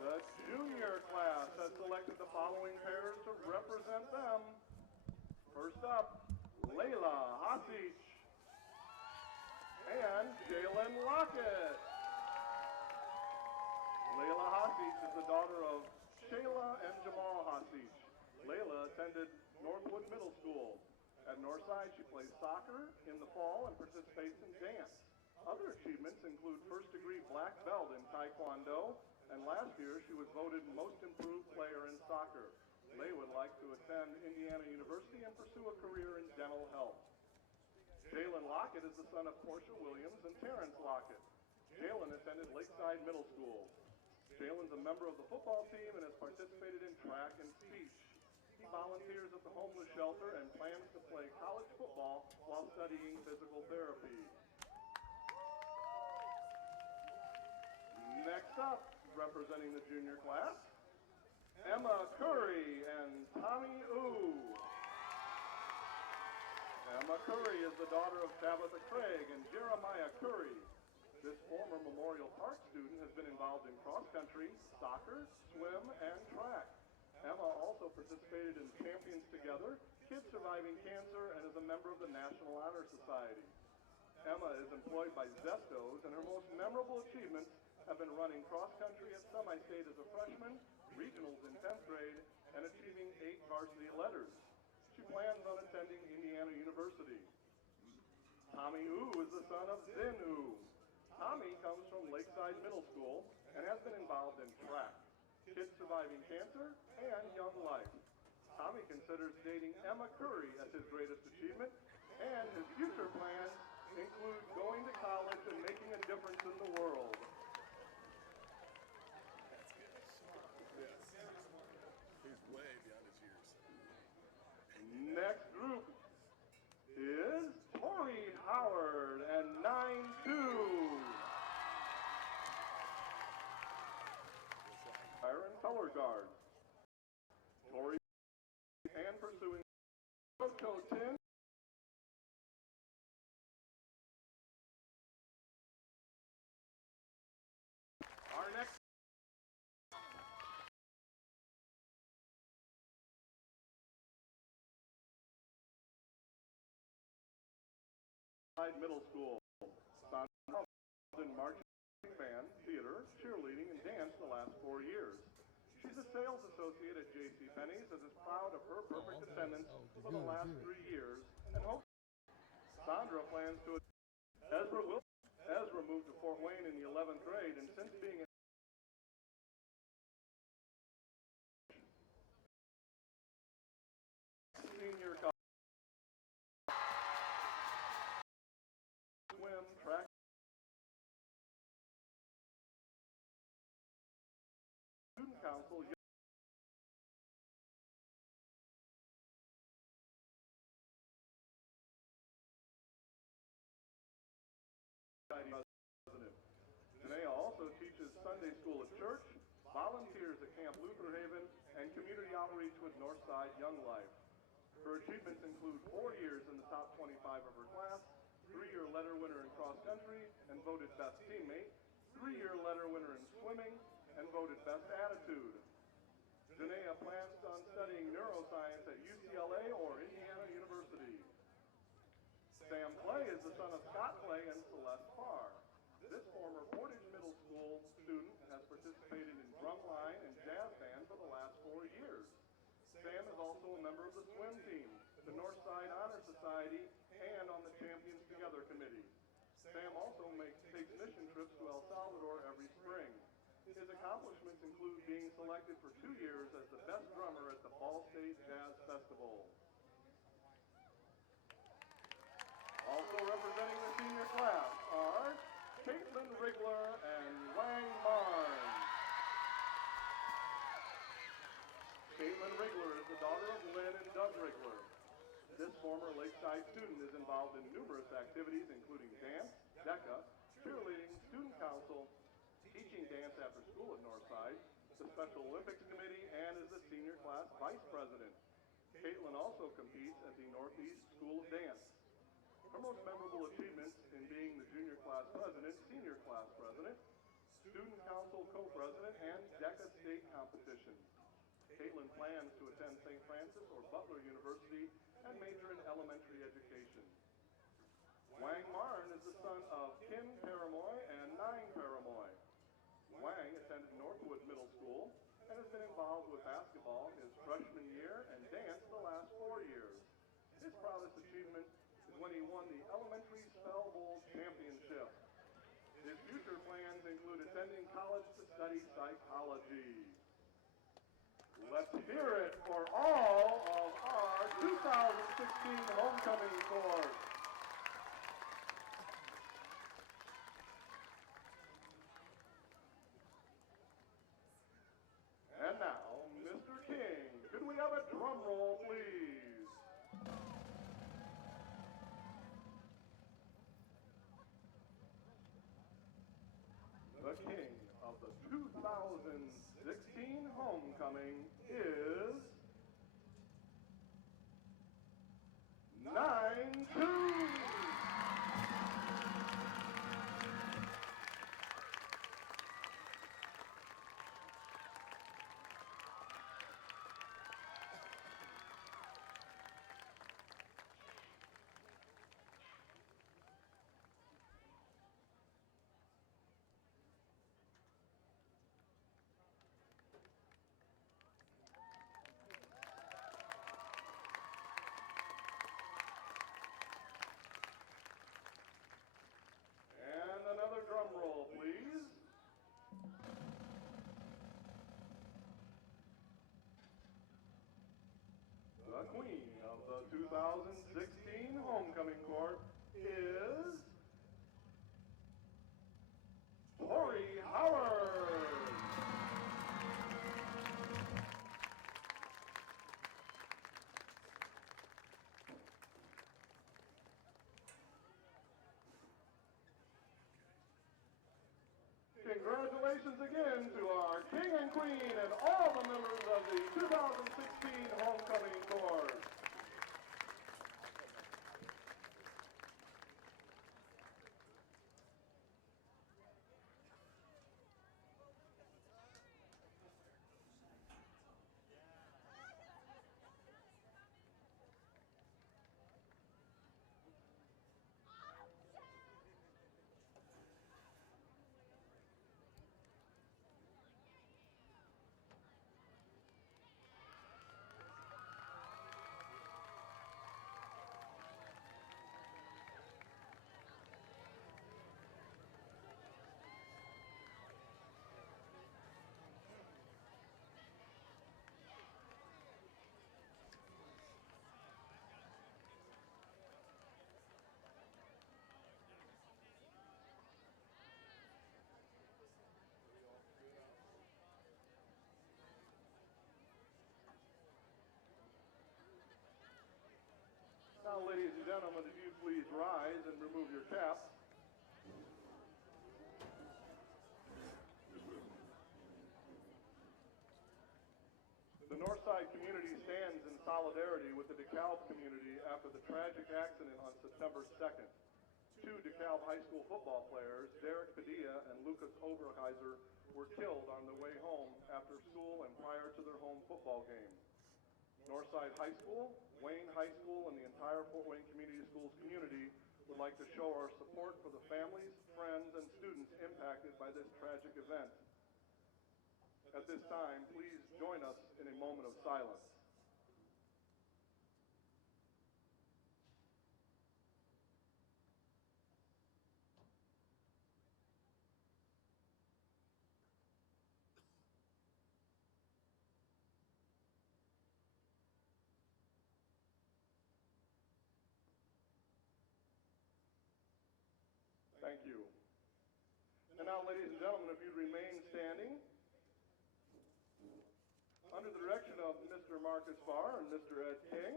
The junior class has selected the following pairs to represent them. First up, Layla Hasic and Jalen Lockett. Layla Hasic is the daughter of Shayla and Jamal Hasic. Layla attended Northwood Middle School. At Northside, she plays soccer in the fall and participates in dance. Other achievements include first-degree black belt in Taekwondo, and last year she was voted most improved player in soccer. Lay would like to attend Indiana University and pursue a career in dental health. Jalen Lockett is the son of Portia Williams and Terrence Lockett. Jalen attended Lakeside Middle School. Jalen's a member of the football team and has participated in track and speech. He volunteers at the homeless shelter and plans to play college football while studying physical therapy. Next up, representing the junior class, Emma Curry and Tommy Ooh. Emma Curry is the daughter of Tabitha Craig and Jeremiah Curry. This former Memorial Park student has been involved in cross-country, soccer, swim, and track. Emma also participated in Champions Together, Kids Surviving Cancer, and is a member of the National Honor Society. Emma is employed by Zestos, and her most memorable achievements have been running cross-country at semi-state as a freshman, regionals in 10th grade, and achieving 8 varsity letters. She plans on attending Indiana University. Tommy Ooh is the son of Zin Ooh. Tommy comes from Lakeside Middle School and has been involved in track, Kids Surviving Cancer, and Young Life. Tommy considers dating Emma Curry as his greatest achievement, and his future plans include going to college and making a difference in the world. He's way beyond his years. Next group is Tori Howard and 9-2. Fire and color guard. Tori and pursuing Coach 10. Our next Middle School. Sandra in marching band, theater, cheerleading, and dance the last 4 years. She's a sales associate at JCPenney's and is proud of her perfect attendance for the last 3 years and hopes Sandra plans to Ezra moved to Fort Wayne in the 11th grade, and since being senior college, swim, track, student council, president. Janaea also teaches Sunday school at church, volunteers at Camp Luther Haven, and community outreach with Northside Young Life. Her achievements include 4 years in the top 25 of her class, 3-year letter winner in cross country and voted best teammate, 3-year letter winner in swimming and voted best attitude. Janaea plans on studying neuroscience at UCLA or Indiana University. Sam Clay is the son of Scott Clay and Celeste Farr. This former Portage Middle School student has participated in drumline and jazz band for the last 4 years. Sam is also a member of the swim team, the Northside Honor Society, and on the Champions Together committee. Sam also takes mission trips to El Salvador every spring. His accomplishments include being selected for 2 years as the best drummer at the Ball State Jazz Festival. Also representing the senior class are Caitlin Rigler and Wang Marn. Caitlin Rigler is the daughter of Lynn and Doug Rigler. This former Lakeside student is involved in numerous activities including dance, DECA, cheerleading, student council, teaching dance after school at Northside, the Special Olympics Committee, and is the senior class vice president. Caitlin also competes at the Northeast School of Dance. Her most memorable achievements in being the junior class president, senior class president, Student Council Co-President, and DECA State competitions. Caitlin plans to attend St. Francis or Butler University and major in elementary education. Wang Marn is the son of Kim Paramoy and Nine Paramoy. Wang attended Northwood Middle School and has been involved with basketball his freshman year and dance the last 4 years. His proudest achievement is when he won the Elementary Spell Bowl Championship. His future plans include attending college to study psychology. Let's hear it for all of our 2016 homecoming scores. And now, Mr. King, could we have a drum roll, please? The king of the 2016 homecoming is 9-2. And another drum roll, please. The queen of the 2016 homecoming court is Tori Howard. Congratulations again to our king and queen and all the members of the 2016 homecoming court. Now, ladies and gentlemen, if you please rise and remove your caps. The Northside community stands in solidarity with the DeKalb community after the tragic accident on September 2nd. 2 DeKalb High School football players, Derek Padilla and Lucas Oberheiser, were killed on the way home after school and prior to their home football game. Northside High School, Wayne High School, and the entire Fort Wayne Community Schools community would like to show our support for the families, friends, and students impacted by this tragic event. At this time, please join us in a moment of silence. Thank you. And now, ladies and gentlemen, if you'd remain standing, under the direction of Mr. Marcus Farr and Mr. Ed King,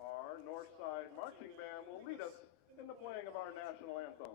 our Northside Marching Band will lead us in the playing of our national anthem.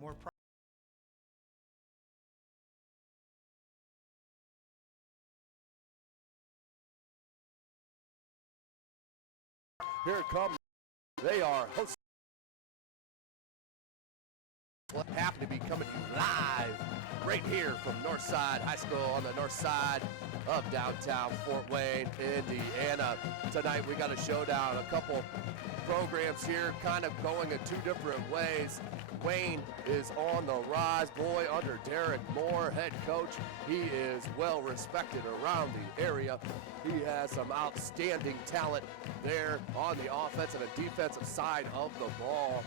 more Here it comes. They are hosting. Happy to be coming to you live right here from Northside High School on the north side of downtown Fort Wayne, Indiana. Tonight we got a showdown, a couple programs here kind of going in two different ways. Wayne is on the rise, boy, under Derek Moore, head coach. He is well respected around the area. He has some outstanding talent there on the offensive and defensive side of the ball.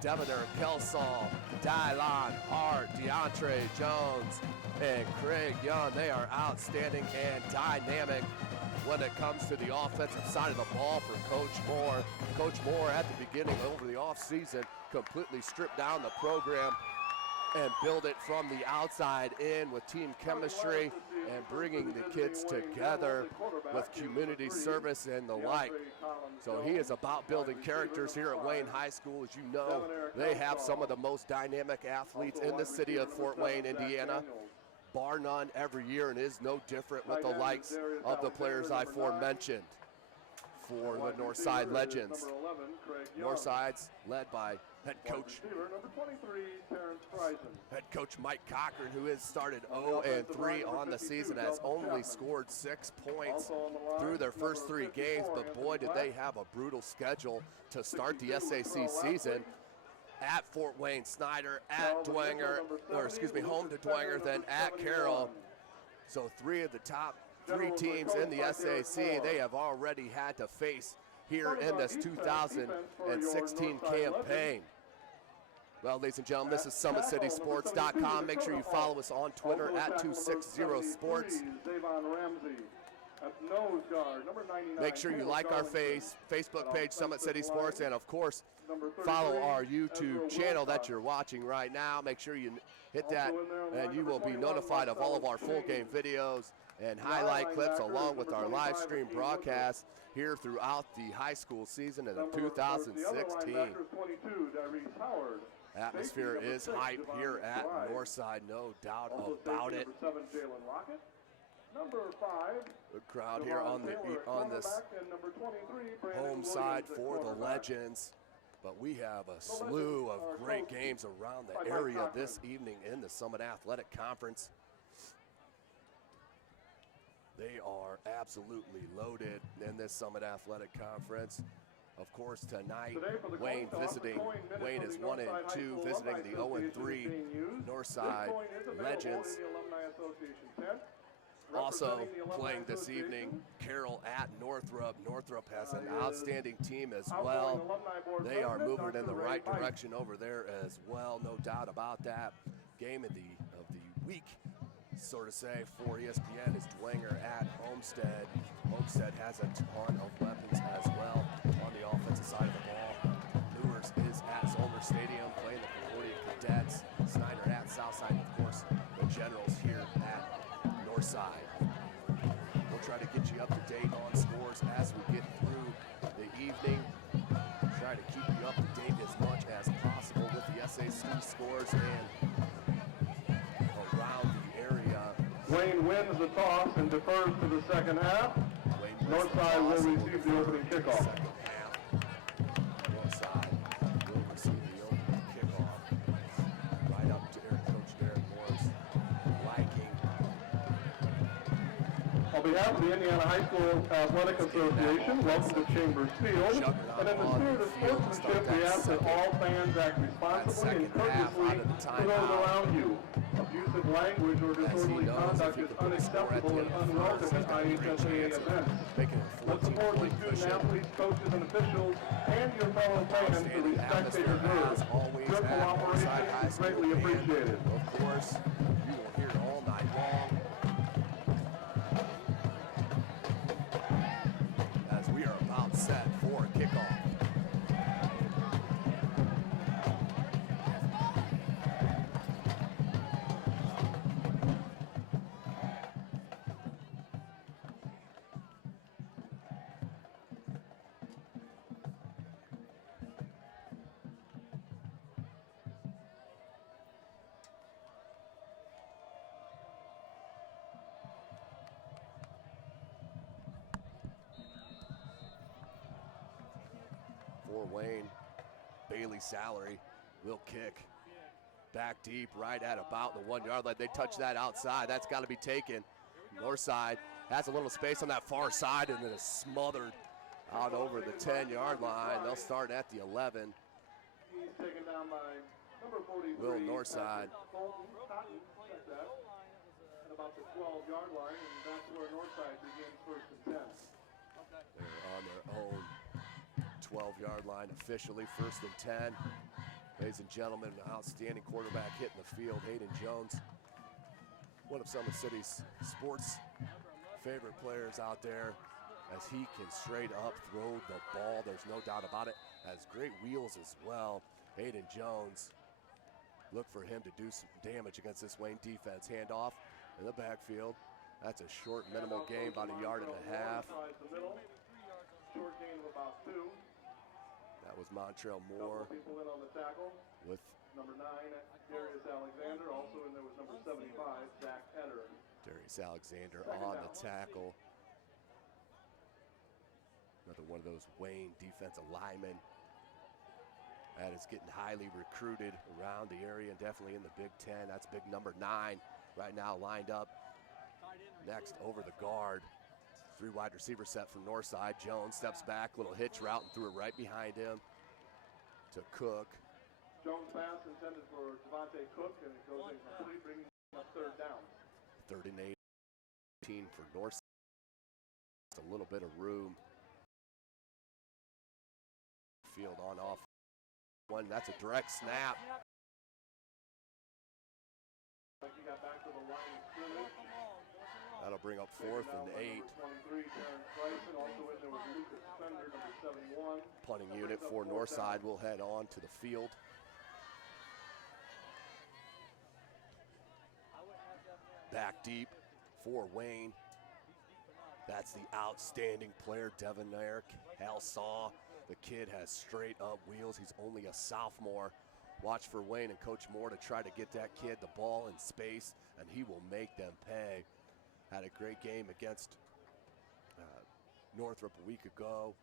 Devoner, Kelsall, Dylon, Hart, DeAndre Jones, and Craig Young. They are outstanding and dynamic when it comes to the offensive side of the ball for Coach Moore. Coach Moore at the beginning over the offseason completely stripped down the program and build it from the outside in with team chemistry and bringing the kids together with community service and the like. So he is about building characters here at Wayne High School. As you know, they have some of the most dynamic athletes in the city of Fort Wayne, Indiana, bar none every year, and is no different with the likes of the players I aforementioned. For the Northside Legends. Northside's led by head coach Mike Cochran, who has started 0-3 on the season, has only scored 6 points through their first 3 games, but boy, did they have a brutal schedule to start the SAC season. At Fort Wayne Snyder, at Dwenger, home to Dwenger, then at Carroll. So 3 of the top 3 teams in the SAC they have already had to face here in this 2016 campaign. Well, ladies and gentlemen, this is SummitCitySports.com. Make sure you follow us on Twitter at 260sports. Make sure you like our Facebook page, Summit City Sports, and of course, follow our YouTube channel that you're watching right now. Make sure you hit that, and you will be notified of all of our full game videos and highlight clips along with our live stream broadcast here throughout the high school season in 2016. Atmosphere is hype here at Northside, no doubt about it. The crowd here on this home side for the Legends. But we have a slew of great games around the area this evening in the Summit Athletic Conference. They are absolutely loaded in this Summit Athletic Conference. Of course, tonight, Wayne is 1-2, visiting the 0-3 Northside Legends. Also playing this evening, Carroll at Northrop. Northrop has an outstanding team as well. They are moving in the right direction over there as well, no doubt about that. Game of the week, sort of say, for ESPN is Dwenger at Homestead. Homestead has a ton of weapons as well on the offensive side of the ball. Lewis is at Zollner Stadium playing the Concordia Cadets. Snyder at Southside, and of course, the Generals here at Northside. We'll try to get you up to date on scores as we get through the evening. Try to keep you up to date as much as possible with the SAC scores and around the area. Wayne wins the toss and defers to the second half. Northside will receive the opening kickoff. Northside will receive the opening kickoff. Right up to Coach Derek Moore's liking. On behalf of the Indiana High School Athletic Association, welcome to Chambers Field. And in the spirit of sportsmanship, we ask that all fans act responsibly and courteously to those around you. Abusive language or disorderly conduct is unacceptable and unwelcome at IHSAA events. Let's support the student athletes, coaches, and officials, and your fellow fans the respect they deserve. Your cooperation is greatly appreciated. Of course, you will hear it all night long as we are about set for kickoff. for Wayne. Bailey Salary will kick. Back deep, right at about the 1 yard line. They touch that outside. That's got to be taken. Northside has a little space on that far side and then is smothered out over the 10-yard line. They'll start at the 11. He's taken down by number 43. Will Northside. At about the 12-yard line, and that's where Northside begins first and 10. They're on their own 12-yard line officially, first and 10. Ladies and gentlemen, an outstanding quarterback hitting the field, Hayden Jones. One of Summit City's sports favorite players out there, as he can straight up throw the ball. There's no doubt about it. Has great wheels as well. Hayden Jones, look for him to do some damage against this Wayne defense. Handoff in the backfield. That's a short minimal gain, about a yard and a half. Short gain of about 2. That was Montrell Moore. People in on the tackle. With number 9, Darius Alexander. Also in there was number 75, Zach Eder. Darius Alexander on the tackle. Another one of those Wayne defensive linemen that is getting highly recruited around the area and definitely in the Big Ten. That's big number 9 right now lined up. Next over the guard. 3 wide receiver set from Northside. Jones steps back, little hitch route, and threw it right behind him to Cook. Jones pass intended for Devontae Cook, and it goes incomplete, bringing up third down. 3rd and 18 for Northside. Just a little bit of room. Field on off. One, that's a direct snap. He got back to the line of scrimmage. That'll bring up 4th and 8. Punting unit for Northside will head on to the field. Back deep for Wayne. That's the outstanding player, Devonair IHSAA. The kid has straight up wheels. He's only a sophomore. Watch for Wayne and Coach Moore to try to get that kid the ball in space, and he will make them pay. Had a great game against Northrop a week ago.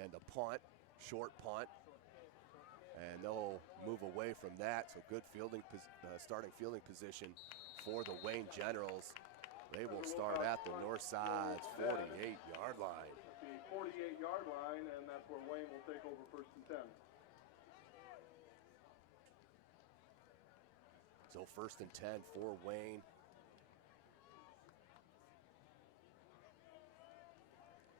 And the punt, short punt. And they'll move away from that. So good fielding, starting fielding position for the Wayne Generals. They will start at the Northside's 48-yard line. The 48-yard line, and that's where Wayne will take over first and 10. So first and 10 for Wayne.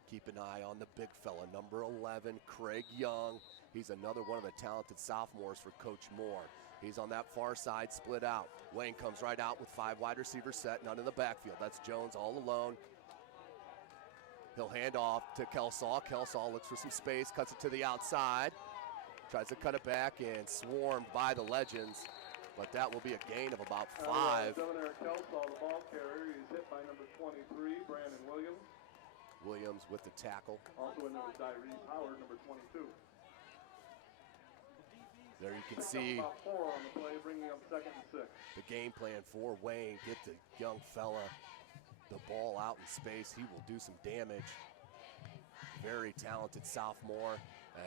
Keep an eye on the big fella, number 11, Craig Young. He's another one of the talented sophomores for Coach Moore. He's on that far side, split out. Wayne comes right out with 5 wide receivers set, none in the backfield. That's Jones all alone. He'll hand off to Kelsaw. Kelsaw looks for some space, cuts it to the outside. Tries to cut it back and swarmed by the Legends. But that will be a gain of about 5. Devonair Kelsaw, the ball carrier. He's hit by number 23, Brandon Williams. Williams with the tackle. Also in there was Dyrese Howard, number 22. There you can see about 4 on the play, bringing up 2nd and 6. The game plan for Wayne. Get the young fella the ball out in space. He will do some damage. Very talented sophomore,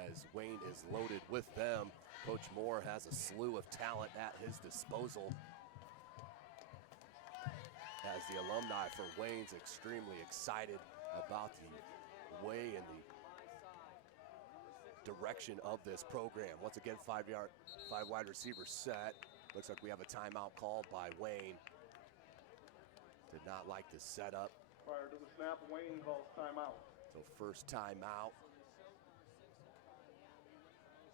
as Wayne is loaded with them. Coach Moore has a slew of talent at his disposal, as the alumni for Wayne's extremely excited about the way and the direction of this program. Once again, 5 wide receivers set. Looks like we have a timeout called by Wayne. Did not like the setup. Prior to the snap, Wayne calls timeout. So first timeout.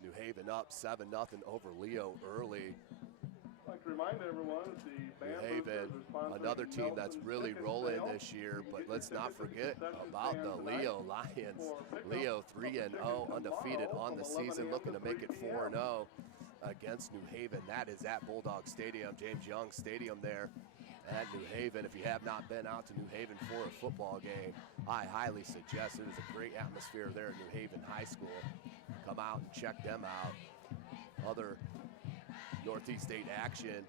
New Haven up 7-0 over Leo early. I'd like to remind everyone that the New Haven, another team that's really rolling this year, but let's not forget about the Leo Lions. Leo 3-0, undefeated on the season, looking to make it 4-0 against New Haven. That is at Bulldog Stadium, James Young Stadium there at New Haven. If you have not been out to New Haven for a football game, I highly suggest it. Is a great atmosphere there at New Haven High School. Come out and check them out. Other Northeast State action.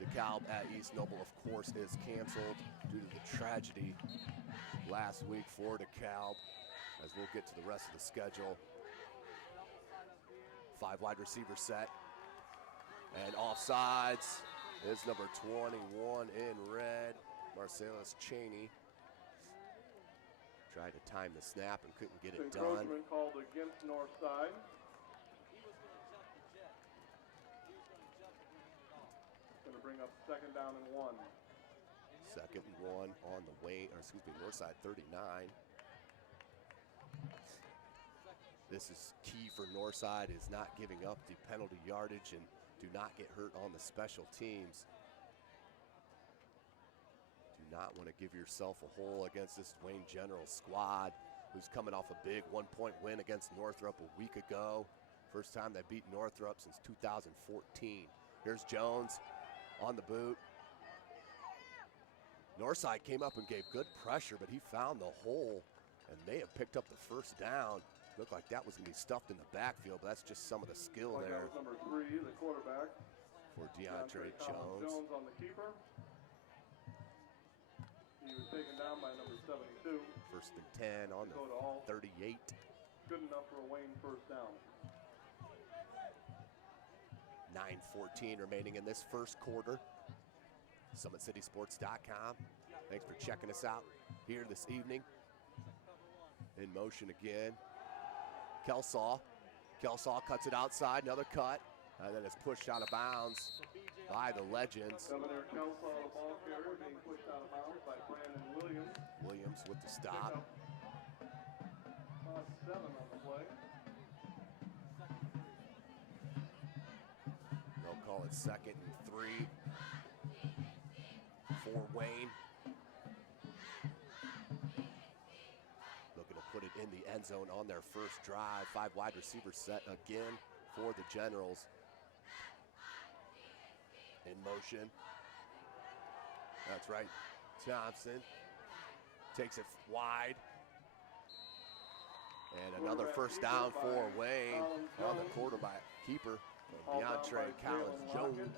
DeKalb at East Noble, of course, is canceled due to the tragedy last week for DeKalb. as we'll get to the rest of the schedule. 5 wide receiver set. And offsides is number 21 in red, Marcellus Cheney. Tried to time the snap and couldn't get it done. Encroachment called against Northside. Going to bring up 2nd down and 1. 2nd and 1 on the way, or excuse me, Northside 39. This is key for Northside, is not giving up the penalty yardage and do not get hurt on the special teams. Do not want to give yourself a hole against this Wayne General squad, who's coming off a big 1-point win against Northrop a week ago. First time they beat Northrop since 2014. Here's Jones on the boot. Northside came up and gave good pressure, but he found the hole and may have picked up the 1st down. Looked like that was going to be stuffed in the backfield, but that's just some of the skill there. Number 3, the quarterback. For DeAndre Jones. Jones on the keeper. He was taken down by number 72. 1st and 10 on the 38. Good enough for a Wayne 1st down. 9:14 remaining in this 1st quarter. SummitCitySports.com. Thanks for checking us out here this evening. In motion again. Kelsaw cuts it outside, another cut, and then it's pushed out of bounds by the Legends. Governor Kelsaw, the ball carrier, being pushed out of bounds by Brandon Williams. Williams with the stop. 7 on the play. They'll call it 2nd and 3 for Wayne. Looking to put it in the end zone on their 1st drive. 5 wide receiver set again for the Generals. In motion. That's right. Thompson takes it wide. And another 1st down for Wayne on the quarterback keeper. DeAndre Collins-Jones.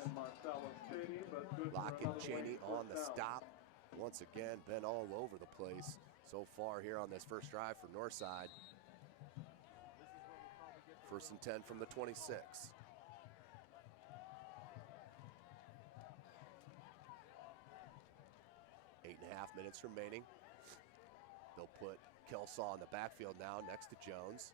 Lockett Cheney on the stop. Once again, been all over the place so far here on this 1st drive for Northside. 1st and 10 from the 26. Eight and a half minutes remaining. They'll put Kelsaw in the backfield now next to Jones.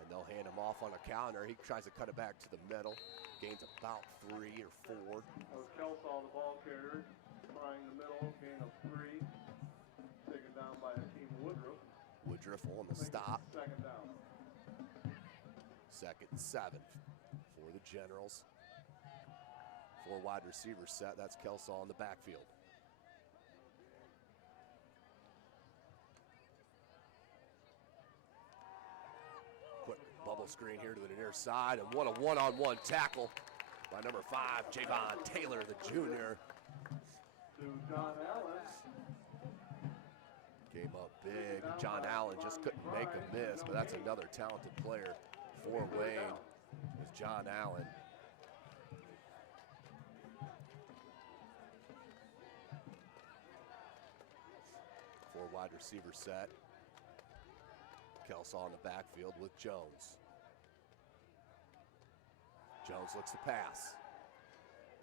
And they'll hand him off on a counter. He tries to cut it back to the middle. Gains about 3 or 4. That was Kelsaw, the ball carrier, trying the middle, gain of 3. Taken down by Hakeem Woodruff. Woodruff on the stop. 2nd down. 2nd and 7 for the Generals. 4 wide receivers set. That's Kelsaw in the backfield. Quick bubble screen here to the near side, and what a one-on-one tackle by number 5, Javon Taylor, the junior. To John Allen. Came up big. John Allen just couldn't make a miss, but that's another talented player for Wayne, is John Allen. Four wide receiver set. Kelsaw in the backfield with Jones. Jones looks to pass.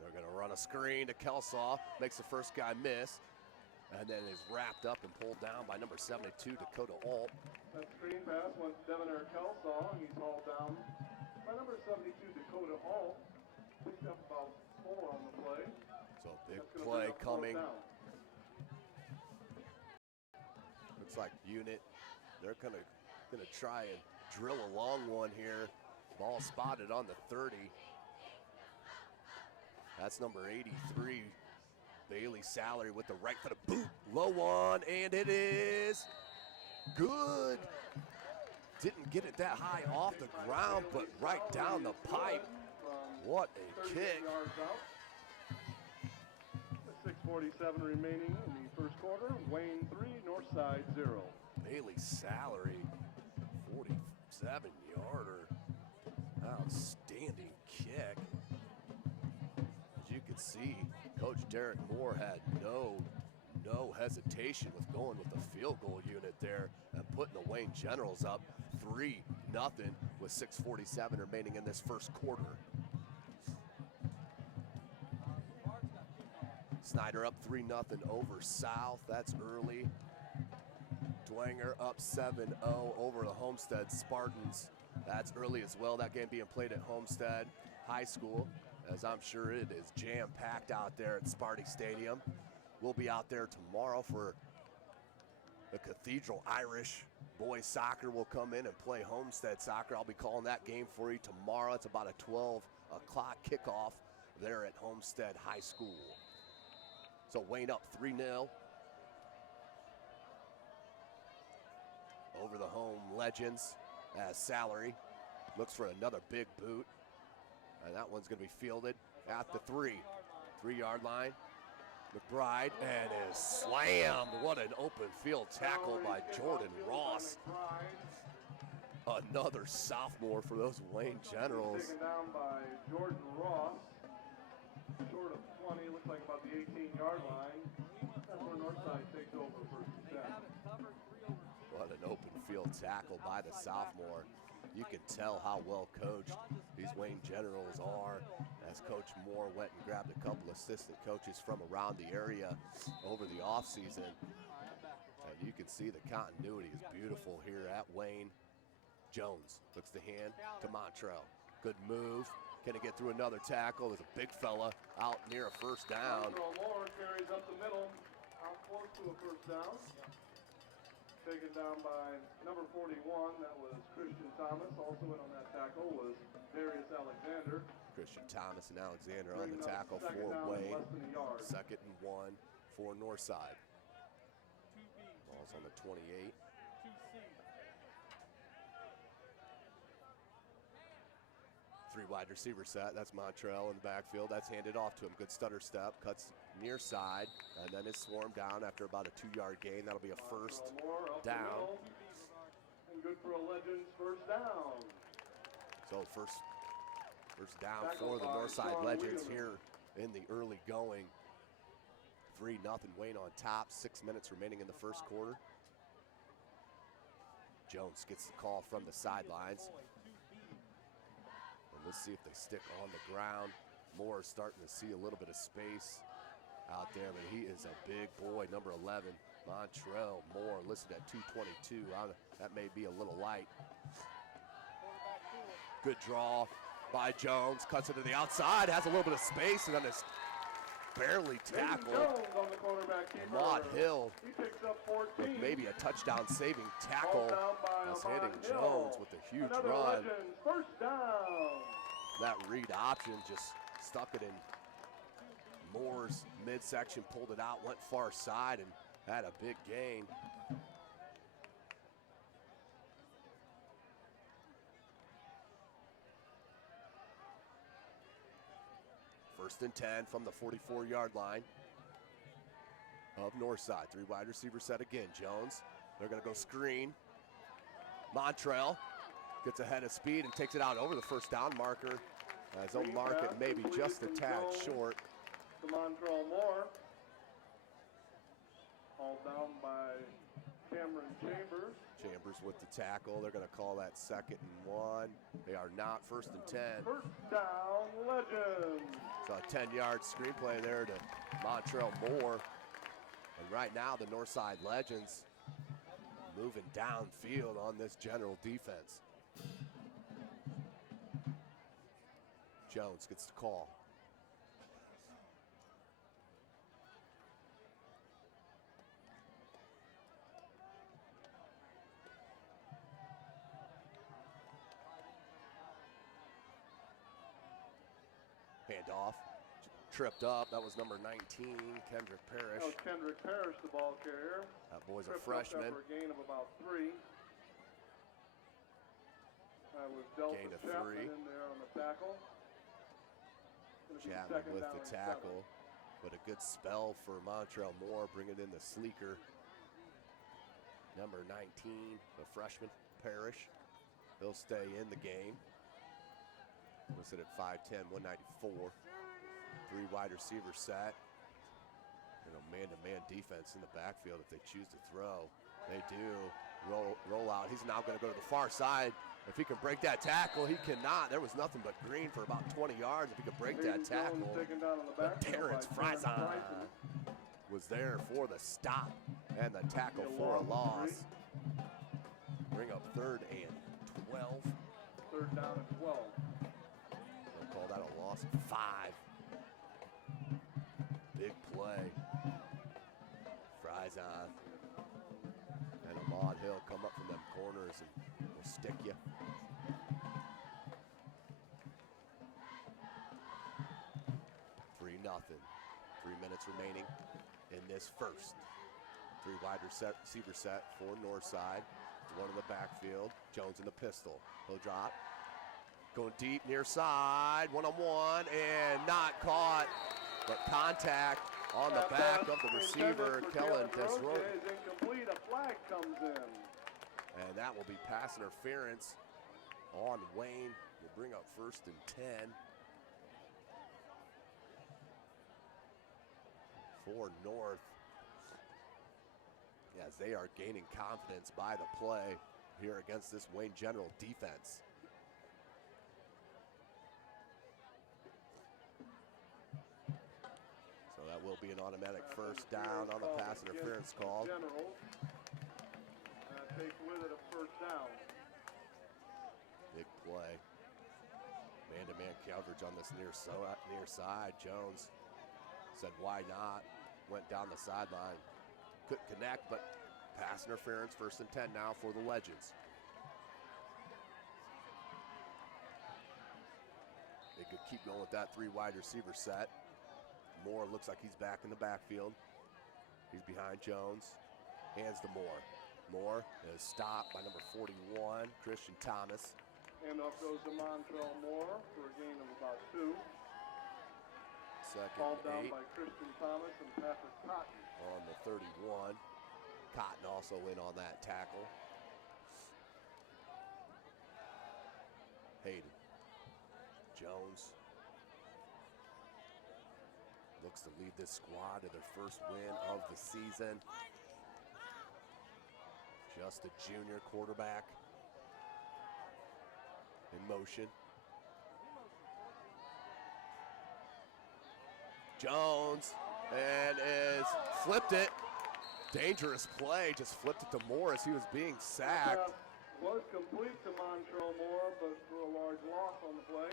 They're going to run a screen to Kelsaw. Makes the first guy miss. And then is wrapped up and pulled down by number 72, Dakota Alt. That screen pass went to Devonor Kelsaw, and he's hauled down by number 72, Dakota Alt. Picked up about 4 on the play. So big play coming. Looks like unit. They're gonna try and drill a long one here. Ball spotted on the 30. That's number 83. Bailey Salary with the right foot, a boot, low one, and it is good. Didn't get it that high off the ground, but right down the pipe. What a kick. 6:47 remaining in the 1st quarter. Wayne 3, Northside 0. Bailey Salary, 47-yarder. Outstanding kick. As you can see, Coach Derek Moore had no no hesitation with going with the field goal unit there and putting the Wayne Generals up 3-0 with 6:47 remaining in this first quarter. Snyder up 3-0 over South. That's early. Dwenger up 7-0 over the Homestead Spartans. That's early as well. That game being played at Homestead High School, as I'm sure it is jam-packed out there at Sparty Stadium. We'll be out there tomorrow for the Cathedral Irish boys soccer. Will come in and play Homestead soccer. I'll be calling that game for you tomorrow. It's about a 12 o'clock kickoff there at Homestead High School. So Wayne up 3-0 over the home Legends, as Salary looks for another big boot. And that one's going to be fielded at the 3-yard line. McBride, and is slammed. What an open field tackle by Jordan Ross. Another sophomore for those Wayne Generals. Taken down by Jordan Ross. Short of 20, looks like about the 18-yard line. That's where Northside takes over first and 10. What an open field tackle by the sophomore. You can tell how well coached these Wayne Generals are, as Coach Moore went and grabbed a couple assistant coaches from around the area over the offseason. And you can see the continuity is beautiful here at Wayne. Jones looks to hand to Montrell. Good move. Can he get through another tackle? There's a big fella out near a first down. Moore carries up the middle, out close to a first down. Taken down by number 41, that was Christian Thomas. Also in on that tackle was Darius Alexander. Christian Thomas and Alexander on the tackle for Wayne. 2nd and 1 for Northside. Ball's on the 28. Three wide receiver set. That's Montrell in the backfield. That's handed off to him. Good stutter step. Cuts near side. And then is swarmed down after about a 2-yard gain. That'll be a first down. And good for a Legends first down. So first down for the Northside Legends here in the early going. 3-0 Wayne on top. 6 minutes remaining in the first quarter. Jones gets the call from the sidelines. Let's see if they stick on the ground. Moore is starting to see a little bit of space out there, but he is a big boy, number 11. Montrell Moore listed at 222. That may be a little light. Good draw by Jones. Cuts it to the outside, has a little bit of space, and then is barely tackled. Maude Hill with maybe a touchdown-saving tackle. That's hitting Jones with a huge run. First down. That read option just stuck it in Moore's midsection, pulled it out, went far side, and had a big gain. First and 10 from the 44-yard line of Northside. Three wide receiver set again. Jones, they're going to go screen. Montrell gets ahead of speed and takes it out over the first down marker. As he'll mark it maybe just a tad short. To Montrell Moore. Hauled down by Cameron Chambers. Chambers with the tackle. They're going to call that 2nd and 1. They are not. 1st and 10. First down, Legends. So a 10-yard screenplay there to Montrell Moore. And right now the Northside Legends moving downfield on this general defense. Jones gets the call. Handoff, tripped up. That was number 19, Kendrick Parrish. That was Kendrick Parrish, the ball carrier. That boy's a Tripped freshman. up for a gain of about 3. That was Delta Gain of Chapman 3. in there on the tackle. Chapman with the tackle, but a good spell for Montrell Moore, bringing in the sleeker. Number 19, the freshman, Parrish. He'll stay in the game. Listed at 5'10", 194. Three wide receiver set. Man-to-man defense in the backfield if they choose to throw. They do. Roll out. He's now going to go to the far side. If he can break that tackle, he cannot. There was nothing but green for about 20 yards if he could break that tackle. But Terrence Frison was there for the stop and the tackle for a loss. Bring up 3rd and 12. 3rd down and 12. They'll call that a loss of 5. Big play. Frison and Ahmad Hill come up from them corners and will stick you. Nothing. 3 minutes remaining in this first. 3 wide receiver set for Northside. 1 in the backfield. Jones in the pistol. He'll drop. Going deep near side. 1-on-1 and not caught. But contact on the back of the receiver, Kellen Desroy. Incomplete. A flag comes in. And that will be pass interference on Wayne. We'll bring up 1st and 10. For North, as they are gaining confidence by the play here against this Wayne General defense. So that will be an automatic 1st down on the pass interference call. General takes with it a 1st down. Big play. Man-to-man coverage on this near side. Jones said, why not? Went down the sideline. Couldn't connect, but pass interference, 1st and 10 now for the Legends. They could keep going with that 3 wide receiver set. Moore looks like he's back in the backfield. He's behind Jones. Hands to Moore. Moore is stopped by number 41, Christian Thomas. And off goes to Montrell Moore for a gain of about 2. 2nd Called and 8. down by Christian Thomas and Patrick Cotton. On the 31. Cotton also in on that tackle. Hayden. Jones. Looks to lead this squad to their 1st win of the season. Just a junior quarterback. In motion. Jones and is flipped it. Dangerous play, just flipped it to Moore as he was being sacked. Was complete to Montrell Moore, but for a large loss on the play.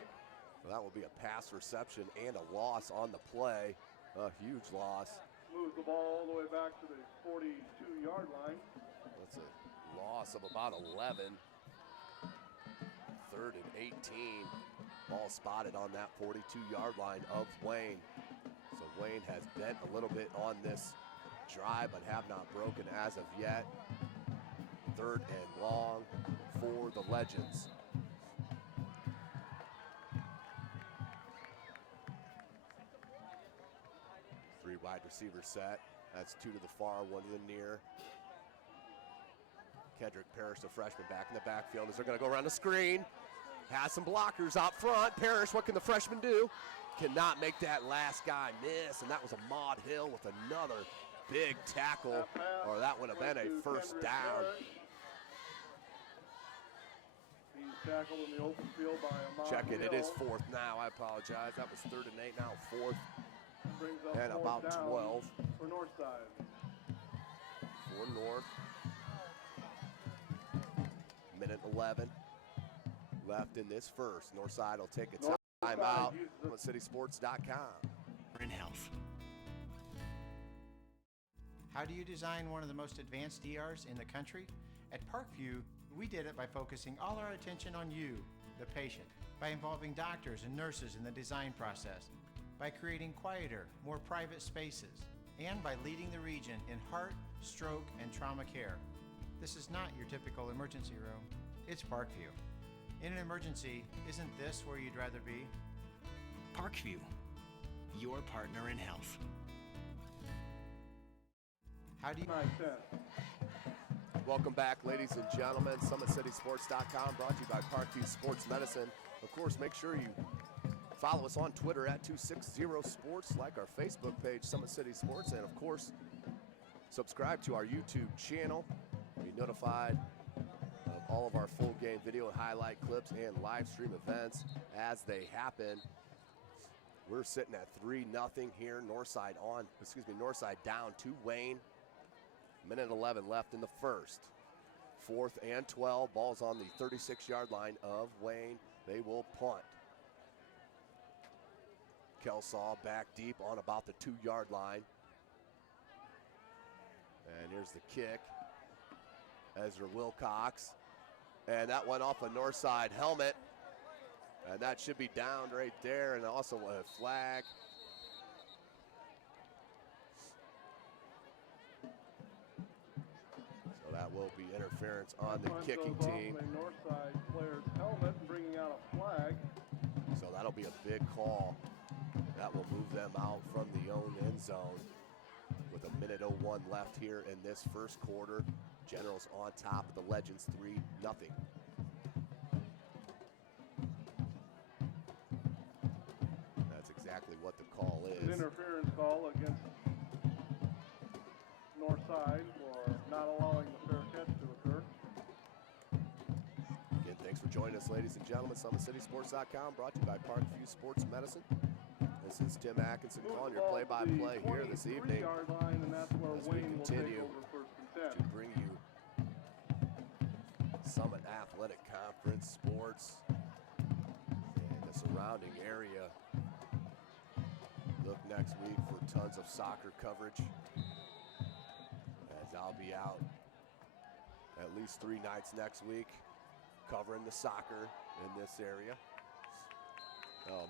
Well, that will be a pass reception and a loss on the play. A huge loss. Moves the ball all the way back to the 42-yard line. That's a loss of about 11. 3rd and 18. Ball spotted on that 42-yard line of Wayne. So Wayne has bent a little bit on this drive, but have not broken as of yet. 3rd and long for the Legends. Three wide receiver set. That's 2 to the far, 1 to the near. Kendrick Parrish, the freshman, back in the backfield as they're going to go around the screen. Has some blockers out front. Parrish, what can the freshman do? Cannot make that last guy miss, and that was Ahmad Hill with another big tackle, or that would have been a 1st down. He's tackled in the open field by Ahmad Check it, Hill. it is 4th now. I apologize. That was 3rd and 8, now 4th. Brings up And 4th about down 12. for Northside. For North. Minute 11 left in this first. Northside will take a timeout. SummitCitySports.com. In health. How do you design one of the most advanced ERs in the country? At Parkview, we did it by focusing all our attention on you, the patient, by involving doctors and nurses in the design process, by creating quieter, more private spaces, and by leading the region in heart, stroke, and trauma care. This is not your typical emergency room. It's Parkview. In an emergency, isn't this where you'd rather be? Parkview, your partner in health. How do you... Welcome back, ladies and gentlemen. SummitCitySports.com brought to you by Parkview Sports Medicine. Of course, make sure you Follow us on Twitter at 260sports, like our Facebook page, Summit City Sports, and of course, subscribe to our YouTube channel. Be notified of all of our full game video highlight clips and live stream events as they happen. We're sitting at 3-0 here. Northside down to Wayne. Minute 11 left in the first. 4th and 12. Ball's on the 36-yard line of Wayne. They will punt. Kelsaw back deep on about the 2-yard line. And here's the kick. Ezra Wilcox. And that went off a Northside helmet. And that should be down right there, and also a flag. So that will be interference on the kicking team. A Northside player's helmet, bringing out a flag. So that'll be a big call. That will move them out from the own end zone with a minute 01 left here in this first quarter. Generals on top of the Legends 3-0. That's exactly what the call is. An interference call against Northside for not allowing the fair catch to occur. Again, thanks for joining us, ladies and gentlemen. SummitCitySports.com, brought to you by Parkview Sports Medicine. This is Tim Atkinson calling your play-by-play here this evening as we continue to bring you Summit Athletic Conference sports and the surrounding area. Look next week for tons of soccer coverage, as I'll be out at least 3 nights next week covering the soccer in this area.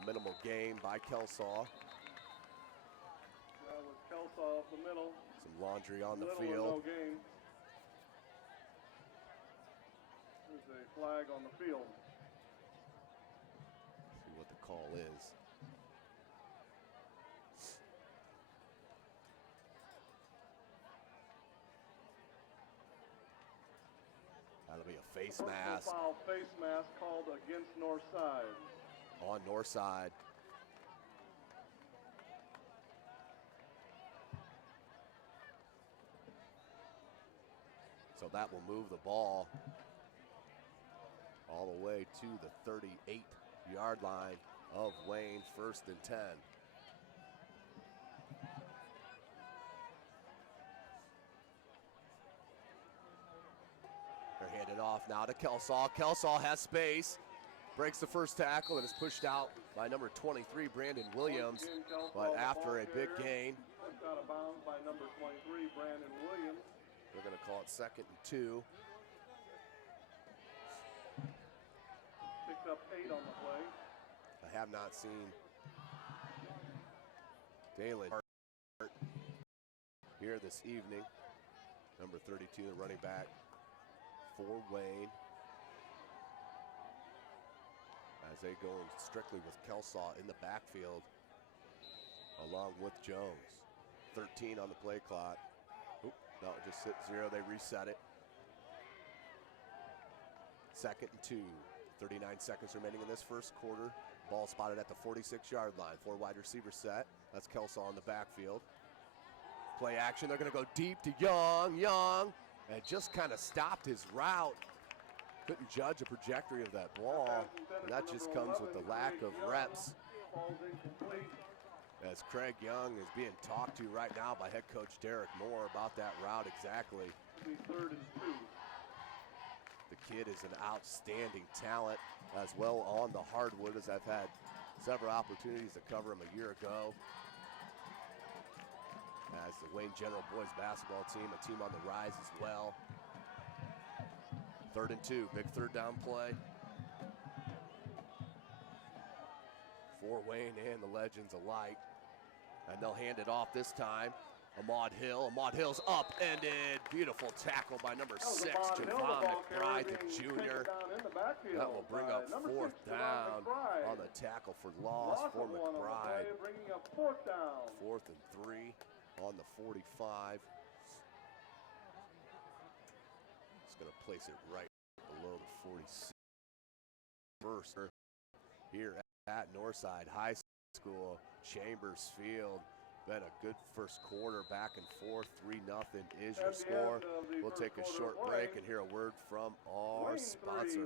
Minimal gain by Kelsaw. That was Kelsaw up the middle. Some laundry on the Little field. or no gain. There's a flag on the field. See what the call is. That'll be a face mask. Foul face mask called against Northside. On Northside. So that will move the ball all the way to the 38-yard line of Wayne, 1st and 10. They're handed off now to Kelsaw. Kelsaw has space. Breaks the first tackle and is pushed out by number 23, Brandon Williams. But after a big gain, pushed out of bounds by number 23, Brandon Williams. They're going to call it 2nd and 2. Picked up 8 on the play. I have not seen Dalen here this evening. Number 32, the running back for Wayne. As they go strictly with Kelsaw in the backfield, along with Jones. 13 on the play clock. Oop, no, it just hit 0. They reset it. 2nd and 2. 39 seconds remaining in this first quarter. Ball spotted at the 46-yard line. 4 wide receiver set. That's Kelsaw in the backfield. Play action. They're going to go deep to Young, and just kind of stopped his route. Couldn't judge the trajectory of that ball, and that just comes with the lack of reps. As Craig Young is being talked to right now by head coach Derek Moore about that route exactly. 3rd and 2. The kid is an outstanding talent as well on the hardwood, as I've had several opportunities to cover him a year ago. As the Wayne General boys basketball team, a team on the rise as well. 3rd and 2, big 3rd down play for Wayne and the Legends alike. And they'll hand it off this time. Ahmad Hill. Ahmad Hill's upended. Beautiful tackle by number 6, Javon McBride, the junior. That will bring up 4th down on the tackle for loss for McBride. Bringing up 4th down. 4th and 3 on the 45. Going to place it right below the 46. First here at Northside High School, Chambers Field. Been a good first quarter, back and forth. 3-0 is your score. We'll take a short break and hear a word from our sponsor.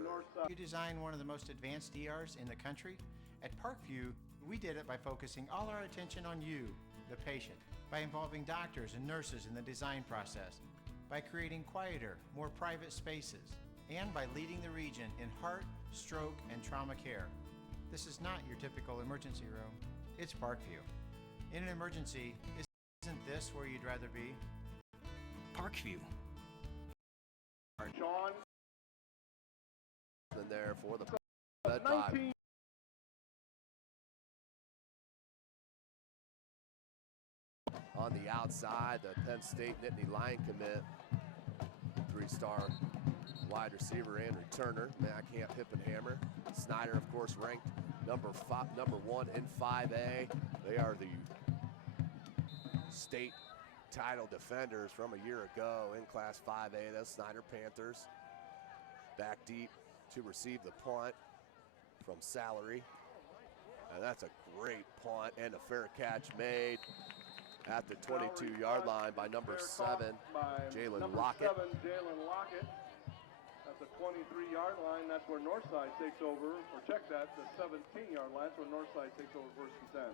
You design one of the most advanced ERs in the country? At Parkview, we did it by focusing all our attention on you, the patient, by involving doctors and nurses in the design process, by creating quieter, more private spaces, and by leading the region in heart, stroke, and trauma care. This is not your typical emergency room. It's Parkview. In an emergency, isn't this where you'd rather be? Parkview. Sean. And there for the led by on the outside, the Penn State Nittany Lion commit, 3-star wide receiver and returner, Mackamp Hippenhammer. Snyder, of course, ranked number 1 in 5A. They are the state title defenders from a year ago in Class 5A. That's Snyder Panthers. Back deep to receive the punt from Salary. And that's a great punt and a fair catch made at the 22-yard line by number 7, Jalen Lockett. Jalen Lockett. At the 23-yard line, that's where Northside takes over. Or check that, the 17-yard line, that's where Northside takes over first and 10.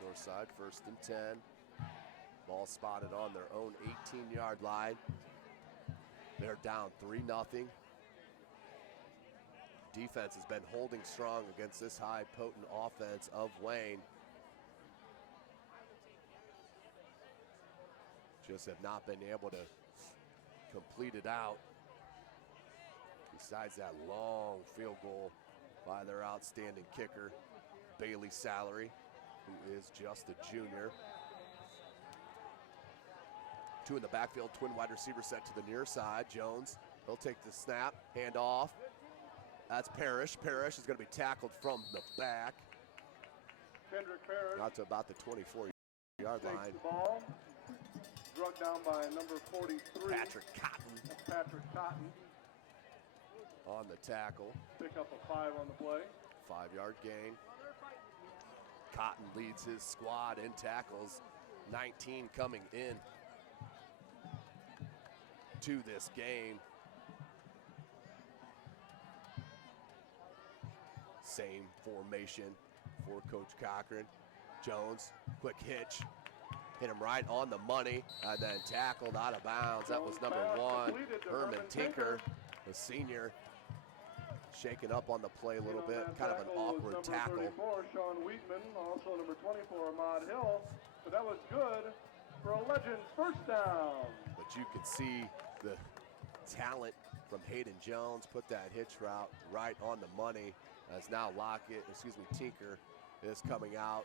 Northside first and 10. Ball spotted on their own 18-yard line. They're down 3-0. Defense has been holding strong against this high, potent offense of Wayne. Just have not been able to complete it out. Besides that long field goal by their outstanding kicker, Bailey Salary, who is just a junior. 2 in the backfield, twin wide receiver set to the near side. Jones, he'll take the snap, hand off. That's Parrish. Parrish is going to be tackled from the back. Kendrick Parrish. Out to about the 24-yard line. The ball. Drug down by number 43. Patrick Cotton. That's Patrick Cotton. On the tackle. Pick up a 5 on the play. 5-yard gain. Cotton leads his squad in tackles. 19 coming in to this game. Same formation for Coach Cochran. Jones, quick hitch. Hit him right on the money, and then tackled out of bounds. That was number 1, Herman Tinker, the senior, shaken up on the play a little bit. Kind of an awkward tackle. Number 34, Sean Wheatman, also number 24, Ahmad Hill. But that was good for a Legends first down. But you can see the talent from Hayden Jones put that hitch route right on the money, as now Tinker is coming out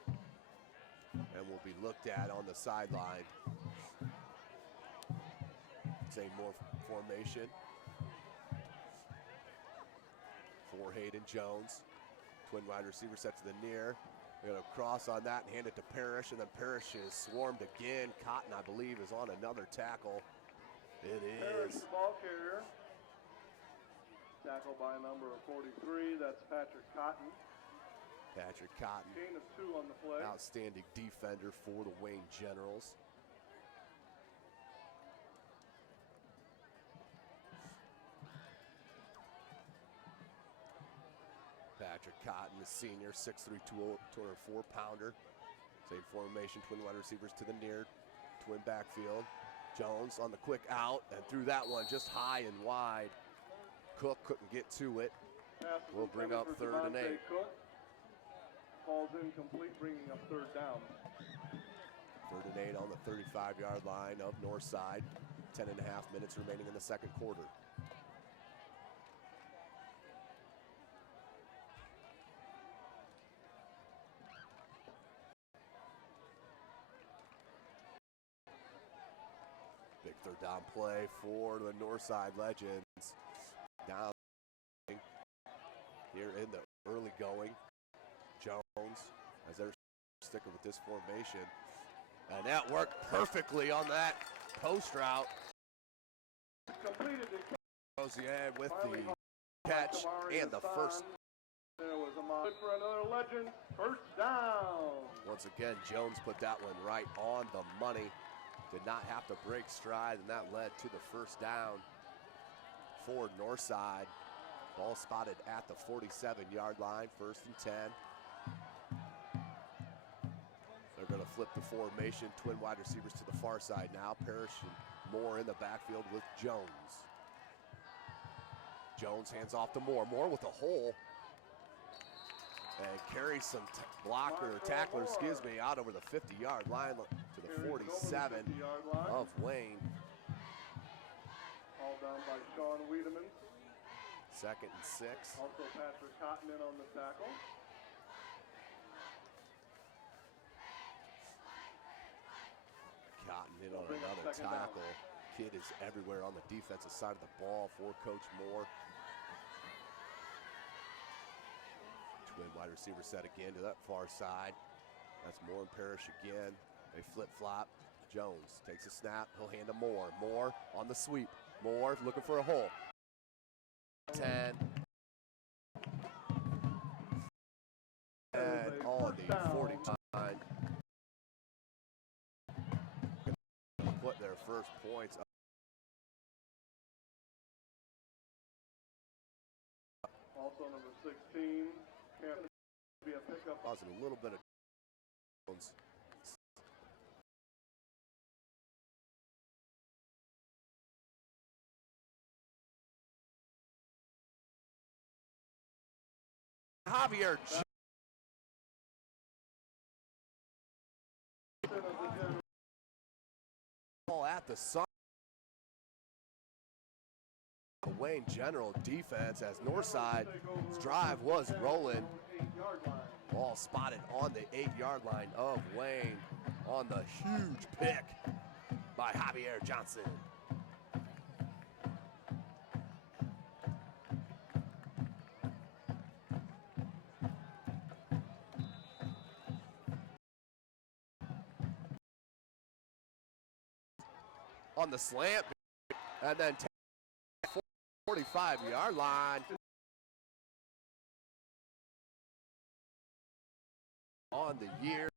and will be looked at on the sideline. Same more formation for Hayden Jones. Twin wide receiver set to the near. They're going to cross on that and hand it to Parrish, and then Parrish is swarmed again. Cotton, I believe, is on another tackle. It Parrish, is. the ball carrier. Tackled by number 43, that's Patrick Cotton. Patrick Cotton, Gain of 2 on the play. outstanding defender for the Wayne Generals. Patrick Cotton, the senior, 6'3", 204-pounder. Same formation, twin wide receivers to the near, twin backfield. Jones on the quick out, and threw that one just high and wide. Cook couldn't get to it. We'll bring up 3rd and 8. Cook. Falls incomplete, bringing up 3rd down. 3rd and 8 on the 35-yard line of Northside. 10.5 minutes remaining in the second quarter. Big 3rd down play for the Northside Legends. Down here in the early going. Jones, as they're sticking with this formation. And that worked perfectly on that post route. Rosier with the catch and the first. There was a look for another legend. First down. Once again, Jones put that one right on the money. Did not have to break stride, and that led to the first down for Northside. Ball spotted at the 47-yard line, 1st and 10. They're going to flip the formation, twin wide receivers to the far side now. Parrish and Moore in the backfield with Jones. Jones hands off to Moore. Moore with a hole. And carries some tackler, out over the 50-yard line to the 47 of Wayne. All down by Sean Wiedemann. 2nd and 6. Also Patrick Cotton in on the tackle. Cotton in on another tackle. Kid is everywhere on the defensive side of the ball for Coach Moore. Twin wide receiver set again to that far side. That's Moore and Parrish again. They flip-flop. Jones takes a snap. He'll hand to Moore. Moore on the sweep. Moore looking for a hole. 10. And on the 49. Put their first points up. Also number 16. Can't be a pickup. Causing a little bit of Jones. Javier at the sun. Wayne General defense as Northside's drive was rolling. Ball spotted on the 8-yard line of Wayne on the huge pick by Javier Johnson. On the slant, and then 45-yard line. On the year.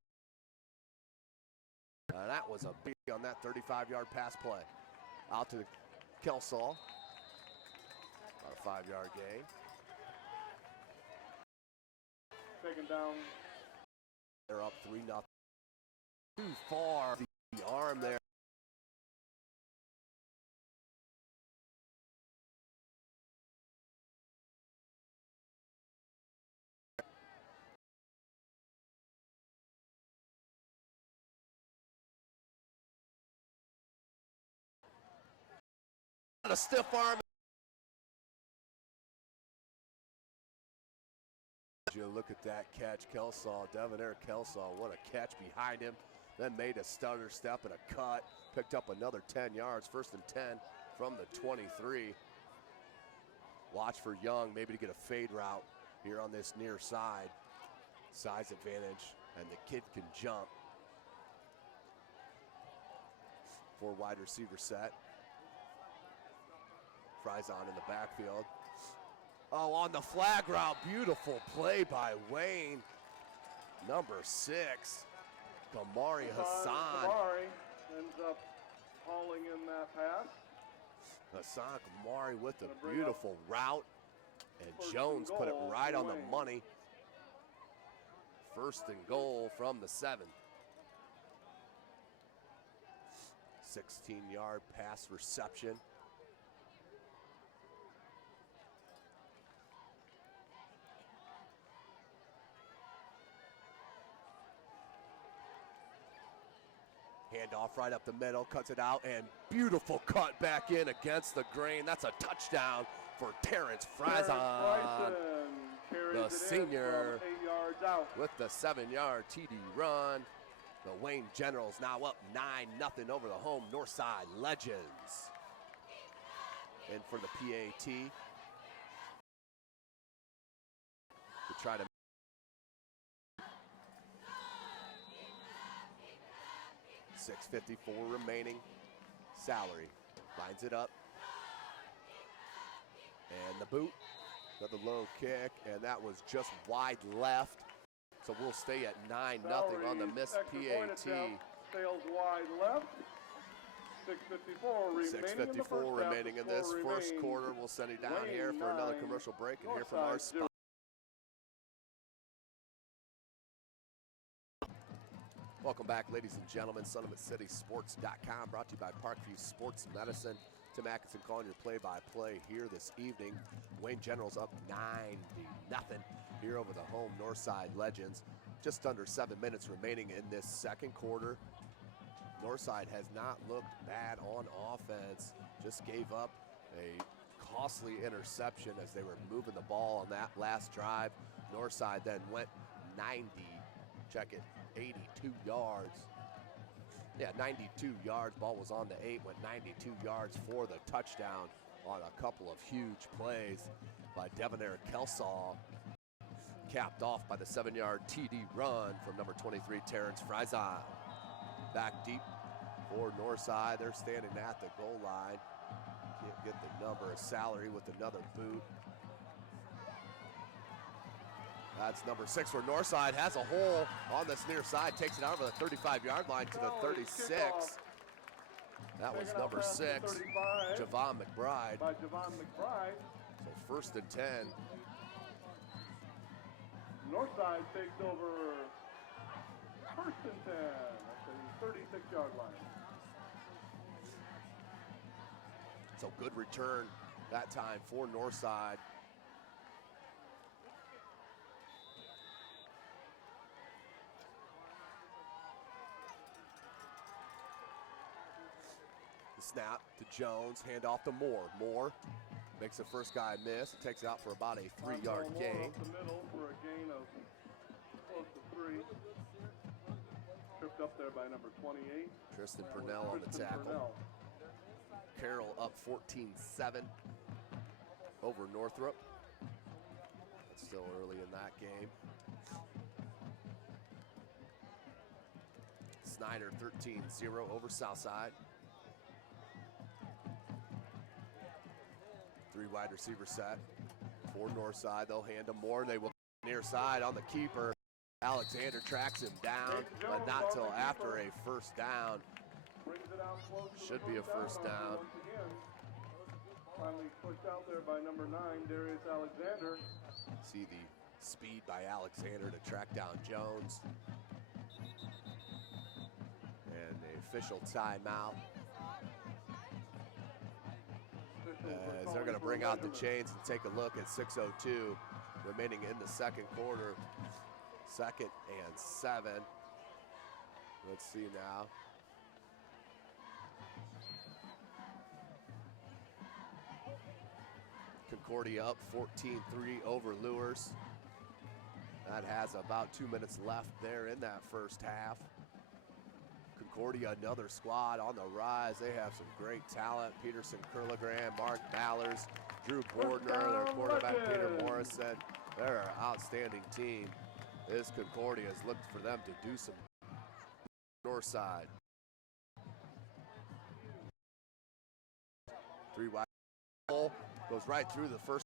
That was a big on that 35-yard pass play. Out to Kelsall. About a 5-yard gain. Taken down. They're up 3-0. Too far. The arm there. A stiff arm. You look at that catch, Kelsall, Devonair Kelsall, what a catch behind him. Then made a stutter step and a cut. Picked up another 10 yards, 1st and 10 from the 23. Watch for Young, maybe to get a fade route here on this near side. Size advantage, and the kid can jump. 4 wide receiver set. Fries on in the backfield. Oh, on the flag route, beautiful play by Wayne. Number 6, Kamari Hassan. Kamari ends up hauling in that pass. Hassan Kamari with a beautiful route. And Jones put it right on the money. 1st and goal from the 7. 16-yard pass reception. Handoff right up the middle, cuts it out, and beautiful cut back in against the grain. That's a touchdown for Terrence Frison, the senior, 8 yards out. with the 7-yard TD run. The Wayne Generals now up 9-0 over the home Northside Legends. And for the PAT to try to 6:54 remaining. Salary lines it up. And the boot. Another low kick, and that was just wide left. So we'll stay at 9-0 on the missed PAT. Sails wide left. 6:54 remaining in this first quarter. We'll send it down here for another commercial break and hear from our sponsor. Welcome back, ladies and gentlemen. SummitCitySports.com, brought to you by Parkview Sports Medicine. Tim Atkinson calling your play-by-play here this evening. Wayne General's up 9-0 here over the home Northside Legends. Just under 7 minutes remaining in this second quarter. Northside has not looked bad on offense. Just gave up a costly interception as they were moving the ball on that last drive. Northside then went 82 yards. Yeah, 92 yards. Ball was on the 8, went 92 yards for the touchdown on a couple of huge plays by Devonair Kelsaw. Capped off by the 7-yard TD run from number 23, Terrence Friesen. Back deep for Northside. They're standing at the goal line. Can't get the number of salary with another boot. That's number 6 for Northside. Has a hole on this near side. Takes it out of the 35-yard line to the 36. That was number 6, Javon McBride. So first and 10. Northside takes over first and 10 at the 36-yard line. So good return that time for Northside. Snap to Jones, hand off to Moore. Moore makes the first guy miss. Takes it out for about a 3-yard gain. Up the middle for a gain of close to 3. Tripped up there by number 28. Tristan Purnell on the tackle. Carroll up 14-7 over Northrop. It's still early in that game. Snyder 13-0 over Southside. 3 wide receiver set for Northside. They'll hand him Moore. They will near side on the keeper. Alexander tracks him down, but not till after a first down. Should be a first down. Finally pushed out there by number 9, Darius Alexander. See the speed by Alexander to track down Jones. And the official timeout. As they're going to bring out the chains and take a look at 6:02 remaining in the second quarter. 2nd and 7. Let's see now. Concordia up 14-3 over Lures. That has about 2 minutes left there in that first half. Concordia, another squad on the rise. They have some great talent. Peterson Kurlegran, Mark Ballers, Drew Bordner, their quarterback Peter Morrison. They're an outstanding team. This Concordia has looked for them to do some Northside. 3 wide. Goes right through the first.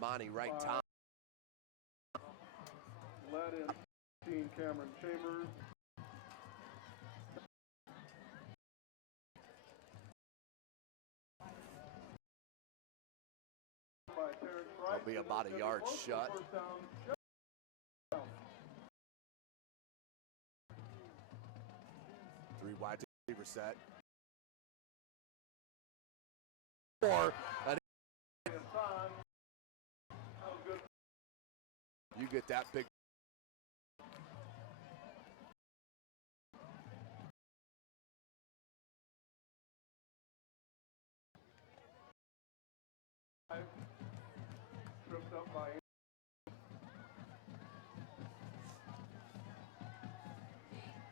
Monty right top. Led in Cameron Chambers. That'll be about a yard shut. Three wide receiver set. You get that big. Tripped up by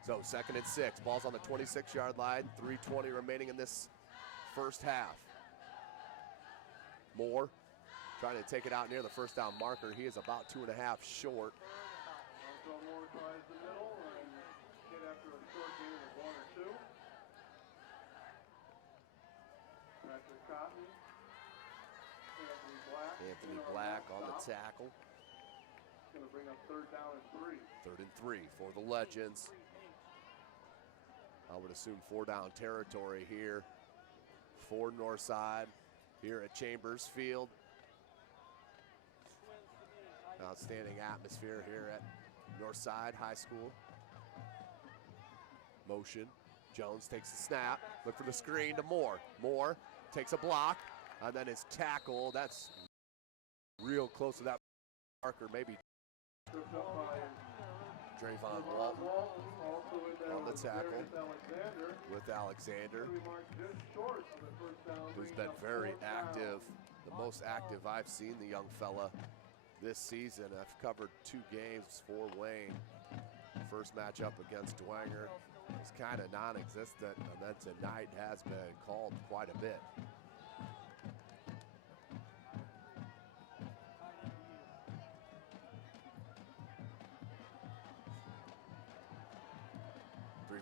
So 2nd and 6. Ball's on the 26-yard line. 3:20 remaining in this first half. Moore trying to take it out near the first down marker. He is about 2.5 short. Moore tries the middle and get after a short gain of 1 or 2. Patrick Cotton Anthony Black on the tackle. Going to bring up 3rd down and 3. 3rd and 3 for the Legends. I would assume 4-down territory here for Northside here at Chambers Field. Outstanding atmosphere here at Northside High School. Motion. Jones takes the snap. Look for the screen to Moore. Moore takes a block, and then his tackle. That's real close to that marker, maybe. Drayvon Walton on the tackle with Alexander, who's been very active, the most active I've seen the young fella this season. I've covered 2 games for Wayne. First matchup against Dwenger was kind of non-existent, and then tonight has been called quite a bit.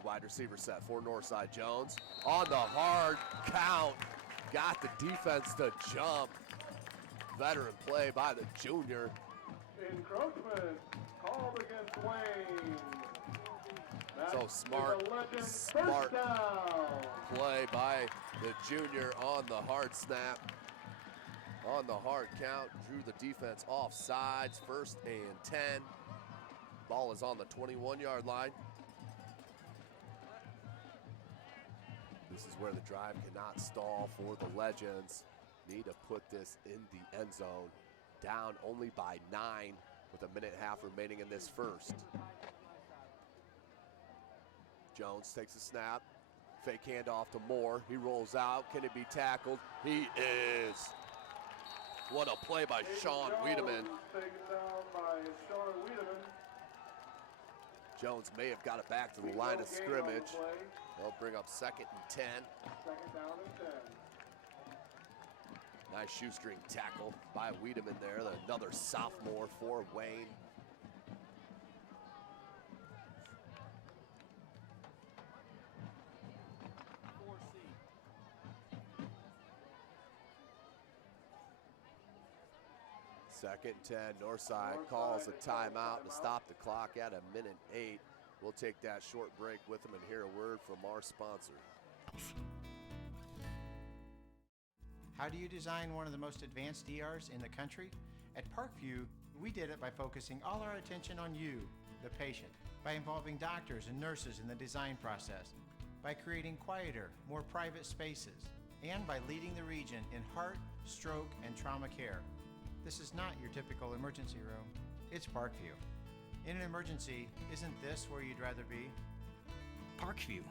Wide receiver set for Northside. Jones on the hard count. Got the defense to jump. Veteran play by the junior. Encroachment called against Wayne. So smart play by the junior on the hard snap. On the hard count, drew the defense off sides. 1st and 10. Ball is on the 21-yard line. This is where the drive cannot stall for the Legends. Need to put this in the end zone. Down only by 9 with a minute and a half remaining in this first. Jones takes a snap. Fake handoff to Moore. He rolls out. Can it be tackled? He is. What a play by Sean Wiedemann. Taken down by Sean Wiedemann. Jones may have got it back to the line of scrimmage. They'll bring up 2nd and 10. 2nd down and 10. Nice shoestring tackle by Wiedemann there. Another sophomore for Wayne. Second and 10, Northside calls a timeout to stop the clock at 1:08. We'll take that short break with them and hear a word from our sponsor. How do you design one of the most advanced ERs in the country? At Parkview, we did it by focusing all our attention on you, the patient, by involving doctors and nurses in the design process, by creating quieter, more private spaces, and by leading the region in heart, stroke, and trauma care. This is not your typical emergency room. It's Parkview. In an emergency, isn't this where you'd rather be? Parkview,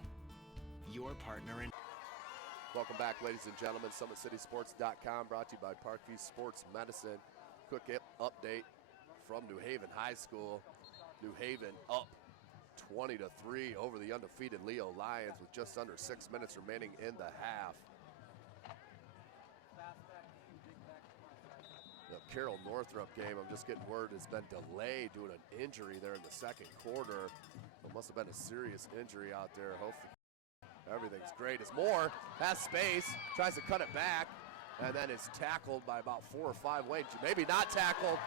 your partner in... Welcome back, ladies and gentlemen. SummitCitySports.com brought to you by Parkview Sports Medicine. Quick update from New Haven High School. New Haven up 20-3 over the undefeated Leo Lions with just under 6 minutes remaining in the half. The Carroll Northrop game, I'm just getting word, has been delayed due to an injury there in the second quarter. It must have been a serious injury out there. Hopefully everything's great. As Moore has space, tries to cut it back, and then is tackled by about 4 or 5 Wayne. Maybe not tackled.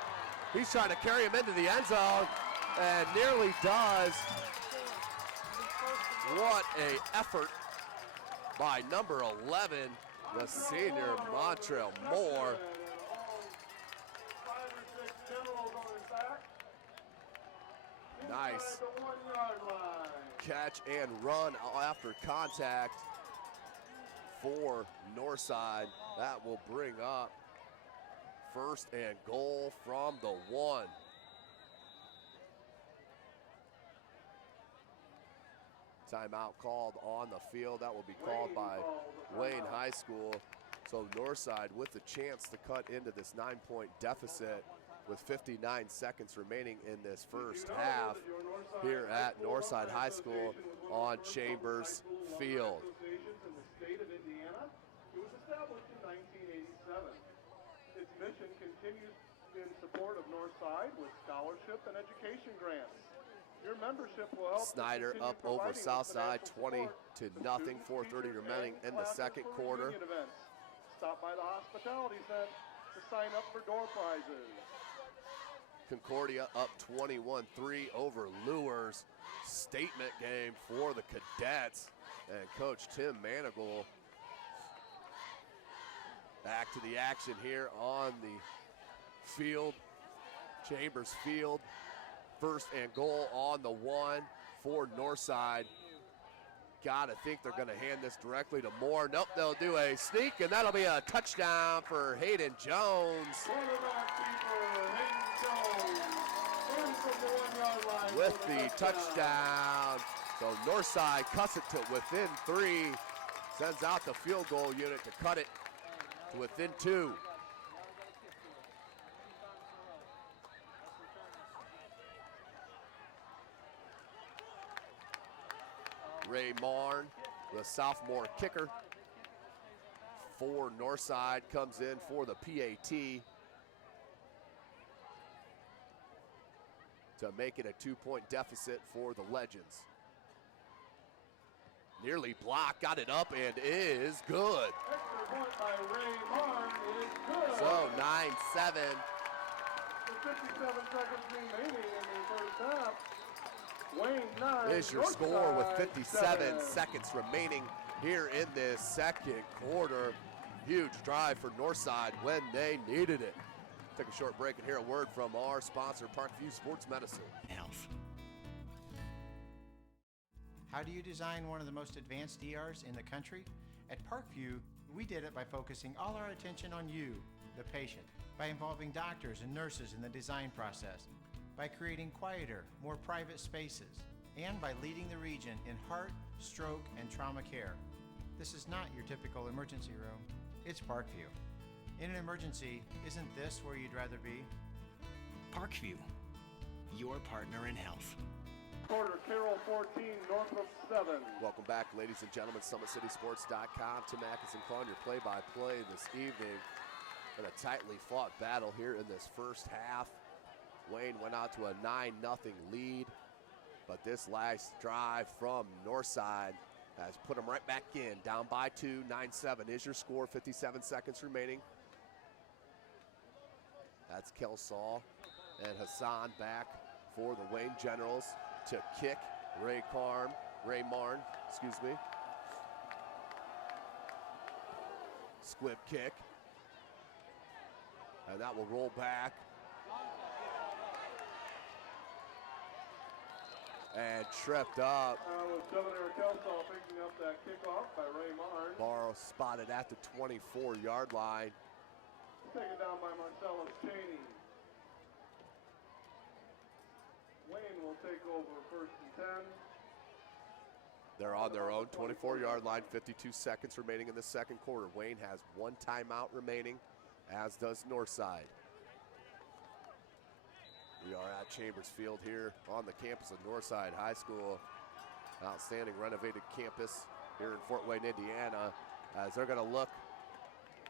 He's trying to carry him into the end zone and nearly does. What a effort by number 11, the senior Montrell Moore. Nice catch and run after contact for Northside. That will bring up 1st and goal from the 1. Timeout called on the field. That will be called by Wayne High School. So Northside with the chance to cut into this 9-point deficit with 59 seconds remaining in this first half here at Northside High School on Chambers Field. In the state of Indiana, it was established in 1987. Its mission continues in support of Northside with scholarship and education grants. Your membership will help Snyder up over Southside 20-0, 4:30 remaining in the second quarter. Stop by the hospitality to sign up for door prizes. Concordia up 21-3 over Lures. Statement game for the Cadets. And Coach Tim Manigal back to the action here on the field. Chambers Field. First and goal on the 1 for Northside. Gotta think they're gonna hand this directly to Moore. Nope, they'll do a sneak, and that'll be a touchdown for Hayden Jones. Quarterback keeper, Hayden Jones, in from the 1 yard line With for the touchdown. So Northside cuts it to within 3. Sends out the field goal unit to cut it to within 2. Ray Marn, the sophomore kicker for Northside, comes in for the PAT to make it a 2-point deficit for the Legends. Nearly blocked, got it up, and is good. Extra point by Ray Marn is good. So 9-7. With 57 seconds remaining in the first half. Wayne 9. Is your score with Northside 57 7. seconds remaining here in this second quarter. Huge drive for Northside when they needed it. Take a short break and hear a word from our sponsor, Parkview Sports Medicine. Health. How do you design one of the most advanced ERs in the country? At Parkview, we did it by focusing all our attention on you, the patient, by involving doctors and nurses in the design process, by creating quieter, more private spaces, and by leading the region in heart, stroke, and trauma care. This is not your typical emergency room. It's Parkview. In an emergency, isn't this where you'd rather be? Parkview, your partner in health. Quarter, Carroll 14, Northrop 7. Welcome back, ladies and gentlemen. SummitCitySports.com. Tim Atkinson calling your play-by-play this evening. In a tightly fought battle here in this first half. Wayne went out to a 9-0 lead, but this last drive from Northside has put them right back in. Down by 2, 9-7 is your score, 57 seconds remaining. That's Kelsall and Hassan back for the Wayne Generals to kick. Ray Marn, Squib kick. And that will roll back. And tripped up. With Governor Kelsall picking up that kickoff by Ray Marn. Barrow spotted at the 24-yard line. Taken down by Marcellus Cheney. Wayne will take over first and 10. They're on their own 24-yard line, 52 seconds remaining in the second quarter. Wayne has 1 timeout remaining, as does Northside. We are at Chambers Field here on the campus of Northside High School. Outstanding renovated campus here in Fort Wayne, Indiana. As they're going to look,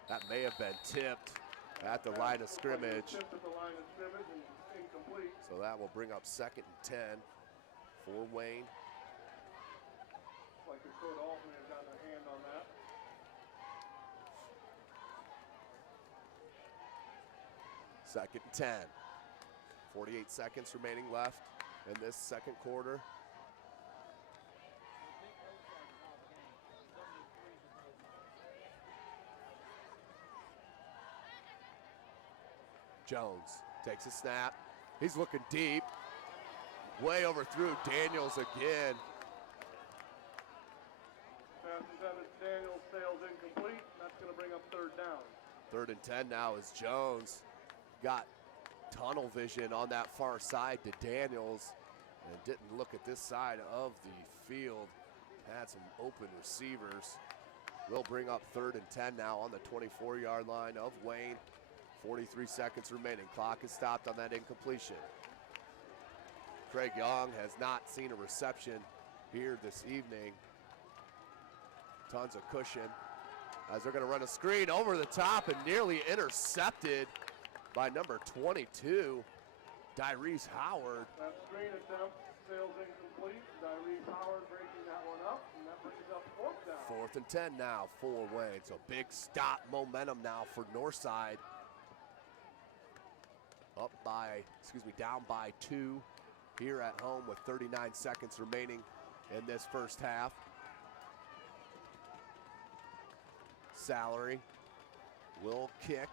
that may have been tipped at the line of scrimmage. Tipped at the line of scrimmage and incomplete. So that will bring up 2nd and 10 for Wayne. Like the Coach Altman has gotten a hand on that. Second and 10. 48 seconds remaining left in this second quarter. Jones takes a snap. He's looking deep. Way overthrew Daniels again. Pass intended to Daniels, sails incomplete. That's going to bring up 3rd down. 3rd and 10 now as Jones got tunnel vision on that far side to Daniels and didn't look at this side of the field. Had some open receivers. Will bring up 3rd and 10 now on the 24-yard line of Wayne. 43 seconds remaining. Clock is stopped on that incompletion. Craig Young has not seen a reception here this evening. Tons of cushion as they're going to run a screen over the top and nearly intercepted by number 22, Dyrese Howard. That screen attempt sails incomplete. Dyrese Howard breaking that one up, and that brings up 4th down. 4th and 10 now for Wayne. So big stop momentum now for Northside down by 2 here at home with 39 seconds remaining in this first half. Salary will kick.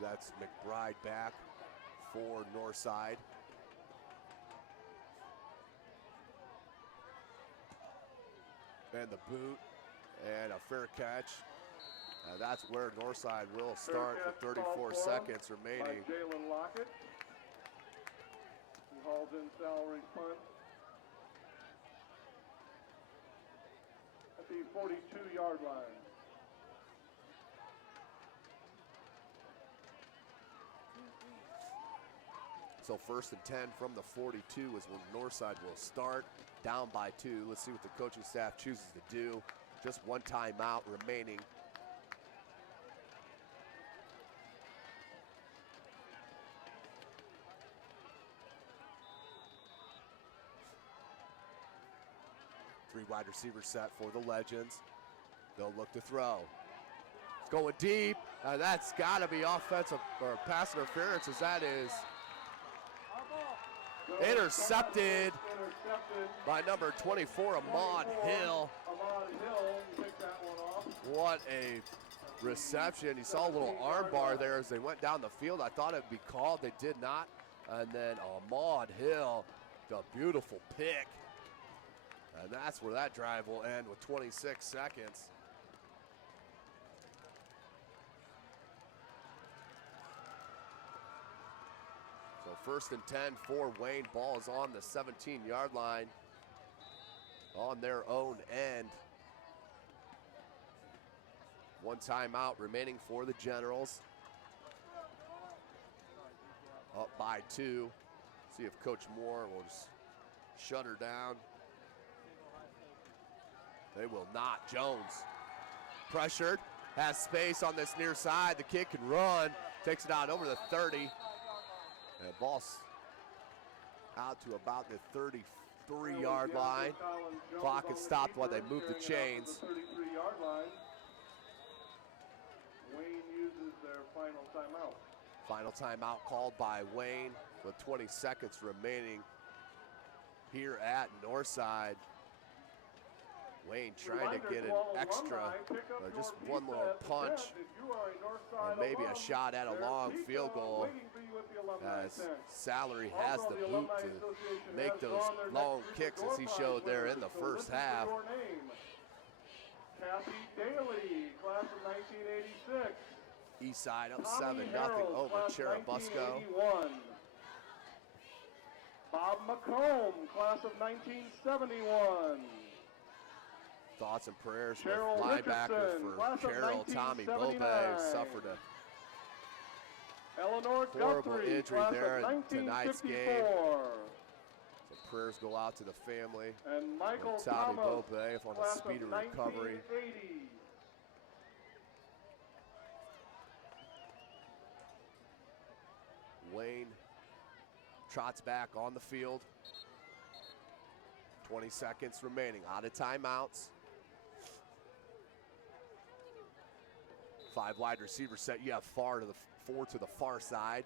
That's McBride back for Northside. And the boot and a fair catch. That's where Northside will start with 34 seconds remaining. Jalen Lockett. He hauls in Salary's punt at the 42-yard line. So 1st and 10 from the 42 is when Northside will start. Down by 2. Let's see what the coaching staff chooses to do. Just one timeout remaining. Three wide receiver set for the Legends. They'll look to throw. It's going deep. That's got to be offensive or pass interference, as that is intercepted by number 24, Ahmad Hill. What a reception. You saw a little arm bar there as they went down the field. I thought it'd be called. They did not. And then Ahmad Hill, the beautiful pick. And that's where that drive will end with 26 seconds. So 1st and 10 for Wayne. Ball is on the 17-yard line on their own end. One timeout remaining for the Generals. Up by 2. See if Coach Moore will just shut her down. They will not. Jones pressured, has space on this near side. The kid can run, takes it out over the 30. And ball's out to about the 33-yard line. Clock is stopped while they move the chains. 33-yard line. Wayne uses their final timeout. Final timeout called by Wayne with 20 seconds remaining here at Northside. Wayne trying to get an extra, just one little punch, and maybe a shot at a long field goal, as Salary has the boot to make those long kicks as he showed there in the first half. Kathy Daly, class of 1986. Eastside up 7-0 over Cherubusco. Bob McComb, class of 1971. Thoughts and prayers for Cheryl linebacker Richardson, for Carroll, Tommy Bobe, who suffered a Eleanor horrible Guthrie, injury class there of in tonight's game. 1954. So prayers go out to the family And Michael of Tommy Thomas, Bobe on a class speedy of recovery. 1980. Wayne trots back on the field. 20 seconds remaining, out of timeouts. 5 wide receiver set. You have 4 to the far side.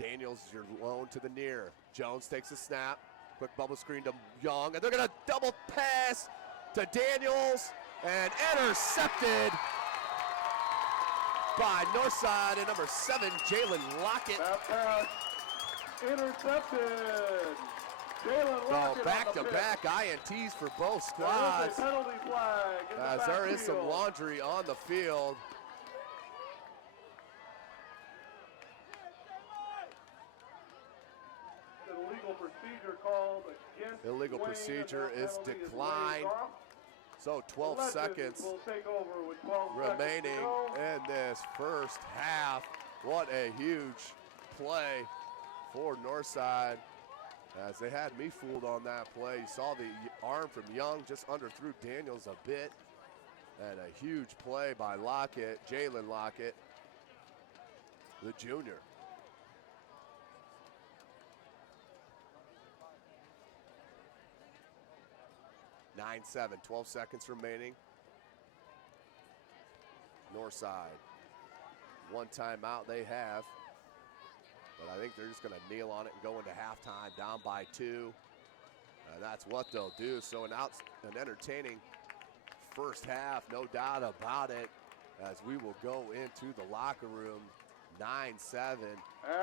Daniels is your lone to the near. Jones takes a snap. Quick bubble screen to Young, and they're going to double pass to Daniels, and intercepted by Northside and number 7, Jalen Lockett. That pass intercepted. Jalen Lockett So back-to-back INTs for both There squads, is a penalty flag in the as there is some backfield. laundry on the field. Illegal procedure called against Illegal Wayne, procedure and that is penalty declined. waived off. So 12 Legends seconds will take over with 12 remaining seconds to go. in this first half. What a huge play for Northside, as they had me fooled on that play. You saw the arm from Young just underthrew Daniels a bit, and a huge play by Lockett, Jalen Lockett, the junior. Nine, 7, 12 seconds remaining. Northside One timeout they have. But I think they're just going to kneel on it and go into halftime down by 2. And that's what they'll do. So an entertaining first half, no doubt about it, as we will go into the locker room. 9-7.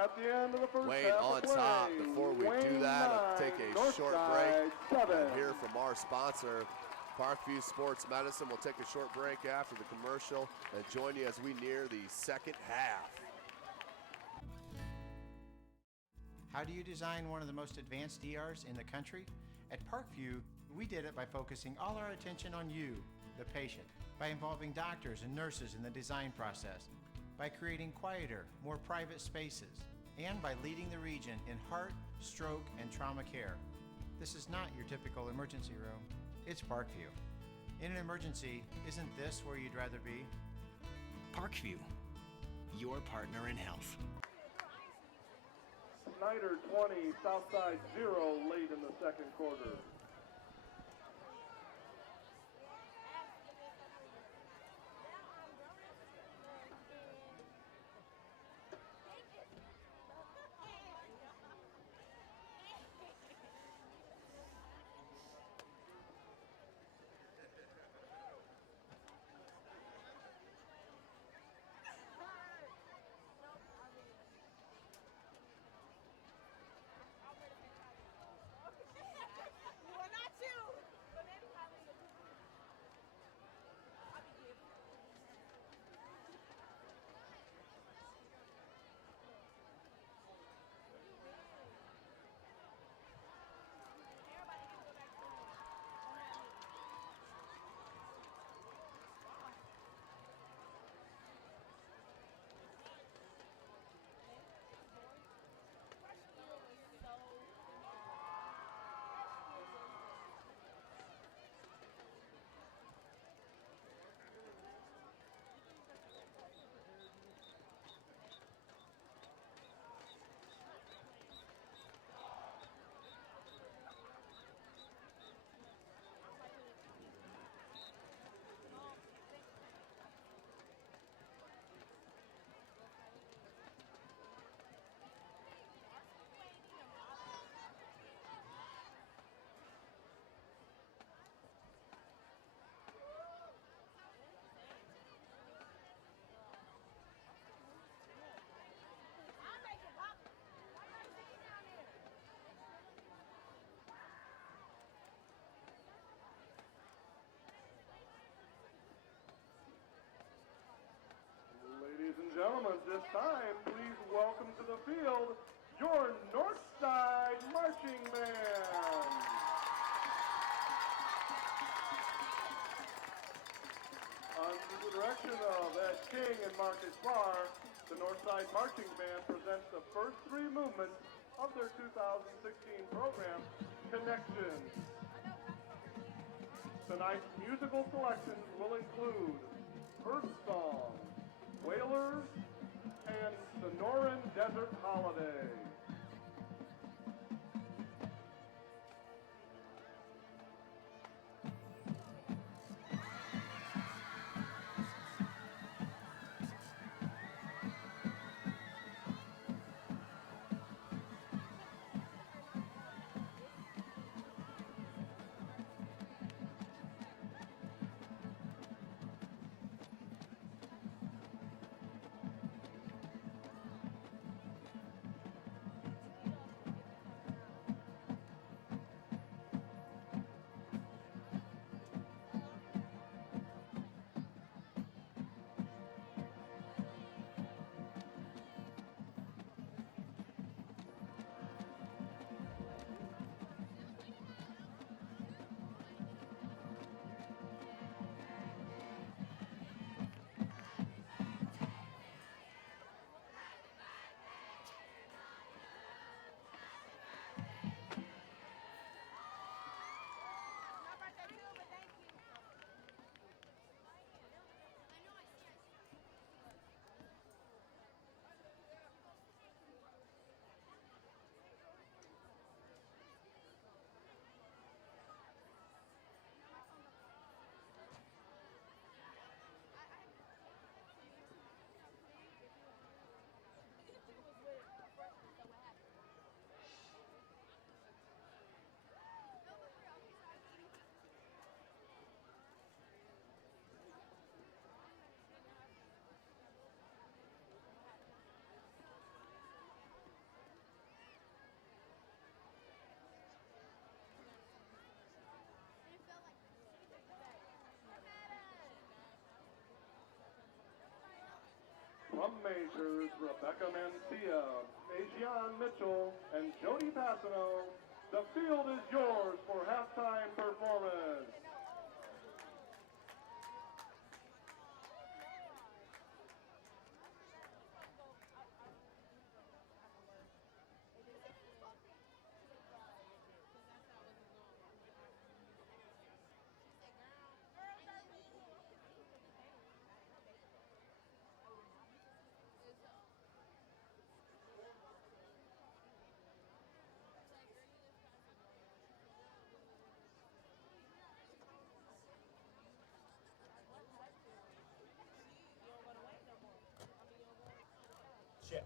At the end of the first Wayne half on of play, top. Before we do that, I'll take a short break and hear from our sponsor, Parkview Sports Medicine. We'll take a short break after the commercial and join you as we near the second half. How do you design one of the most advanced ERs in the country? At Parkview, we did it by focusing all our attention on you, the patient, by involving doctors and nurses in the design process, by creating quieter, more private spaces, and by leading the region in heart, stroke, and trauma care. This is not your typical emergency room. It's Parkview. In an emergency, isn't this where you'd rather be? Parkview, your partner in health. Snyder 20, Southside 0 late in the second quarter. Ladies and gentlemen, this time, please welcome to the field your Northside Marching Band. Under the direction of Ed King and Marcus Barr, the Northside Marching Band presents the first 3 movements of their 2016 program, Connections. Tonight's musical selections will include Earth Song, Whalers, and Sonoran Desert Holiday. Drum majors Rebecca Mancia, Ajian Mitchell, and Jody Passano, the field is yours for halftime performance. Check.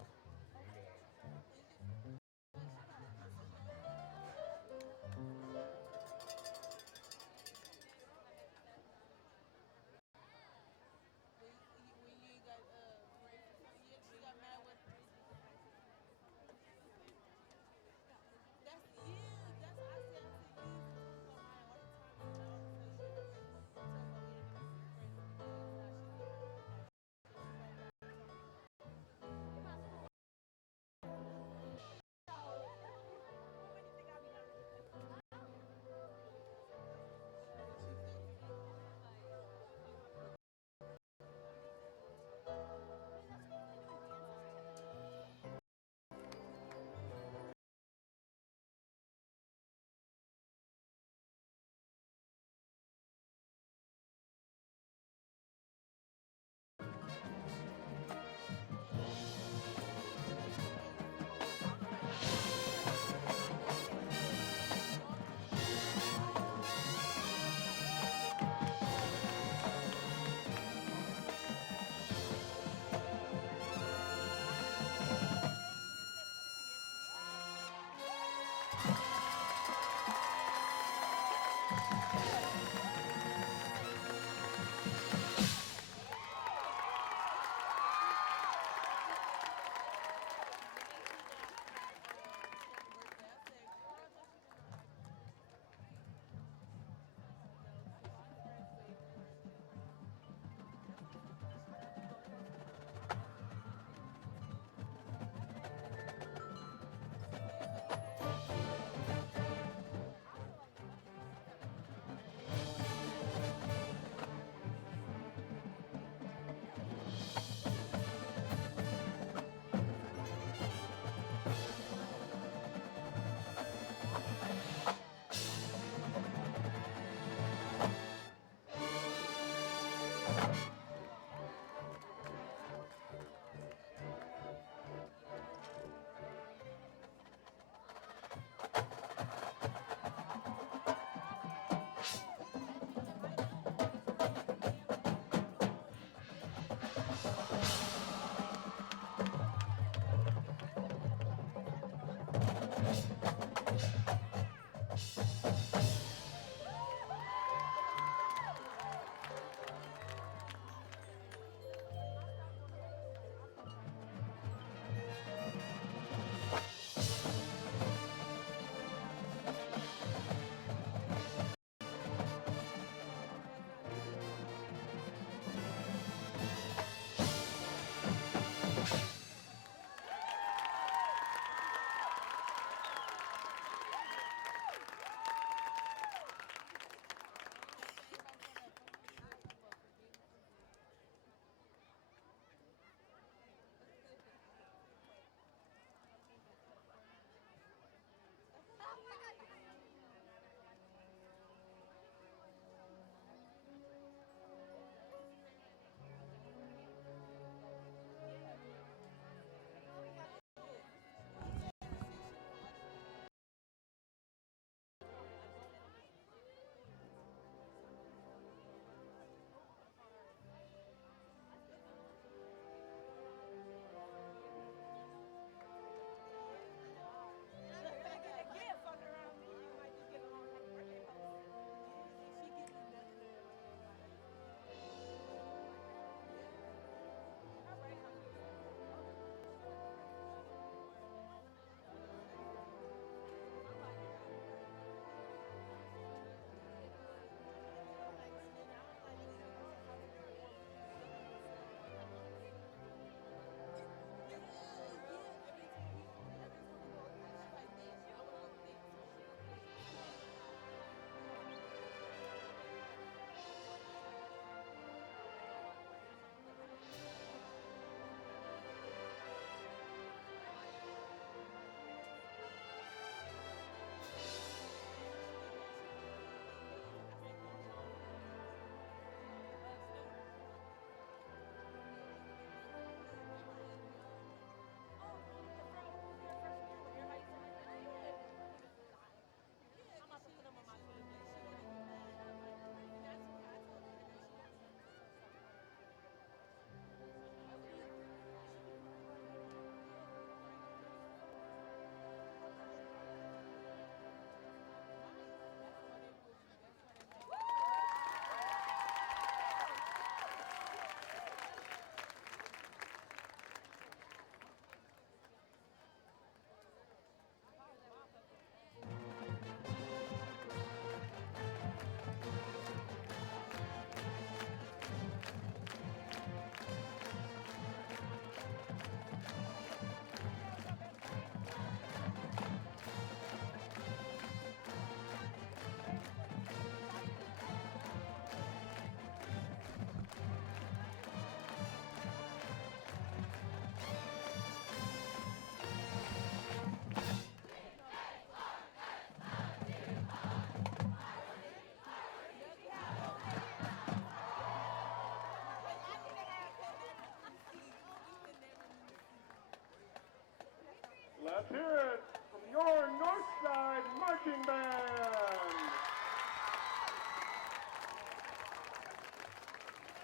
Let's hear it from your Northside Marching Band.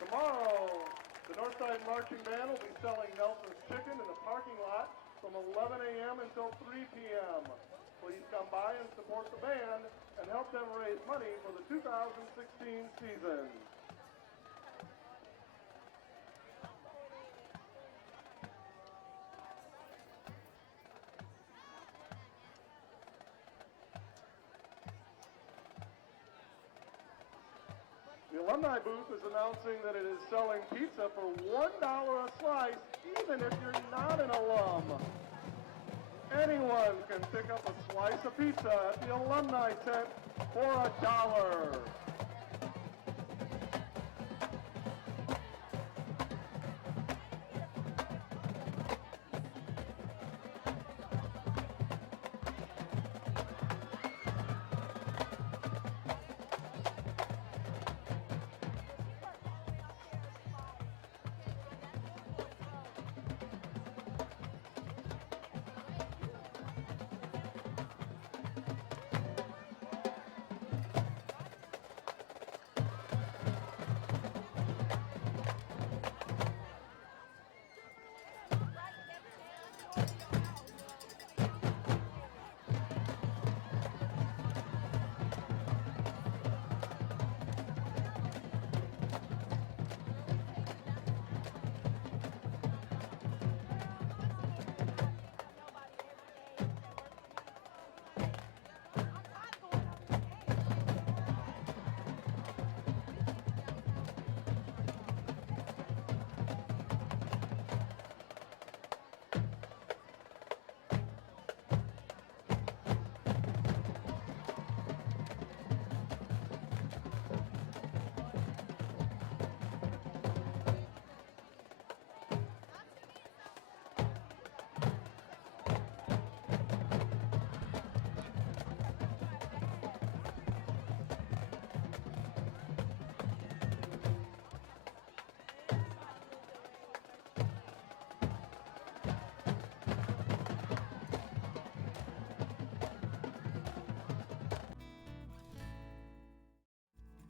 Tomorrow, the Northside Marching Band will be selling Nelson's Chicken in the parking lot from 11 a.m. until 3 p.m. Please come by and support the band and help them raise money for the 2016 season. The alumni booth is announcing that it is selling pizza for $1 a slice, even if you're not an alum. Anyone can pick up a slice of pizza at the alumni tent for $1.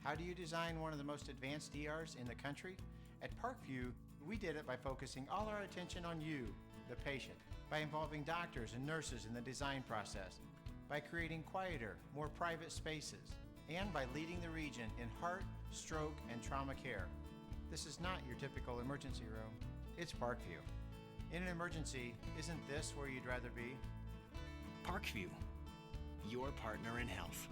How do you design one of the most advanced ERs in the country? At Parkview, we did it by focusing all our attention on you, the patient, by involving doctors and nurses in the design process, by creating quieter, more private spaces, and by leading the region in heart, stroke, and trauma care. This is not your typical emergency room. It's Parkview. In an emergency, isn't this where you'd rather be? Parkview, your partner in health.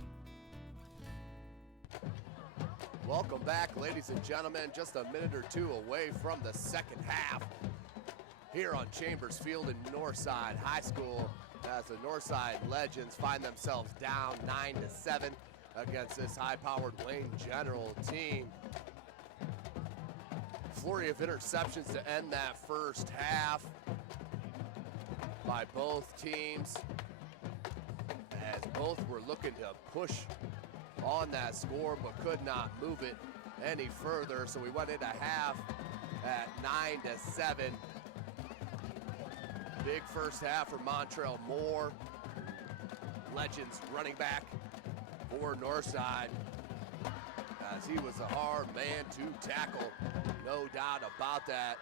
Welcome back, ladies and gentlemen. Just a minute or two away from the second half here on Chambers Field in Northside High School as the Northside Legends find themselves down 9-7 against this high-powered Wayne General team. Flurry of interceptions to end that first half by both teams, as both were looking to push on that score but could not move it any further. So we went into half at 9-7. Big first half for Montrell Moore. Legends running back for Northside, as he was a hard man to tackle, no doubt about that,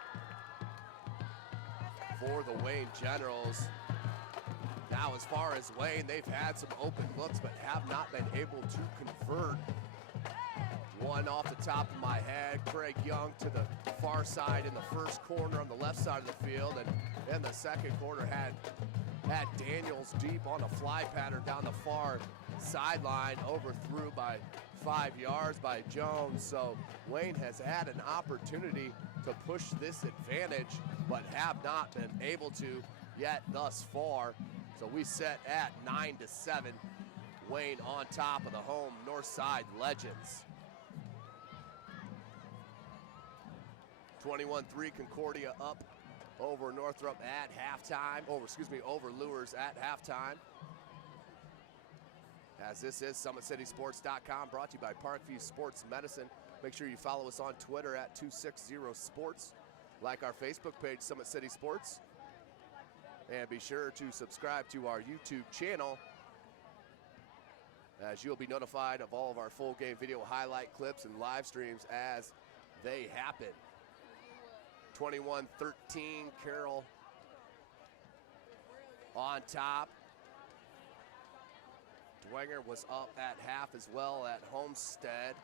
for the Wayne Generals. Now, as far as Wayne, they've had some open looks but have not been able to convert. One off the top of my head, Craig Young to the far side in the first corner on the left side of the field, and in the second quarter had Daniels deep on a fly pattern down the far sideline, overthrew by 5 yards by Jones. So Wayne has had an opportunity to push this advantage but have not been able to yet thus far. So we set at 9-7. Wayne on top of the home Northside Legends. 21-3 Concordia up over Northrop at halftime. Over Lures at halftime. As this is SummitCitySports.com, brought to you by Parkview Sports Medicine. Make sure you follow us on Twitter at 260sports. Like our Facebook page, Summit City Sports. And be sure to subscribe to our YouTube channel, as you'll be notified of all of our full game video highlight clips and live streams as they happen. 21-13, Carroll on top. Dwenger was up at half as well at Homestead.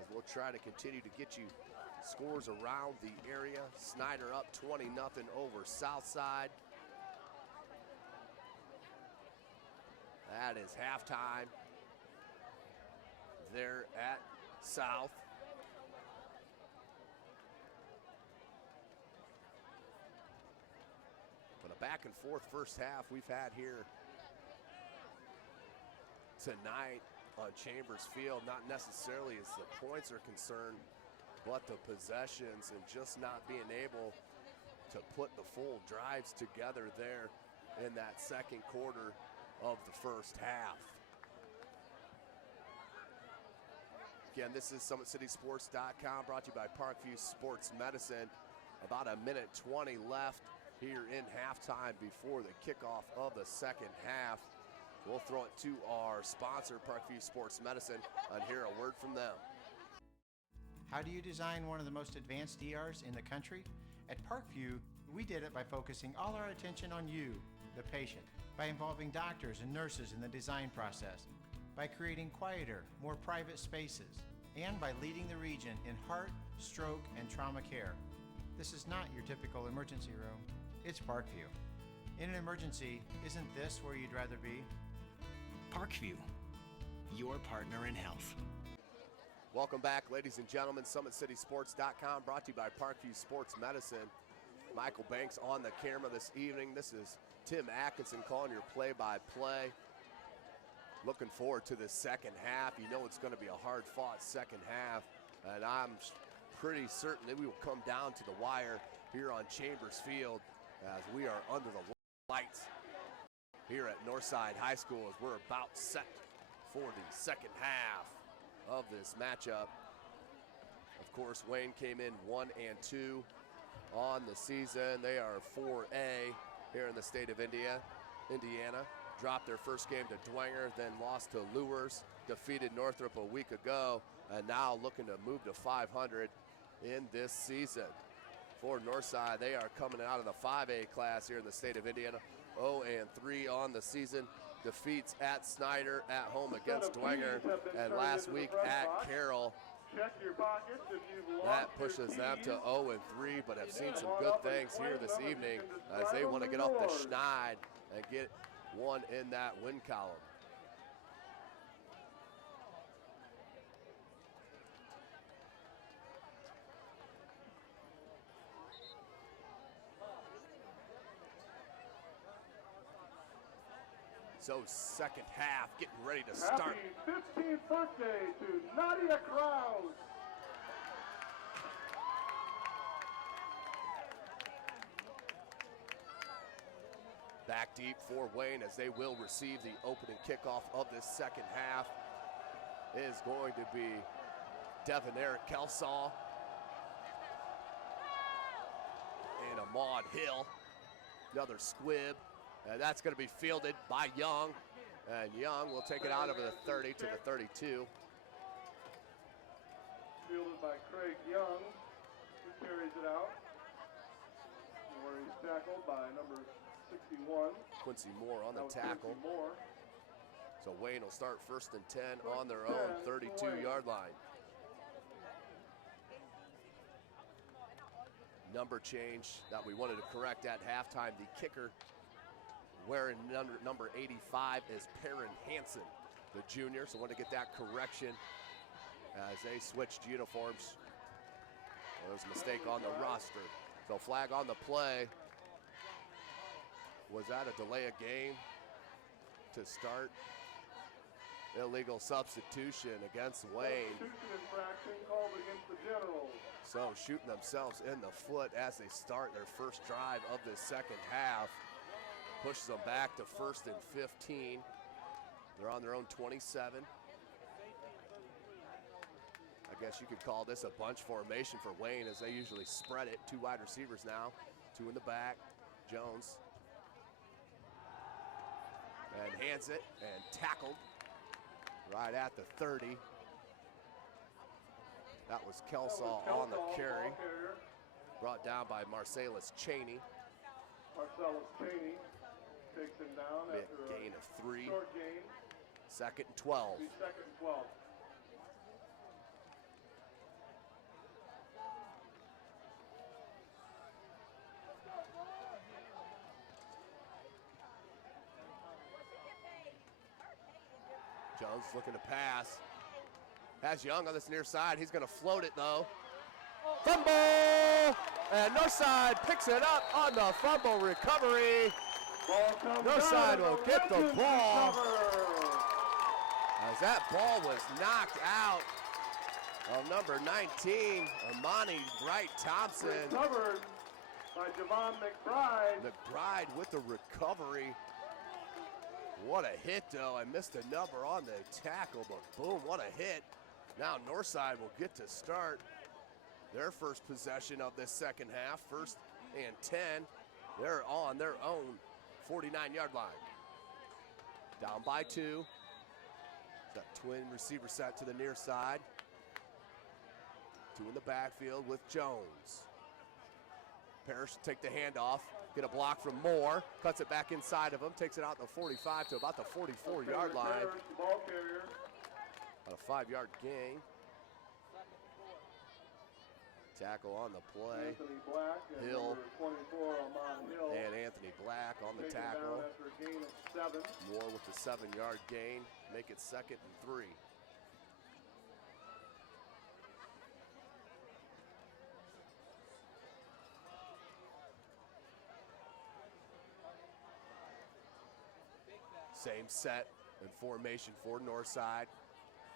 As we'll try to continue to get you scores around the area. Snyder up 20-0 over Southside. That is halftime there at South. But a back and forth first half we've had here tonight on Chambers Field, not necessarily as the points are concerned, but the possessions and just not being able to put the full drives together there in that second quarter of the first half. Again, this is SummitCitySports.com, brought to you by Parkview Sports Medicine. About a minute 20 left here in halftime before the kickoff of the second half. We'll throw it to our sponsor, Parkview Sports Medicine, and hear a word from them. How do you design one of the most advanced ERs in the country? At Parkview, we did it by focusing all our attention on you, the patient, by involving doctors and nurses in the design process, by creating quieter, more private spaces, and by leading the region in heart, stroke, and trauma care. This is not your typical emergency room. It's Parkview. In an emergency, isn't this where you'd rather be? Parkview, your partner in health. Welcome back, ladies and gentlemen. SummitCitySports.com, brought to you by Parkview Sports Medicine. Michael Banks on the camera this evening. This is Tim Atkinson calling your play-by-play. Looking forward to the second half. You know it's going to be a hard-fought second half, and I'm pretty certain that we will come down to the wire here on Chambers Field as we are under the lights here at Northside High School as we're about set for the second half of this matchup. Of course, Wayne came in 1-2 on the season. They are 4A here in the state of Indiana. Dropped their first game to Dwenger, then lost to Lures, defeated Northrop a week ago, and now looking to move to 500 in this season. For Northside, they are coming out of the 5A class here in the state of Indiana. 0-3 on the season. Defeats at Snyder, at home against Dwenger, and last week at Carroll. That pushes them to 0-3, but have seen some good things here this evening as they want to get off the schneid and get one in that win column. So second half getting ready to start. Happy 15th birthday to Nadia Krause. Back deep for Wayne as they will receive the opening kickoff of this second half. Is going to be Devin Eric Kelsaw and Ahmad Hill. Another squib. And that's going to be fielded by Young. And Young will take it out over the 30 to the 32. Fielded by Craig Young, who carries it out. Where he's tackled by number 61. Quincy Moore on the tackle. So Wayne will start 1st and 10 on their own 32-yard line. Number change that we wanted to correct at halftime. The kicker wearing number 85 is Perrin Hansen, the junior. So want to get that correction as they switched uniforms. There was a mistake on the roster. So flag on the play. Was that a delay of game to start? Illegal substitution against Wayne. Substitution infraction called against the Generals. So shooting themselves in the foot as they start their first drive of the second half. Pushes them back to 1st and 15. They're on their own 27. I guess you could call this a bunch formation for Wayne as they usually spread it. 2 wide receivers now, 2 in the back. Jones. And hands it and tackled right at the 30. That was Kelsaw on the carry. Brought down by Marcellus Cheney. Marcellus Cheney takes him down after a gain of 3. Short gain. 2nd and 12. Second and 12. Jones looking to pass. Has Young on this near side. He's going to float it though. Fumble! And Northside picks it up on the fumble recovery. Northside will get the ball. As that ball was knocked out of number 19, Amani Bright Thompson. Recovered by Javon McBride. McBride with the recovery. What a hit though. I missed a number on the tackle, but boom, what a hit. Now Northside will get to start their first possession of this second half. 1st and 10. They're on their own 49-yard line. Down by 2. That twin receiver set to the near side. 2 in the backfield with Jones. Parrish will take the handoff. Get a block from Moore. Cuts it back inside of him. Takes it out the 45 to about the 44-yard line. Ball carrier. About a 5-yard gain. Tackle on the play. Anthony Black and Hill. number 24, Amon Hill. And Anthony Black on the Taken tackle. down after a gain of 7. Moore with the 7-yard gain. Make it 2nd and 3. Same set and formation for Northside.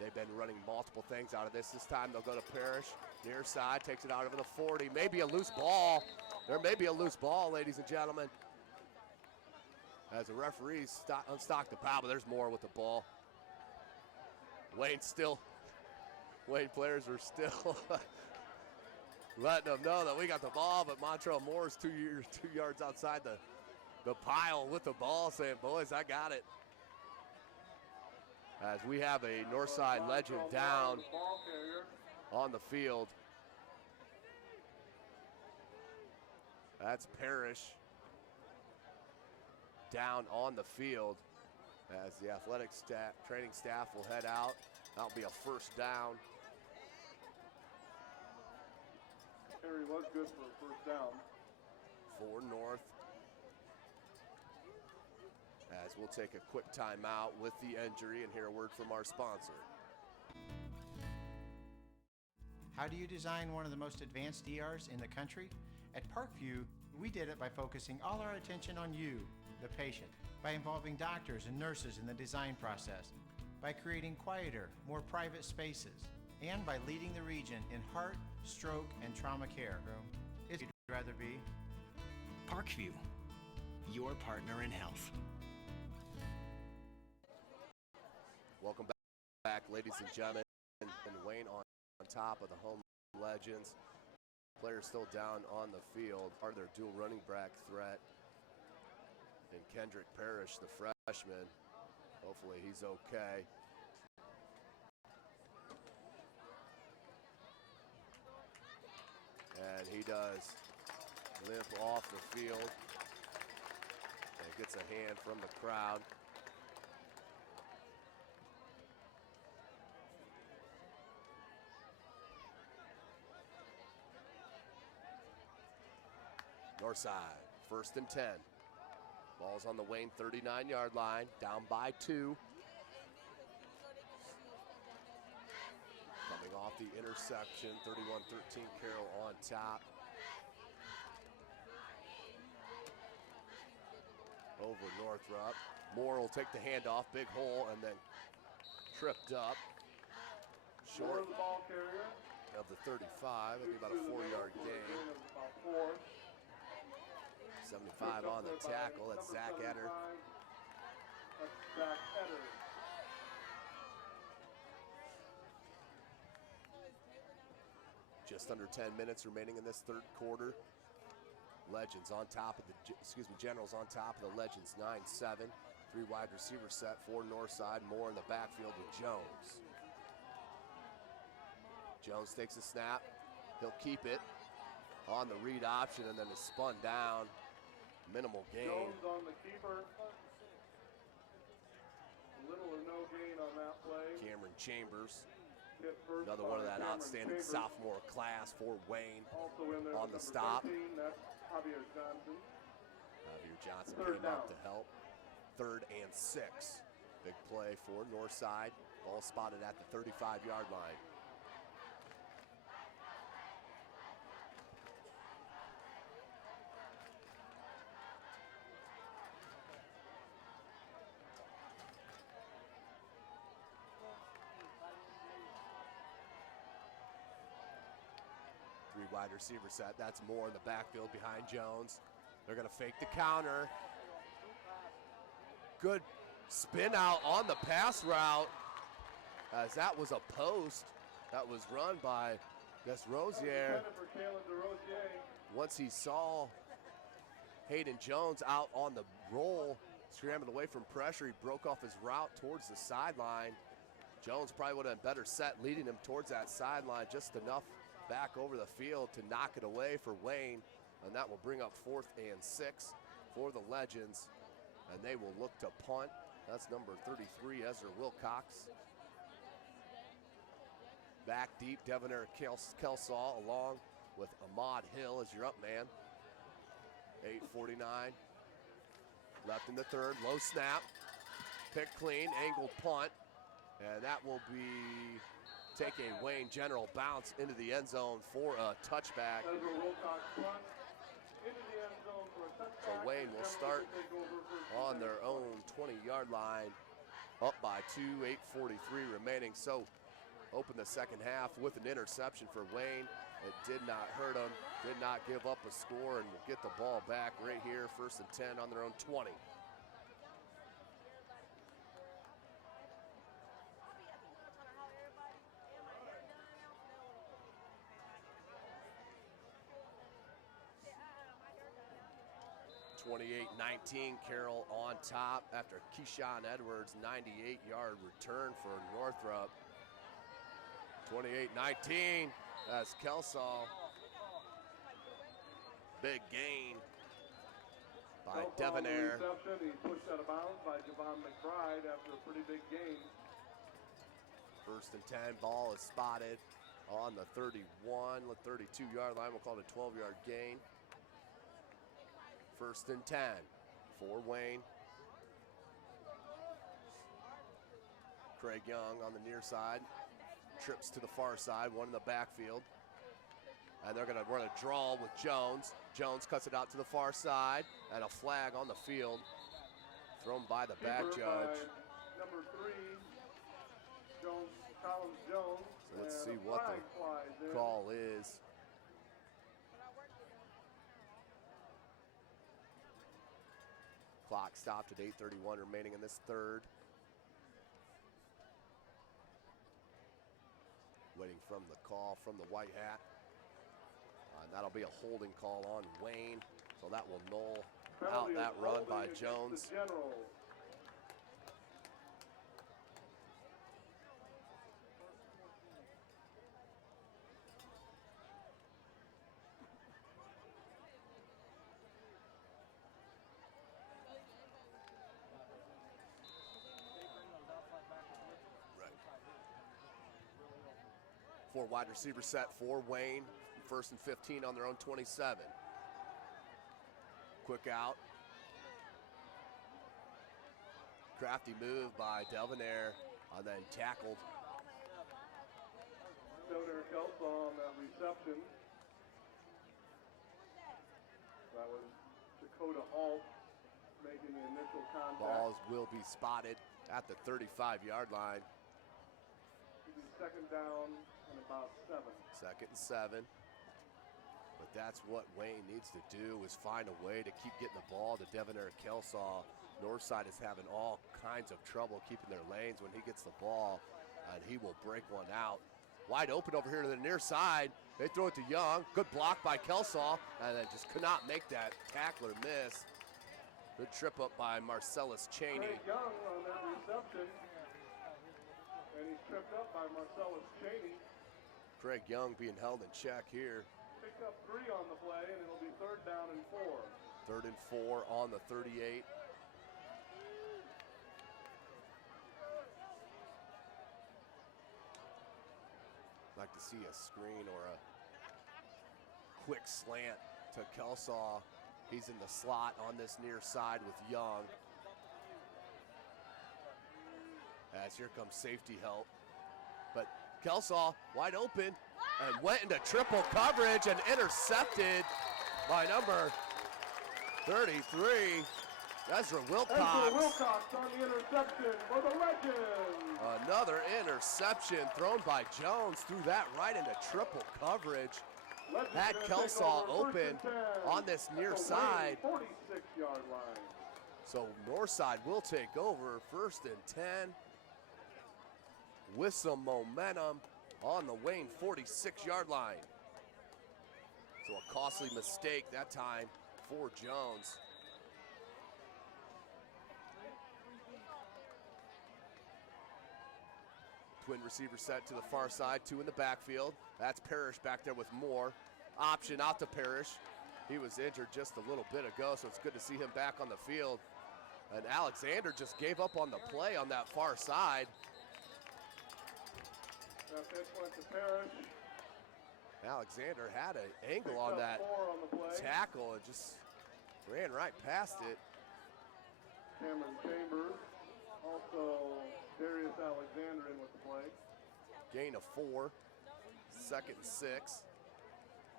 They've been running multiple things out of this. This time they'll go to Parrish. Near side, takes it out over the 40. Maybe a loose ball. There may be a loose ball, ladies and gentlemen. As the referees unstock the pile, but there's more with the ball. Wayne players are still letting them know that we got the ball, but Montrell Moore's 2 yards outside the pile with the ball saying, boys, I got it. As we have a Northside legend down on the field. That's Parrish down on the field as the athletic training staff will head out. That'll be a 1st down. Harry was good for a 1st down. For North. As we'll take a quick timeout with the injury and hear a word from our sponsor. How do you design one of the most advanced ERs in the country? At Parkview, we did it by focusing all our attention on you, the patient, by involving doctors and nurses in the design process, by creating quieter, more private spaces, and by leading the region in heart, stroke, and trauma care. It's you'd rather be. Parkview, your partner in health. Welcome back, ladies and gentlemen. And Wayne on top of the home legends. Players still down on the field. Part of their dual running back threat. And Kendrick Parrish, the freshman. Hopefully he's okay. And he does limp off the field. And gets a hand from the crowd. Northside, 1st and 10. Ball's on the Wayne 39-yard line, down by 2. Coming off the interception, 31-13 Carroll on top. Over Northrop. Moore will take the handoff, big hole, and then tripped up. Short The ball carrier. of the 35, it'll be about a 4-yard gain. About 4. 75 on the tackle, that's Zach Etter. That's Zach Etter. Just under 10 minutes remaining in this third quarter. Legends on top of the, Generals on top of the Legends 9-7. 3 wide receiver set for Northside. Moore in the backfield with Jones. Jones takes a snap. He'll keep it on the read option and then is spun down. Minimal gain. Jones on the keeper. Little or no gain on that play. Cameron Chambers. Another one of that outstanding sophomore class for Wayne also in there on the stop. 13, that's Javier Johnson. Javier Johnson Third came down. up to help. 3rd and 6. Big play for Northside. Ball spotted at the 35-yard line. Wide receiver set. That's Moore in the backfield behind Jones. They're going to fake the counter. Good spin out on the pass route, as that was a post that was run by Desrosiers. Once he saw Hayden Jones out on the roll, scrambling away from pressure, he broke off his route towards the sideline. Jones probably would have been better set leading him towards that sideline, just enough back over the field to knock it away for Wayne, and that will bring up 4th and 6 for the Legends, and they will look to punt. That's number 33, Ezra Wilcox. Back deep, Devonair Kelsaw along with Ahmad Hill as your up man. 8:49 left in the third. Low snap, pick clean, angled punt, and that will be take a Wayne General bounce into the end zone for a touchback. So Wayne will start on their own 20-yard line, up by 2, 8:43 remaining. So open the second half with an interception for Wayne. It did not hurt them, did not give up a score, and will get the ball back right here, 1st and 10 on their own 20. (28-19), Carroll on top after Keyshawn Edwards' 98-yard return for Northrop. 28-19 as Kelsaw. Big gain by Devonair. He pushed out of bounds by Javon McBride after a pretty big gain. 1st and 10, ball is spotted on the 31, 32-yard line. We'll call it a 12-yard gain. 1st and 10 for Wayne. Craig Young on the near side. Trips to the far side, one in the backfield. And they're going to run a draw with Jones. Jones cuts it out to the far side, and a flag on the field thrown by the back judge. Number 3, Collins Jones. So let's see what the call is. Clock stopped at 8:31 remaining in this third. Waiting from the call from the white hat. And that'll be a holding call on Wayne. So that will null out that run by Jones. Four wide receiver set for Wayne. 1st and 15 on their own 27. Quick out. Crafty move by Devonair, and then tackled. Devonair Kelsaw on that reception. That was Dakota Alt making the initial contact. Balls will be spotted at the 35-yard line. 2nd down and about 7. 2nd and 7. But that's what Wayne needs to do, is find a way to keep getting the ball to Devonair Kelsaw. Northside is having all kinds of trouble keeping their lanes when he gets the ball, and he will break one out wide open over here to the near side. They throw it to Young. Good block by Kelsaw, and then just could not make that tackler miss. Good trip up by Marcellus Cheney. Craig Young on that reception, and he's tripped up by Marcellus Cheney. Craig Young being held in check here. Picked up 3 on the play, and it'll be 3rd down and 4. 3rd and 4 on the 38. Like to see a screen or a quick slant to Kelsaw. He's in the slot on this near side with Young. As here comes safety help. But Kelsaw wide open and went into triple coverage and intercepted by number 33, Ezra Wilcox. Ezra Wilcox on the interception for the Legends. Another interception thrown by Jones, threw that right into triple coverage. Legends Had gonna take Kelsaw over open 1st and 10 on this near at the side. Wayne 46-yard line. So Northside will take over 1st and 10 with some momentum on the Wayne 46-yard line. So a costly mistake that time for Jones. Twin receiver set to the far side, 2 in the backfield. That's Parrish back there with Moore. Option out to Parrish. He was injured just a little bit ago, so it's good to see him back on the field. And Alexander just gave up on the play on that far side. That pitch went to Parrish. Alexander had an angle on that 4 on the play. tackle and just ran right past it. Cameron Chambers, also Darius Alexander in with the play. Gain of 4, 2nd and 6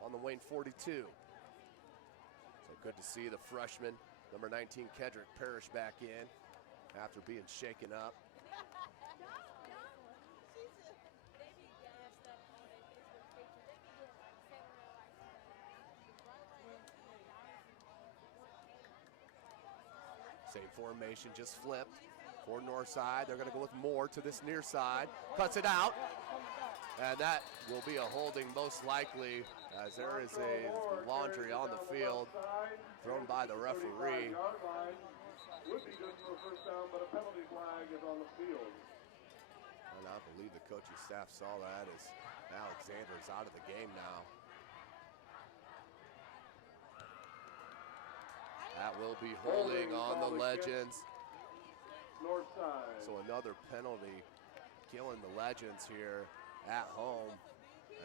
on the Wayne 42. So good to see the freshman, number 19, Kedrick Parrish, back in after being shaken up. Same formation, just flipped for Northside. They're going to go with Moore to this near side. Cuts it out. And that will be a holding most likely, as there is a laundry on the field thrown by the referee. Would be good for a 1st down, but a penalty flag is on the field. And I believe the coaching staff saw that as Alexander is out of the game now. That will be holding on the Legends. North side. So another penalty killing the Legends here at home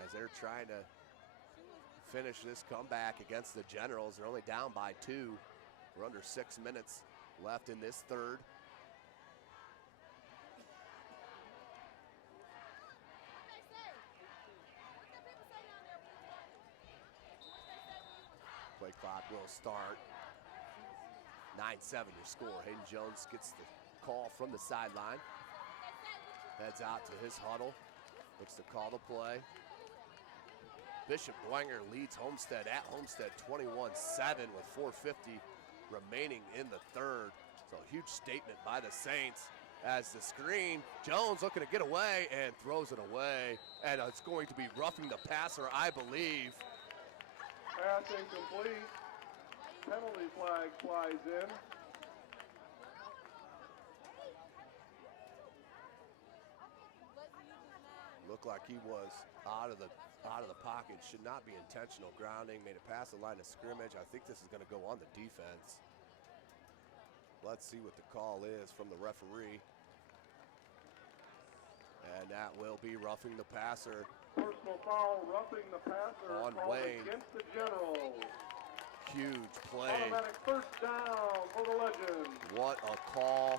as they're trying to finish this comeback against the Generals. They're only down by 2. We're under 6 minutes left in this 3rd. Play clock will start. 9-7 your score. Hayden Jones gets the call from the sideline. Heads out to his huddle. Looks to call the play. Bishop Dwenger leads Homestead at Homestead 21-7 with 4:50 remaining in the 3rd. So a huge statement by the Saints as the screen. Jones looking to get away and throws it away. And it's going to be roughing the passer, I believe. Pass incomplete. Penalty flag flies in. Looked like he was out of the pocket. Should not be intentional grounding. Made it past the line of scrimmage. I think this is going to go on the defense. Let's see what the call is from the referee. And that will be roughing the passer. Personal foul, roughing the passer On Wayne. against the Generals. Huge play. Automatic 1st down for the Legends. What a call.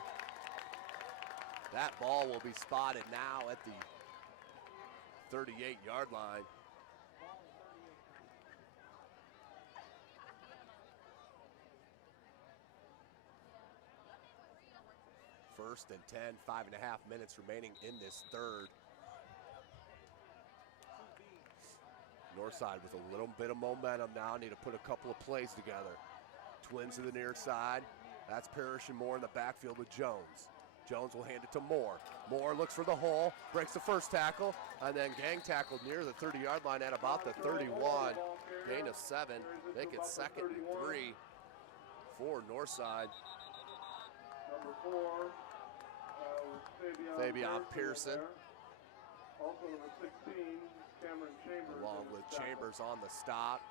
That ball will be spotted now at the 38-yard line. First and 10, 5.5 minutes remaining in this 3rd. Northside with a little bit of momentum now. Need to put a couple of plays together. Twins to the near side. That's Parrish and Moore in the backfield with Jones. Jones will hand it to Moore. Moore looks for the hole, breaks the first tackle, and then gang tackled near the 30-yard line at about the 31. Gain of 7, make it 2nd and 3 for Northside. Number 4, Fabian Pearson. Also number 16, Cameron Chambers. Along with Chambers on the stop.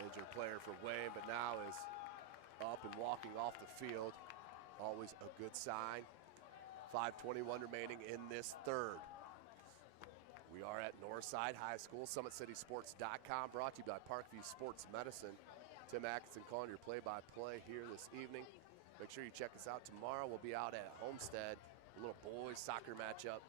Injured player for Wayne, but now is up and walking off the field. Always a good sign. 5:21 remaining in this third. We are at Northside High School, SummitCitySports.com, brought to you by Parkview Sports Medicine. Tim Atkinson calling your play-by-play here this evening. Make sure you check us out tomorrow. We'll be out at Homestead, a little boys soccer matchup,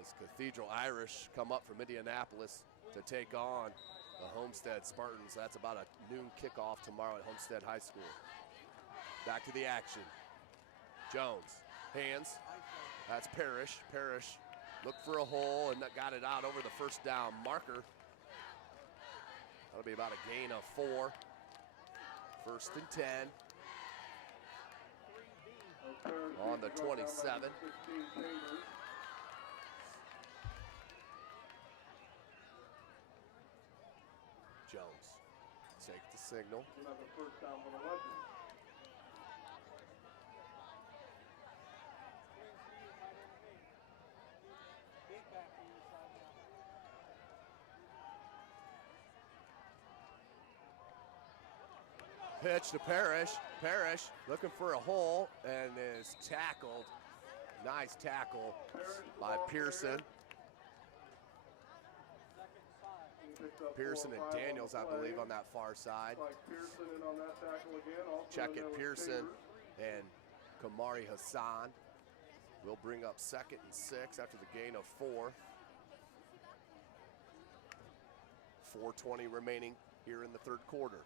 as Cathedral Irish come up from Indianapolis to take on the Homestead Spartans. That's about a noon kickoff tomorrow at Homestead High School. Back to the action. Jones, hands. That's Parrish. Parrish looked for a hole and got it out over the first down marker. That'll be about a gain of 4. 1st and 10. On the 27. Jones take the signal. First down for the Legends. Pitch to Parrish. Parrish looking for a hole and is tackled. Nice tackle by Pearson. Pearson and Daniels, I believe, on that far side. Check it, Pearson and Kamari Hassan will bring up 2nd and 6 after the gain of 4. 4:20 remaining here in the third quarter.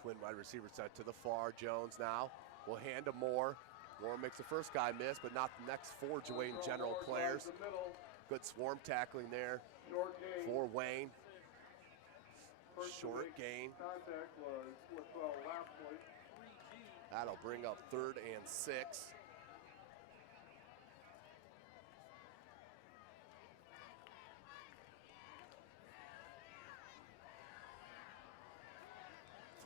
Twin wide receiver set to the far. Jones now will hand to Moore. Moore makes the first guy miss, but not the next 4 Wayne General players. Good swarm tackling there for Wayne. Short gain. That'll bring up 3rd and 6.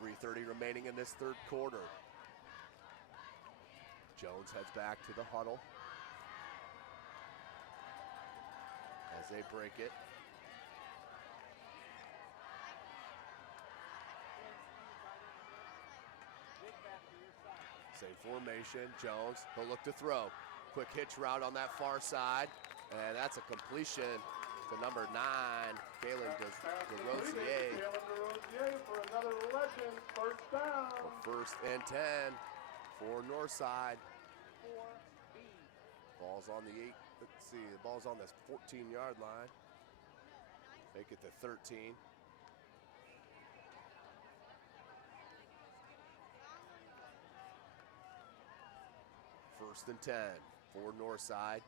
.330 remaining in this third quarter. Jones heads back to the huddle as they break it. Same formation. Jones, he'll look to throw. Quick hitch route on that far side, and that's a completion to number 9, Kalen DeRosier. For another Legend first down. 1st and 10 for Northside. Ball's on the 8. Let's see, the ball's on this 14-yard line. Make it to 13. First and 10 for Northside.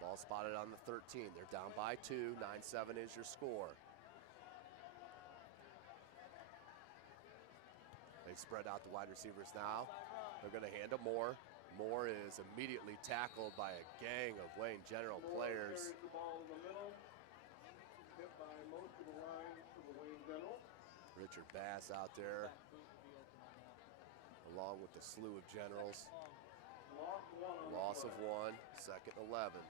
Ball spotted on the 13. They're down by 2. 9-7 is your score. They spread out the wide receivers now. They're going to hand to Moore. Moore is immediately tackled by a gang of Wayne General players. The ball in the middle. Hit by most of the line for the Wayne General. Richard Bass out there, along with the slew of generals. Loss of 1, 2nd and 11.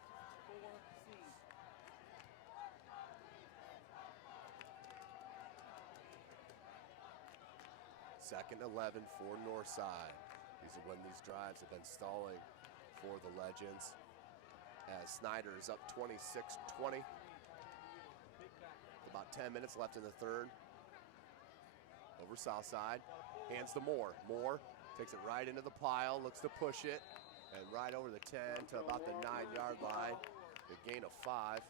Second 11 for Northside. These are when these drives have been stalling for the Legends. As Snyder is up 26-20. About 10 minutes left in the third. Over Southside, hands to Moore. Moore takes it right into the pile, looks to push it, and right over the 10 to about the 9-yard line. A gain of 5.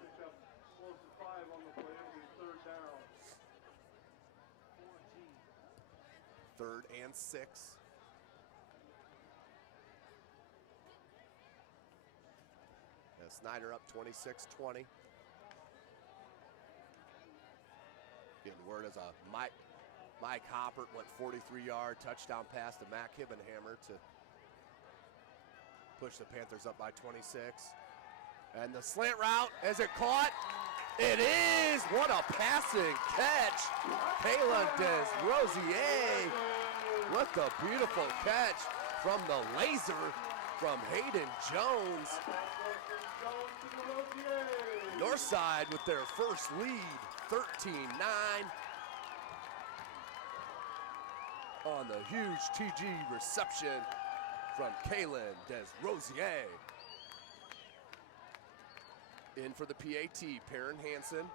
Picked up close to 5 on the play. It'll be 3rd down. 3rd and 6. Snyder up 26-20. Getting word as a Mike Hoppert went 43-yard touchdown pass to Mac Hibbenhammer to push the Panthers up by 26. And the slant route, is it caught? It is! What a passing catch! Kayla Desrosier with the beautiful catch from the laser from Hayden Jones. Northside with their first lead, 13-9. On the huge TG reception from Kaylin Desrosier. In for the PAT, Perrin Hansen.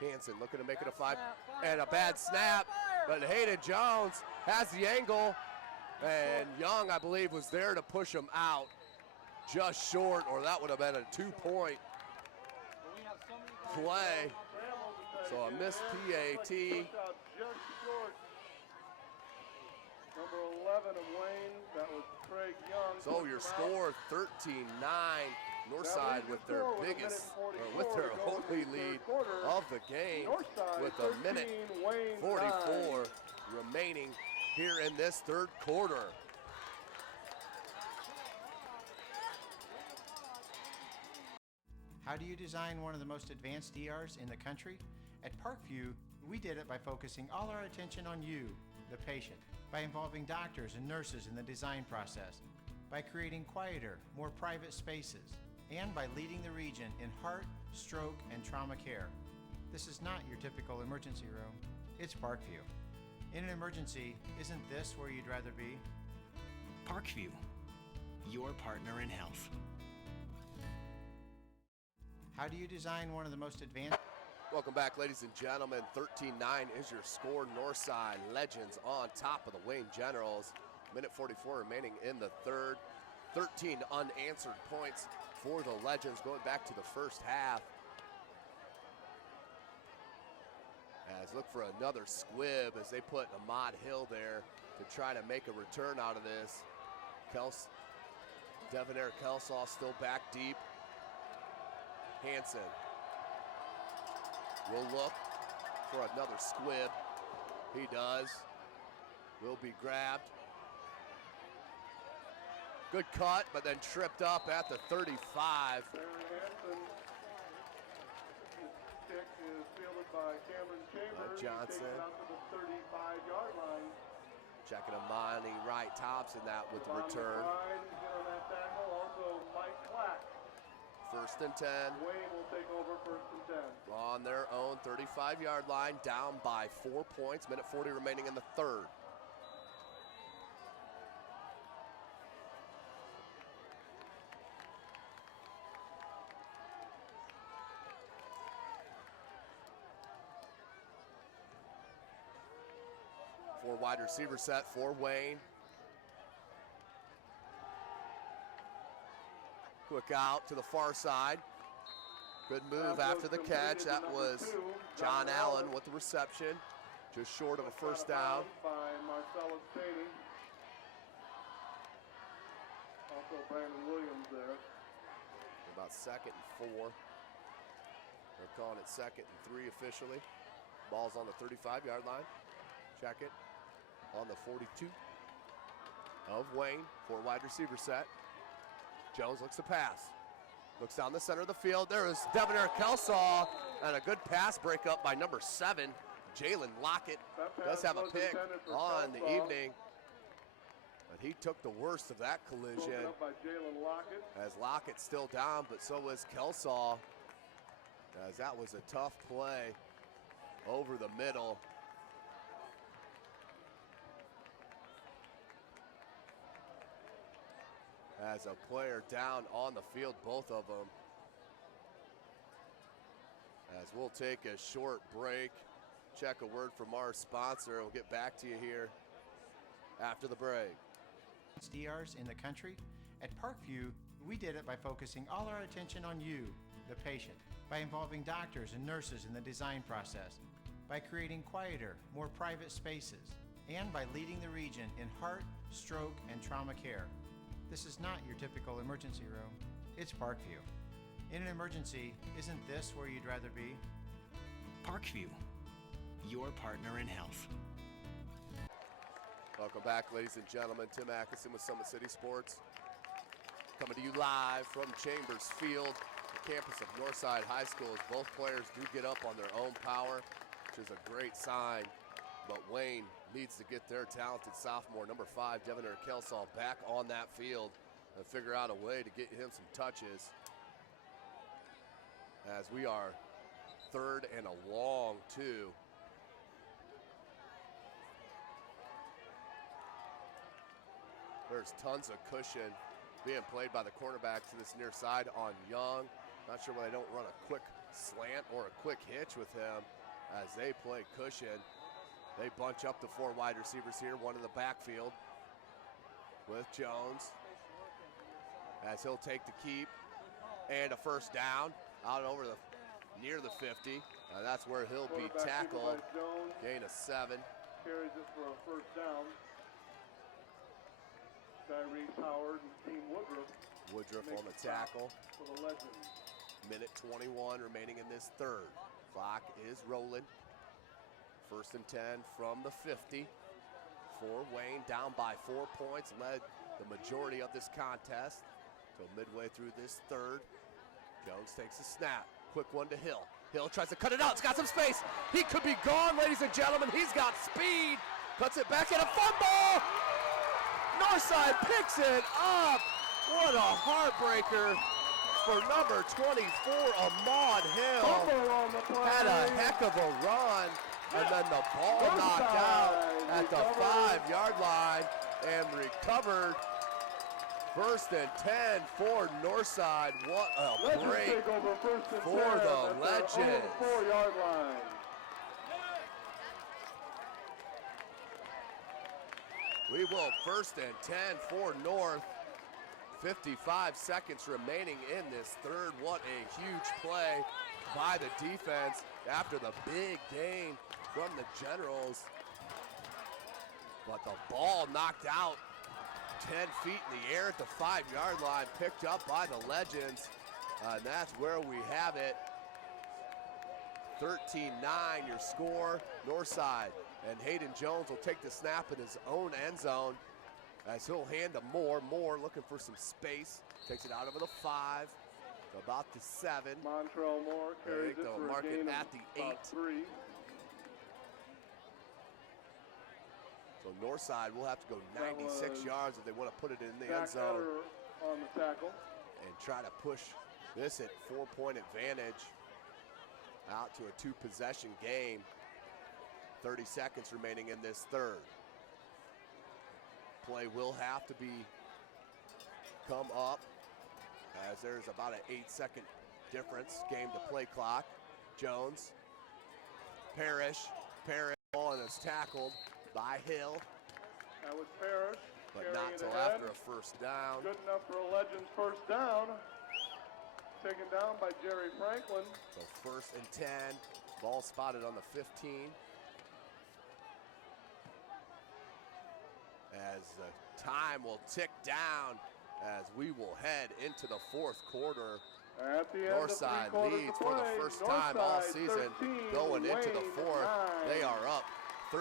Hansen looking to make it a 5, and a bad snap, but Hayden Jones has the angle, and Young, I believe, was there to push him out just short, or that would have been a 2-point play. So a missed PAT. Number 11 of Wayne, that was Craig Young. So your score 13-9. Northside with their biggest, or with their only lead of the game, with a minute 44 remaining here in this 3rd quarter. How do you design one of the most advanced ERs in the country? At Parkview, we did it by focusing all our attention on you, the patient, by involving doctors and nurses in the design process, by creating quieter, more private spaces, and by leading the region in heart, stroke, and trauma care. This is not your typical emergency room. It's Parkview. In an emergency, isn't this where you'd rather be? Parkview, your partner in health. How do you design one of the most advanced? Welcome back, ladies and gentlemen. 13-9 is your score. Northside Legends on top of the Wayne Generals. Minute 44 remaining in the 3rd. 13 unanswered points for the Legends going back to the first half. As look for another squib as they put Ahmad Hill there to try to make a return out of this. Devonair Kelsaw still back deep. Hansen will look for another squib. He does. Will be grabbed. Good cut, but then tripped up at the 35. Perry Hansen. His kick is fielded by Cameron Chambers. Johnson. Takes it out to the 35-yard line. Checking Amani right tops in that with the return. On that tackle, also Mike Clack. 1st and 10. Wayne will take over 1st and 10. On their own 35-yard line, down by 4 points. Minute 40 remaining in the 3rd. Four wide receiver set for Wayne. Quick out to the far side. Good move after the catch. That was John Allen with the reception. Just short of a 1st down. By Marcellus Cheney. Also Brandon Williams there. About 2nd and 4. They're calling it 2nd and 3 officially. Ball's on the 35-yard line. Check it. On the 42 of Wayne. 4 wide receiver set. Jones looks to pass. Looks down the center of the field. There is Devonair Kelsaw, and a good pass breakup by number 7, Jalen Lockett. Does have a pick on the evening, but he took the worst of that collision. Up by Jalen Lockett. As Lockett's still down, but so is Kelsaw. As that was a tough play over the middle. As a player down on the field, both of them. As we'll take a short break, check a word from our sponsor, and we'll get back to you here after the break. ERs in the country? At Parkview, we did it by focusing all our attention on you, the patient, by involving doctors and nurses in the design process, by creating quieter, more private spaces, and by leading the region in heart, stroke, and trauma care. This is not your typical emergency room. It's Parkview. In an emergency, isn't this where you'd rather be? Parkview, your partner in health. Welcome back, ladies and gentlemen. Tim Atkinson with Summit City Sports. Coming to you live from Chambers Field, the campus of Northside High School. As both players do get up on their own power, which is a great sign. But Wayne needs to get their talented sophomore, number 5, Devonair Kelsall, back on that field and figure out a way to get him some touches. As we are third and a long 2. There's tons of cushion being played by the cornerback to this near side on Young. Not sure why they don't run a quick slant or a quick hitch with him as they play cushion. They bunch up the 4 wide receivers here, one in the backfield with Jones as he'll take the keep and a first down out over the near the 50. That's where he'll be tackled. Gain of 7. Carries it for a first down. Tyrese Howard and Team Woodruff. Woodruff on the tackle. For the Legends. Minute 21 remaining in this third. Clock is rolling. First and 10 from the 50 for Wayne, down by 4 points, led the majority of this contest till midway through this third. Jones takes a snap, quick one to Hill. Hill tries to cut it out, it's got some space. He could be gone, ladies and gentlemen. He's got speed, cuts it back, and a fumble. Northside picks it up. What a heartbreaker for number 24, Ahmad Hill. Had a heck of a run. And then the ball knocked out at the 5-yard line and recovered. First and 10 for Northside. What a break for the Legends. 4-yard line. We will first and 10 for North. 55 seconds remaining in this third. What a huge play by the defense after the big gain from the Generals. But the ball knocked out 10 feet in the air at the 5-yard line, picked up by the Legends. And that's where we have it. 13-9 your score. Northside, and Hayden Jones will take the snap in his own end zone as he'll hand to Moore. Moore looking for some space, takes it out over the 5 to about the 7. Montrell Moore carries it for a gain at the 8. 3. So Northside will have to go 96 yards if they want to put it in the end zone on the tackle and try to push this at 4-point advantage out to a 2-possession game. 30 seconds remaining in this third. Play will have to come up as there's about an 8-second difference. Game to play clock. Jones, Parrish ball and is tackled by Hill. That was Parrish. But not till after a first down. Good enough for a Legends first down. Taken down by Jerry Franklin. So first and 10. Ball spotted on the 15. As the time will tick down as we will head into the fourth quarter. At the end Northside of 3 quarters leads to for the play. first time all Northside season. 13, Going into the Wayne fourth, 9. they are up 13-9.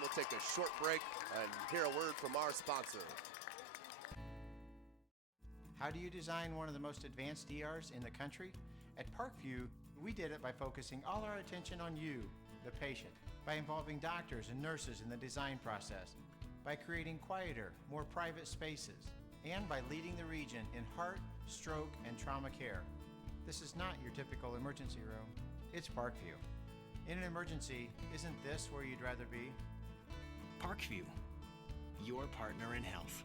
We'll take a short break and hear a word from our sponsor. How do you design one of the most advanced ERs in the country? At Parkview, we did it by focusing all our attention on you, the patient, by involving doctors and nurses in the design process, by creating quieter, more private spaces, and by leading the region in heart, stroke, and trauma care. This is not your typical emergency room. It's Parkview. In an emergency, isn't this where you'd rather be? Parkview, your partner in health.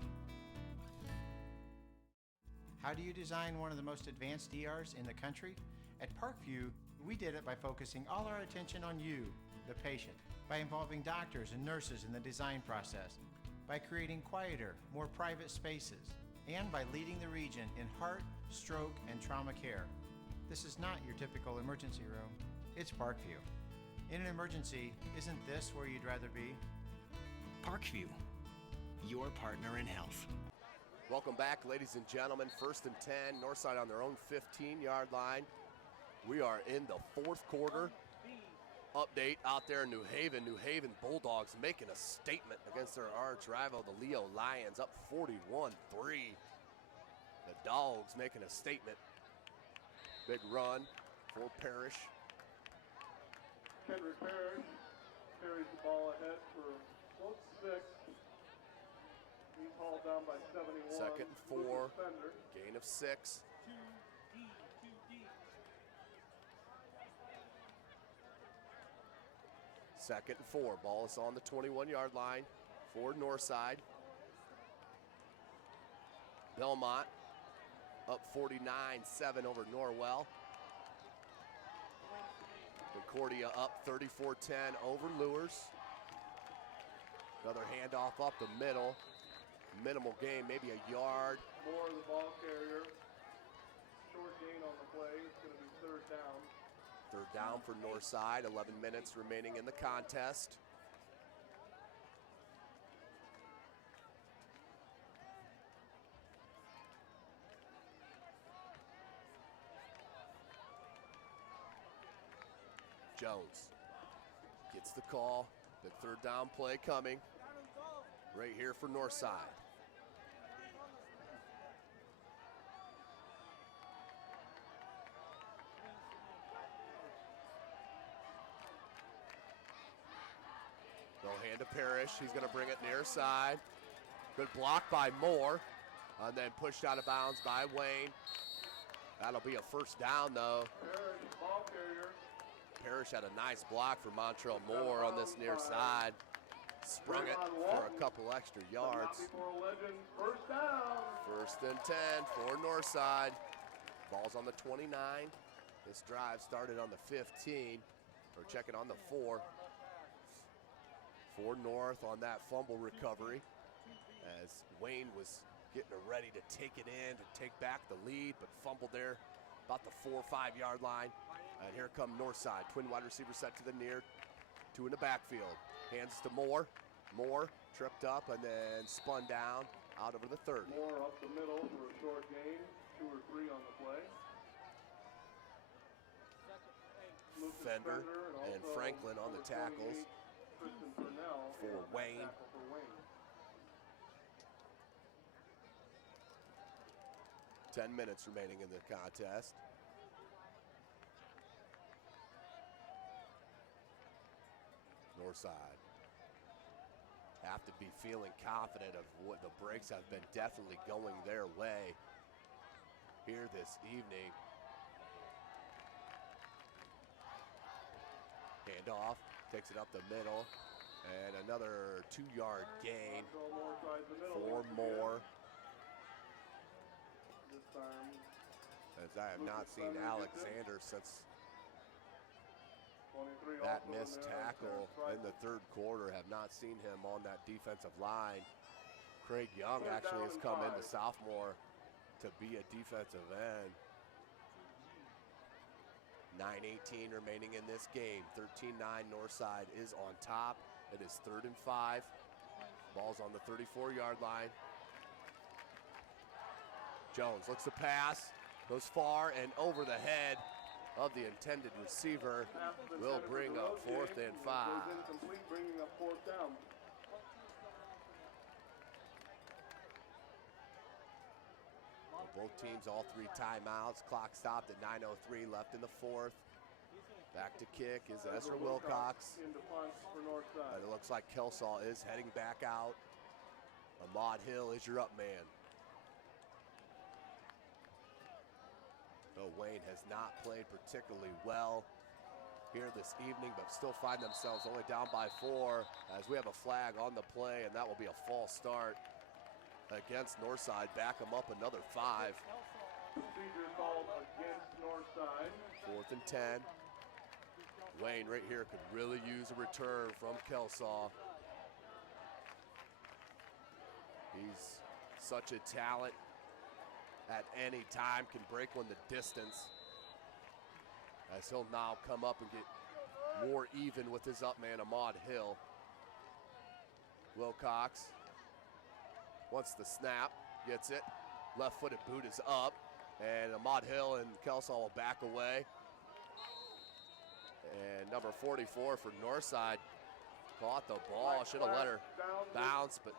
How do you design one of the most advanced ERs in the country? At Parkview, we did it by focusing all our attention on you, the patient, by involving doctors and nurses in the design process, by creating quieter, more private spaces, and by leading the region in heart, stroke, and trauma care. This is not your typical emergency room. It's Parkview. In an emergency, isn't this where you'd rather be? Parkview, your partner in health. Welcome back, ladies and gentlemen. 1st and 10, Northside on their own 15-yard line. We are in the fourth quarter. Update out there in New Haven. New Haven Bulldogs making a statement against their arch rival, the Leo Lions, up 41-3. The Dogs making a statement. Big run for Parrish. Kendrick Parrish carries the ball ahead for close to 6. He's hauled down by 71. 2nd and 4, Defender. gain of 6. Second and 4, ball is on the 21-yard line for Northside. Belmont up 49-7 over Norwell. Concordia up 34-10 over Lures. Another handoff up the middle. Minimal gain, maybe a yard. Moore, the ball carrier. Short gain on the play. It's going to be 3rd down. 3rd down for Northside. 11 minutes remaining in the contest. Jones gets the call. Big 3rd down play coming right here for Northside. No hand to Parrish. He's going to bring it near side. Good block by Moore. And then pushed out of bounds by Wayne. That'll be a 1st down, though. Parrish, ball carrier. Parrish had a nice block for Montrell Moore on this near side. Sprung it for a couple extra yards. 1st down. 1st and 10 for Northside. Ball's on the 29. This drive started on the 15. Or check it on the 4. For North on that fumble recovery as Wayne was getting ready to take it in, to take back the lead, but fumbled there about the 4 or 5 yard line. And here come Northside. Twin wide receiver set to the near, 2 in the backfield. Hands to Moore. Moore tripped up and then spun down out over the 30. Moore up the middle for a short gain, 2 or 3 on the play. Fender and Franklin on the tackles for Wayne. 10 minutes remaining in the contest. Northside have to be feeling confident of what the breaks have been definitely going their way here this evening. Handoff, takes it up the middle, and another 2-yard gain for Moore. As I have not seen Alexander since that missed tackle in the 3rd quarter. Have not seen him on that defensive line. Craig Young actually has come in, the sophomore, to be a defensive end. 9:18 remaining in this game. 13-9 Northside is on top. It is 3rd and 5. Ball's on the 34-yard line. Jones looks to pass, goes far and over the head of the intended receiver. Will bring up 4th and 5. Bringing up 4th down. Both teams, all 3 timeouts. Clock stopped at 9:03 left in the 4th. Back to kick is Ezra Wilcox. But it looks like Kelsaw is heading back out. Ahmad Hill is your up man. Though Wayne has not played particularly well here this evening, but still find themselves only down by 4 as we have a flag on the play, and that will be a false start against Northside. Back them up another 5. Procedure called against Northside. 4th and 10. Wayne right here could really use a return from Kelsaw. He's such a talent. At any time can break one the distance, as he'll now come up and get more even with his up man, Ahmad Hill. Wilcox wants the snap, gets it. Left-footed boot is up, and Ahmad Hill and Kelsall will back away. And number 44 for Northside caught the ball. Should have let her bounce, but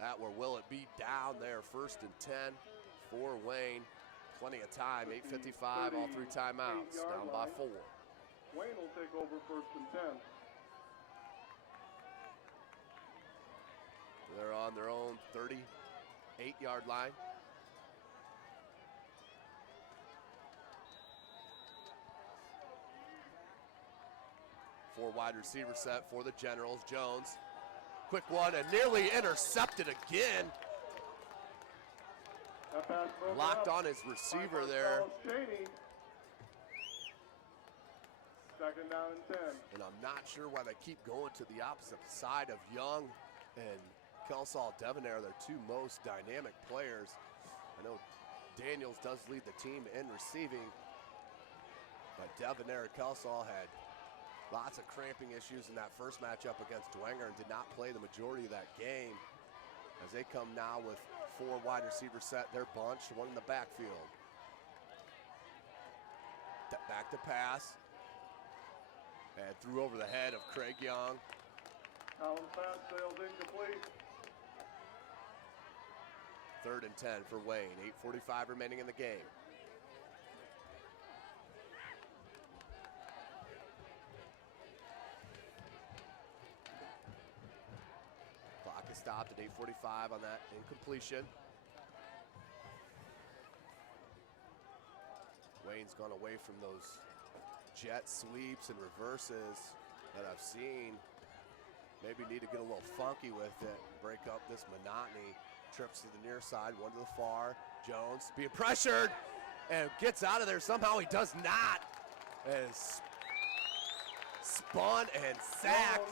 that where will it be down there? 1st and 10 for Wayne. Plenty of time, 8:55, all 3 timeouts, down by 4. Wayne will take over 1st and 10. They're on their own 38-yard line. Four wide receiver set for the Generals. Jones, quick one, and nearly intercepted again. Locked on his receiver there. 2nd down and 10. And I'm not sure why they keep going to the opposite side of Young and Kelsall Devonair, their 2 most dynamic players. I know Daniels does lead the team in receiving, but Devonair and Kelsall had lots of cramping issues in that first matchup against Dwenger and did not play the majority of that game. As they come now with 4 wide receiver set, they're bunched, 1 in the backfield. Back to pass. And threw over the head of Craig Young. Collins pass sails incomplete. 3rd and 10 for Wayne. 8:45 remaining in the game. Clock is stopped at 8:45 on that incompletion. Wayne's gone away from those jet sweeps and reverses that I've seen. Maybe need to get a little funky with it, break up this monotony. Trips to the near side, 1 to the far. Jones being pressured and gets out of there. Somehow he does not. And is spun and sacked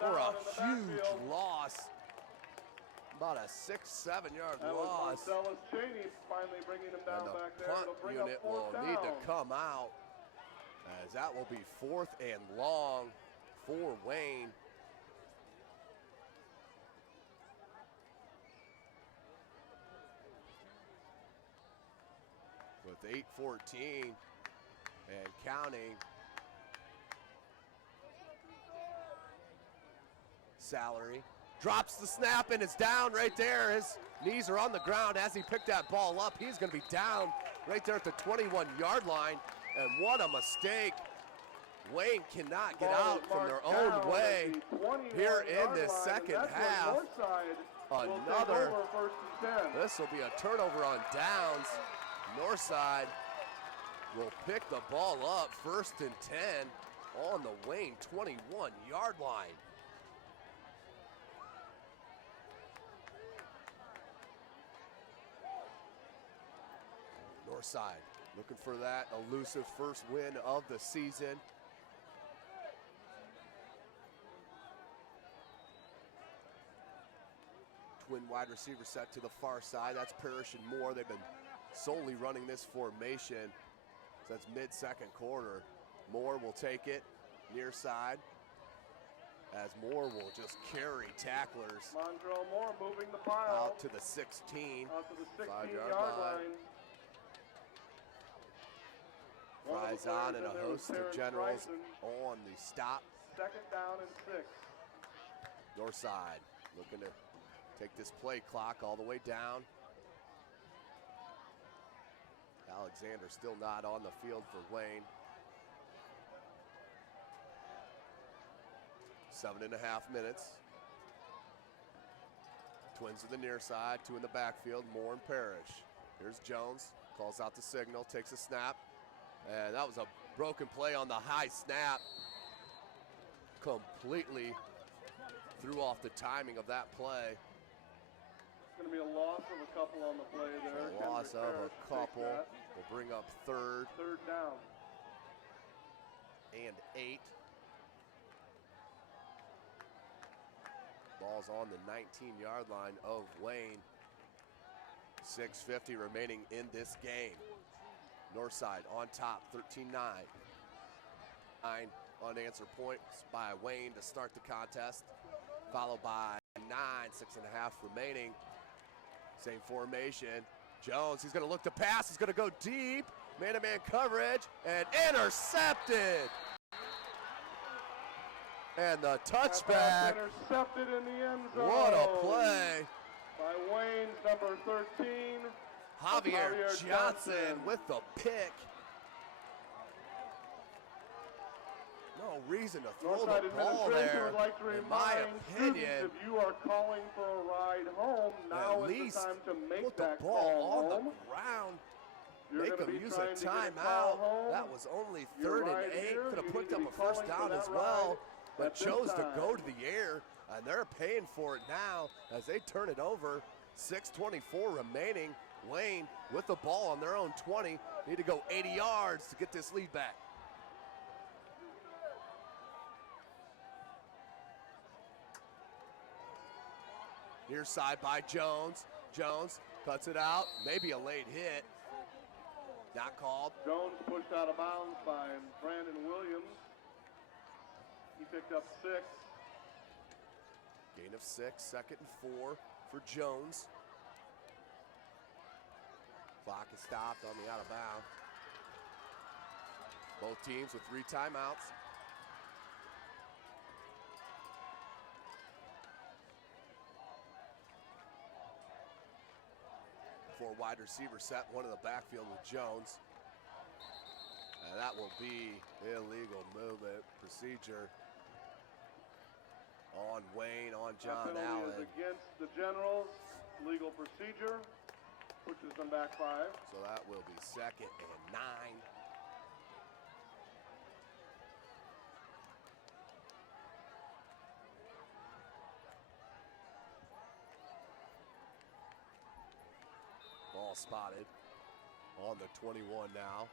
for a huge loss. About a 6-7 yard loss. Marcellus Cheney finally bringing him down back And the there. punt It'll bring unit up 4th will down. need to come out, as that will be 4th and long for Wayne. With 8:14 and counting. Salary drops the snap and is down right there. His knees are on the ground as he picked that ball up. He's going to be down right there at the 21-yard line. And what a mistake. Wayne cannot get out from their own way here in this second half. Another, this will be a turnover on downs. Northside will pick the ball up, 1st and 10 on the Wayne 21-yard line. Northside looking for that elusive first win of the season. Twin wide receiver set to the far side. That's Parrish and Moore. They've been solely running this formation since mid-second quarter. Moore will take it near side, as Moore will just carry tacklers Montrell Moore moving the pile out to the 16. out to the 5-yard 16-yard line. line. Fries on, and a host of Generals on the stop. 2nd down and 6. Northside looking to take this play clock all the way down. Alexander still not on the field for Wayne. 7.5 minutes. Twins to the near side, 2 in the backfield, Moore and Parrish. Here's Jones, calls out the signal, takes a snap. And that was a broken play on the high snap. Completely threw off the timing of that play. It's going to be a loss of a couple on the play there. A loss of a couple will bring up 3rd 3rd down. and 8. Ball's on the 19-yard line of Wayne. 6:50 remaining in this game. Northside on top, 13-9. unanswered points by Wayne to start the contest, followed by 6.5 remaining. Same formation. Jones, he's going to look to pass. He's going to go deep. Man-to-man coverage and intercepted. And the touchback. Intercepted in the end zone. What a play. By Wayne's number 13. Javier Johnson with the pick. No reason to throw Northside the ball there, would like to in my remind students, opinion. if you are calling for a ride home, now At is least the time to make put the that ball call on home. the ground. You're Make gonna them be use a trying to get a call timeout. home. That was only You're 3rd and right 8. here. Could have You picked need up to a be first calling for down that as well, ride but at this chose to time. go to the air, and they're paying for it now as they turn it over. 6:24 remaining. Wayne with the ball on their own 20. Need to go 80 yards to get this lead back. Near side by Jones. Jones cuts it out. Maybe a late hit. Not called. Jones pushed out of bounds by Brandon Williams. He picked up 6. Gain of 6, 2nd and 4 for Jones. Clock is stopped on the out of bounds. Both teams with 3 timeouts. For wide receiver set, one in the backfield with Jones. And that will be illegal movement procedure on Wayne, on John That penalty Allen. is against the Generals. Legal procedure. Pushes them back 5. So that will be 2nd and 9. Ball spotted on the 21 now.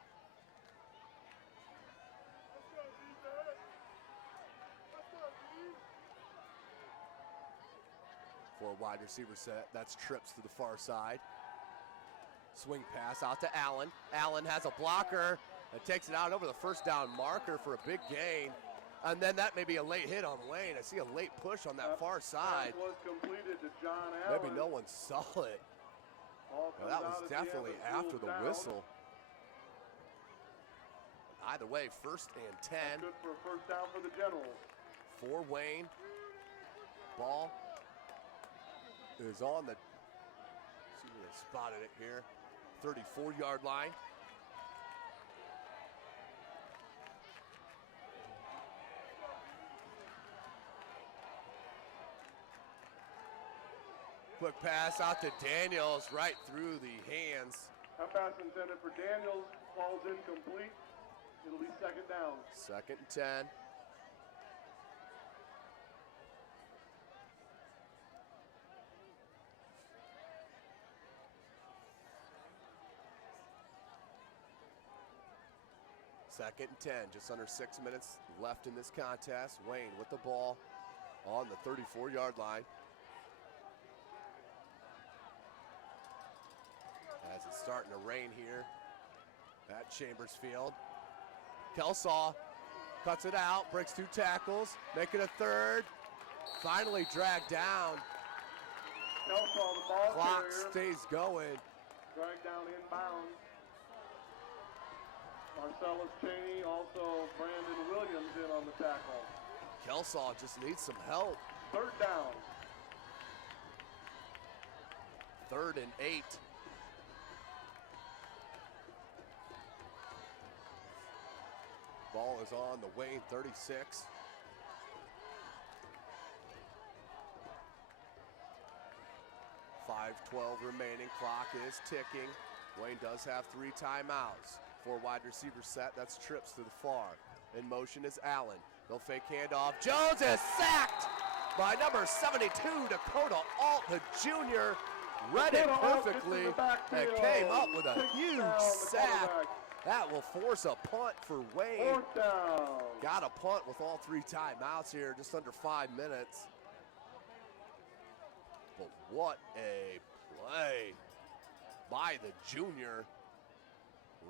For a wide receiver set, that's trips to the far side. Swing pass out to Allen. Allen has a blocker and takes it out over the first down marker for a big gain. And then that may be a late hit on Wayne. I see a late push on that far side. Pass was completed to John Allen. Maybe no one saw it. Ball Well, comes that out was at the end, definitely but after ruled the down. whistle. Either way, 1st and 10 Good for a first down for the Generals. for Wayne. Ball is on the, see if they spotted it here, 34-yard line. Quick pass out to Daniels, right through the hands. That pass intended for Daniels falls incomplete. It'll be 2nd down. 2nd and 10. Second and 10, just under 6 minutes left in this contest. Wayne with the ball on the 34-yard line. As it's starting to rain here at Chambers Field. Kelsaw cuts it out, breaks 2 tackles, make it a 3rd. Finally dragged down. Kelsaw, the ball Clock carrier, stays going. dragged down inbounds. Marcellus Cheney, also Brandon Williams in on the tackle. Kelsaw just needs some help. 3rd down. 3rd and 8. Ball is on the Wayne 36. .5:12 remaining, clock is ticking. Wayne does have 3 timeouts. 4 wide receiver set, that's trips to the far. In motion is Allen. They'll fake handoff. Jones is sacked by number 72, Dakota Alt, the junior. Read it perfectly and came up with a huge sack. That will force a punt for Wayne. 4th down. Got a punt with all 3 timeouts here, just under 5 minutes. But what a play by the junior.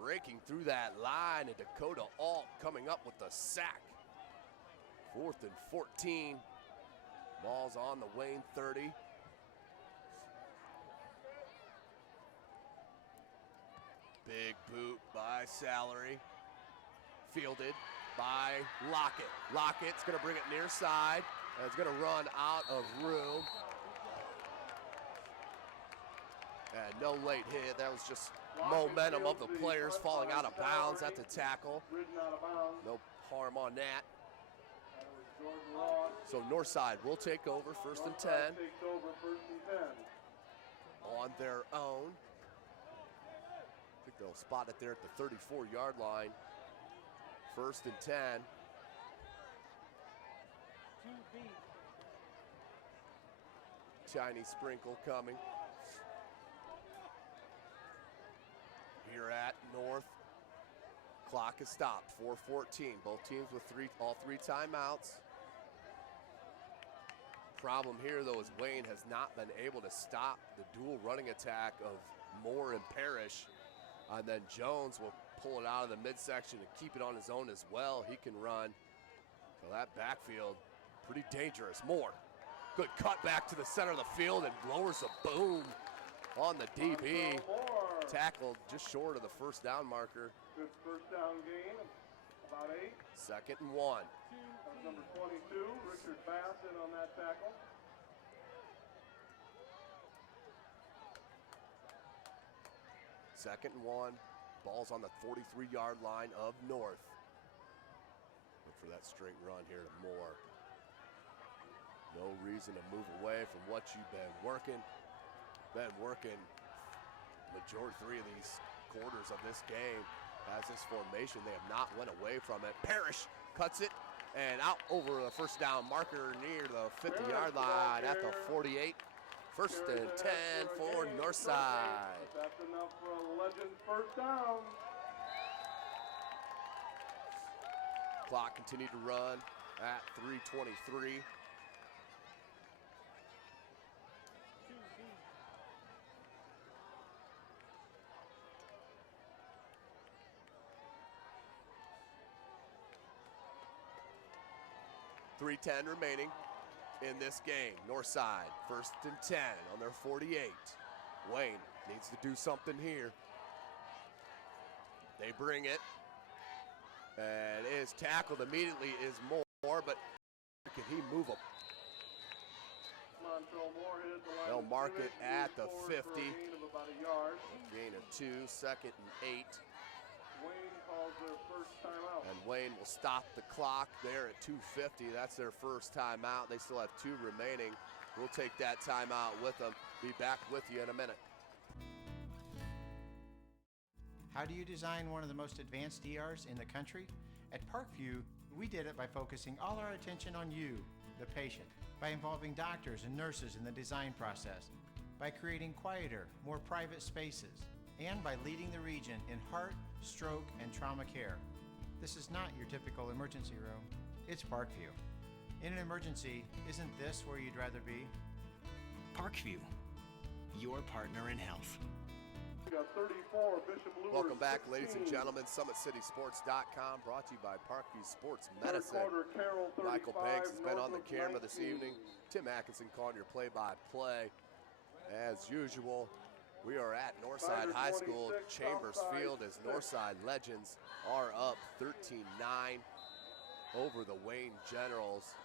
raking through that line, and Dakota Alt coming up with the sack. 4th and 14. Ball's on the Wayne 30. Big boot by Salary. Fielded by Lockett. Lockett's going to bring it near side, and it's going to run out of room. And no late hit. That was just momentum of the players falling out of bounds at the tackle. No harm on that. So Northside will take over 1st and 10. On their own. I think they'll spot it there at the 34-yard line. 1st and 10. Tiny sprinkle coming. Here at North. Clock is stopped. 4:14. Both teams with all three timeouts. Problem here, though, is Wayne has not been able to stop the dual running attack of Moore and Parrish. And then Jones will pull it out of the midsection and keep it on his own as well. He can run. So that backfield, pretty dangerous. Moore, good cut back to the center of the field and lowers a boom on the DB. Tackled just short of the first down marker. Good first down gain, about 8. 2nd and 1. That's number 22, Richard Bassett on that tackle. Second and 1. Ball's on the 43-yard line of North. Look for that straight run here to Moore. No reason to move away from what you've been working. Majority 3 of these quarters of this game as this formation. They have not went away from it. Parrish cuts it and out over the first down marker near the 50-yard line at the 48. 1st and 10 for Northside. That's enough for a legend first down. Clock continued to run at 3:23. .310 remaining in this game. Northside, 1st and 10 on their 48. Wayne needs to do something here. They bring it. And is tackled immediately is Moore, but can he move up? They'll mark it at the 50. Gain of 2, 2nd and 8. Wayne calls their first timeout. And Wayne will stop the clock there at 2:50. That's their first timeout. They still have 2 remaining. We'll take that timeout with them. Be back with you in a minute. How do you design one of the most advanced ERs in the country? At Parkview, we did it by focusing all our attention on you, the patient, by involving doctors and nurses in the design process, by creating quieter, more private spaces, and by leading the region in heart, stroke, and trauma care. This is not your typical emergency room. It's Parkview. In an emergency, isn't this where you'd rather be? Parkview, your partner in health. We got 34, Bishop Lewis. Welcome back, 16. ladies and gentlemen. SummitCitySports.com, brought to you by Parkview Sports Medicine. Quarter, Carroll, 35, Michael Banks has been on the Northwood, camera this 19. evening. Tim Atkinson calling your play-by-play. As usual, we are at Northside High School, Chambers Field, as Northside Legends are up 13-9 over the Wayne Generals.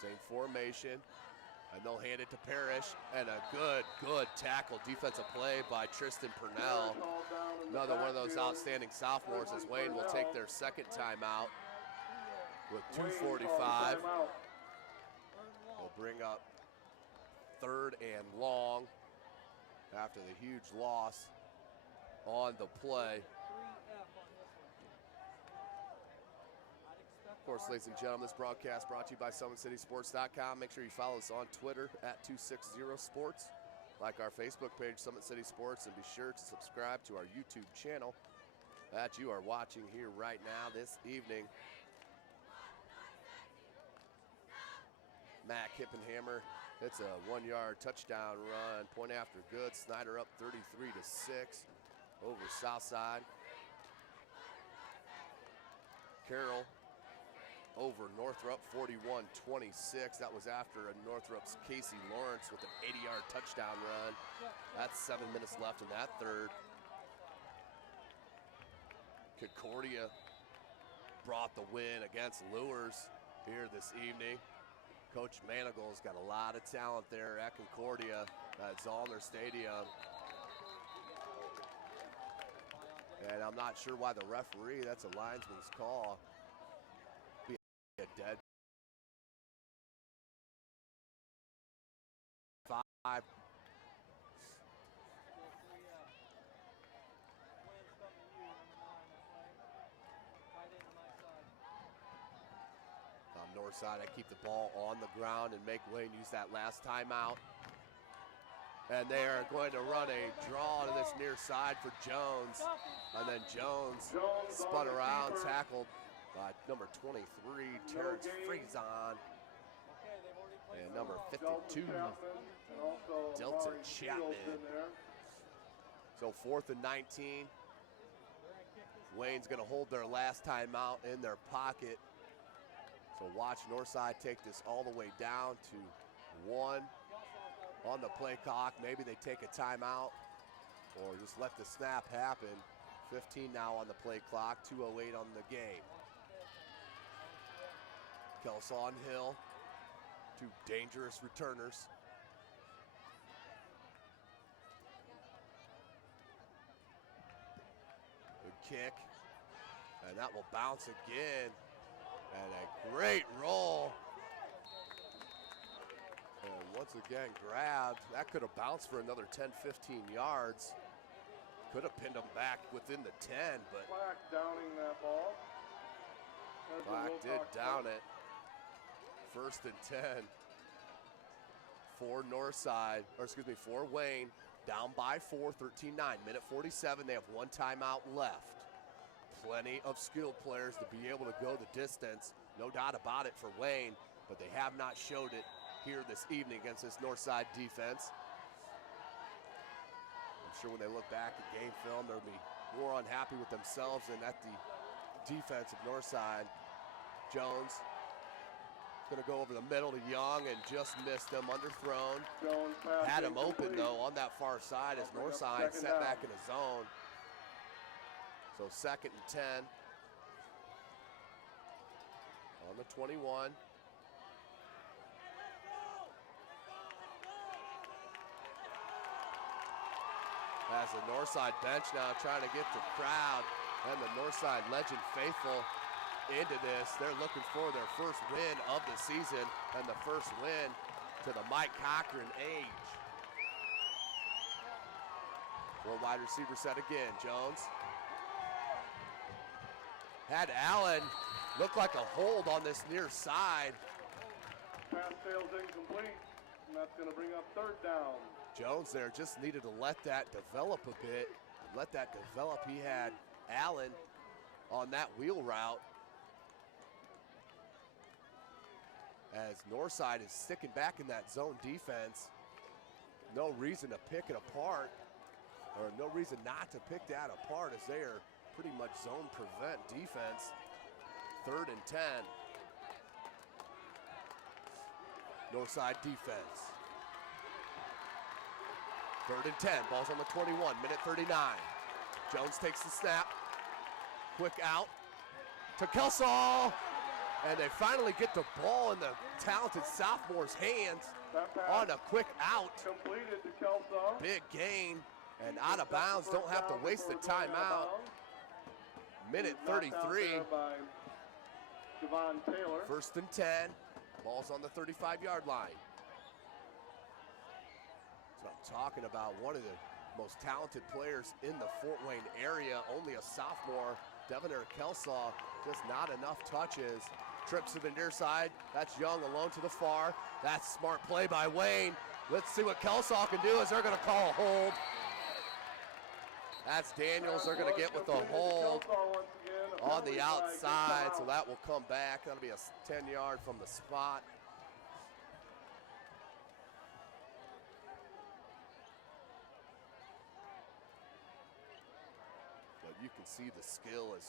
Same formation, and they'll hand it to Parrish, and a good tackle, defensive play by Tristan Purnell. Another one of those outstanding sophomores as Wayne will take their second timeout with 2:45. They'll bring up 3rd and long after the huge loss on the play. Of course, ladies and gentlemen, this broadcast brought to you by SummitCitySports.com. Make sure you follow us on Twitter at 260sports. Like our Facebook page, Summit City Sports, and be sure to subscribe to our YouTube channel that you are watching here right now this evening. Matt Hippenhammer It's a 1-yard touchdown run. Point after good. Snyder up 33-6 over Southside. Carroll over Northrop 41-26. That was after a Northrop's Casey Lawrence with an 80-yard touchdown run. That's 7 minutes left in that third. Concordia brought the win against Lures here this evening. Coach Manigal's got a lot of talent there at Concordia at Zollner Stadium. And I'm not sure why the referee, that's a linesman's call, be a dead 5. North side, I keep the ball on the ground and make Wayne use that last timeout. And they are going to run a draw to this near side for Jones. And then Jones spun around, tackled by number 23, Terrence Friesen. And number 52, Dilton Chapman. So 4th and 19. Wayne's going to hold their last timeout in their pocket. So watch Northside take this all the way down to 1 on the play clock. Maybe they take a timeout or just let the snap happen. 15 now on the play clock, 2:08 on the game. Kelsaw and Hill, 2 dangerous returners. Good kick, and that will bounce again. And a great roll. And once again grabbed. That could have bounced for another 10, 15 yards. Could have pinned him back within the 10, but Black downing that ball. Black did down it. 1st and 10 for Northside, or excuse me, for Wayne. Down by 4, 13-9, minute 47. They have 1 timeout left. Plenty of skilled players to be able to go the distance, no doubt about it for Wayne, but they have not showed it here this evening against this Northside defense. I'm sure when they look back at game film, they'll be more unhappy with themselves than at the defense of Northside. Jones going to go over the middle to Young and just missed him, underthrown. Had him open though on that far side as Northside set back in a zone. So 2nd and 10 on the 21. As the Northside bench now trying to get the crowd and the Northside legend faithful into this. They're looking for their first win of the season and the first win to the Mike Cochran age. 4 wide receiver set again, Jones. Had Allen look like a hold on this near side. Pass sails incomplete, and that's going to bring up 3rd down. Jones there just needed to let that develop a bit. Let that develop. He had Allen on that wheel route. As Northside is sticking back in that zone defense. No reason to pick it apart, or no reason not to pick that apart, as they are pretty much zone prevent defense. 3rd and 10. Northside defense. 3rd and 10, ball's on the 21, minute 39. Jones takes the snap. Quick out to Kelsaw. And they finally get the ball in the talented sophomore's hands on a quick out. Completed to Kelsaw. Big gain and out of bounds. Don't have to waste the timeout. Minute 33. By Javon Taylor. 1st and 10. Ball's on the 35-yard line. That's what I'm talking about. One of the most talented players in the Fort Wayne area. Only a sophomore. Devonair Kelsaw, just not enough touches. Trips to the near side. That's Young alone to the far. That's smart play by Wayne. Let's see what Kelsaw can do as they're going to call a hold. That's Daniels. They're going to get with the hold on the outside, so that will come back. That'll be a 10-yard from the spot. can see the skill as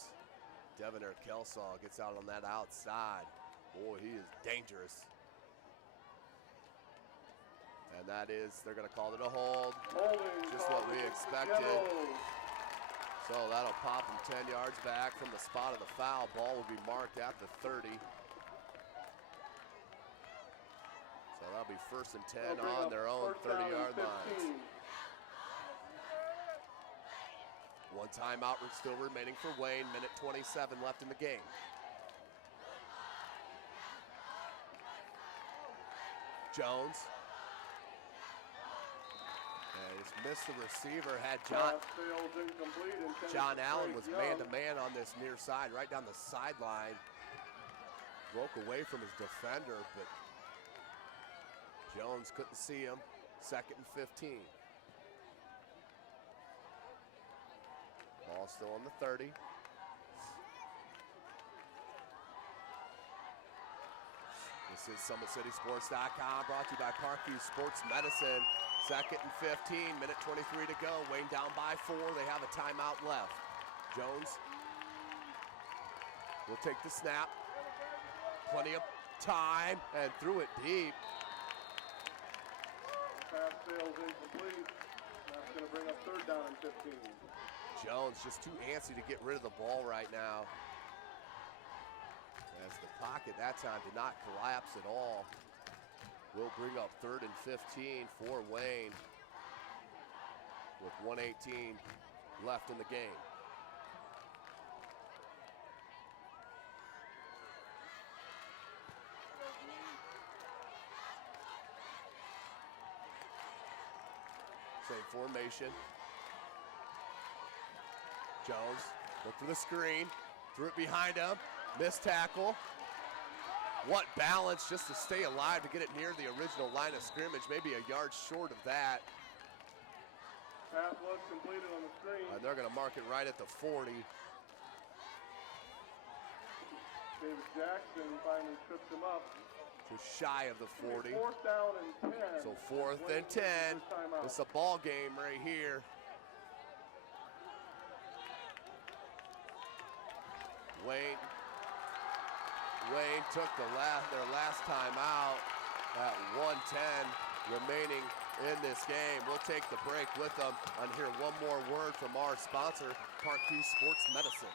Devonair Kelsaw gets out on that outside. Boy, he is dangerous. And that is, they're going to call it a hold. Just what we expected. So that'll pop him 10 yards back from the spot of the foul. Ball will be marked at the 30. So that'll be 1st and 10 on their own 30-yard line. One timeout still remaining for Wayne. Minute 27 left in the game. Jones. And just missed the receiver. Had John Allen was man-to-man on this near side, right down the sideline. Broke away from his defender, but Jones couldn't see him. 2nd and 15. Ball still on the 30. This is SummitCitySports.com, brought to you by Parkview Sports Medicine. 2nd and 15, minute 23 to go. Wayne down by 4. They have a timeout left. Jones will take the snap. Plenty of time, and threw it deep. Pass fails incomplete. That's going to bring up 3rd down and 15. Jones just too antsy to get rid of the ball right now. As the pocket that time did not collapse at all. Will bring up 3rd and 15 for Wayne with 1:18 left in the game. Same formation. Jones looked for the screen, threw it behind him, missed tackle. What balance just to stay alive to get it near the original line of scrimmage, maybe a yard short of that. Pass was completed on the screen. And they're going to mark it right at the 40. David Jackson finally tripped him up. Just shy of the 40. 4th down and 10. So 4th and 10. It's a ball game right here. Wayne took their last time out at 1:10 remaining in this game. We'll take the break with them and hear one more word from our sponsor, Parkview Sports Medicine.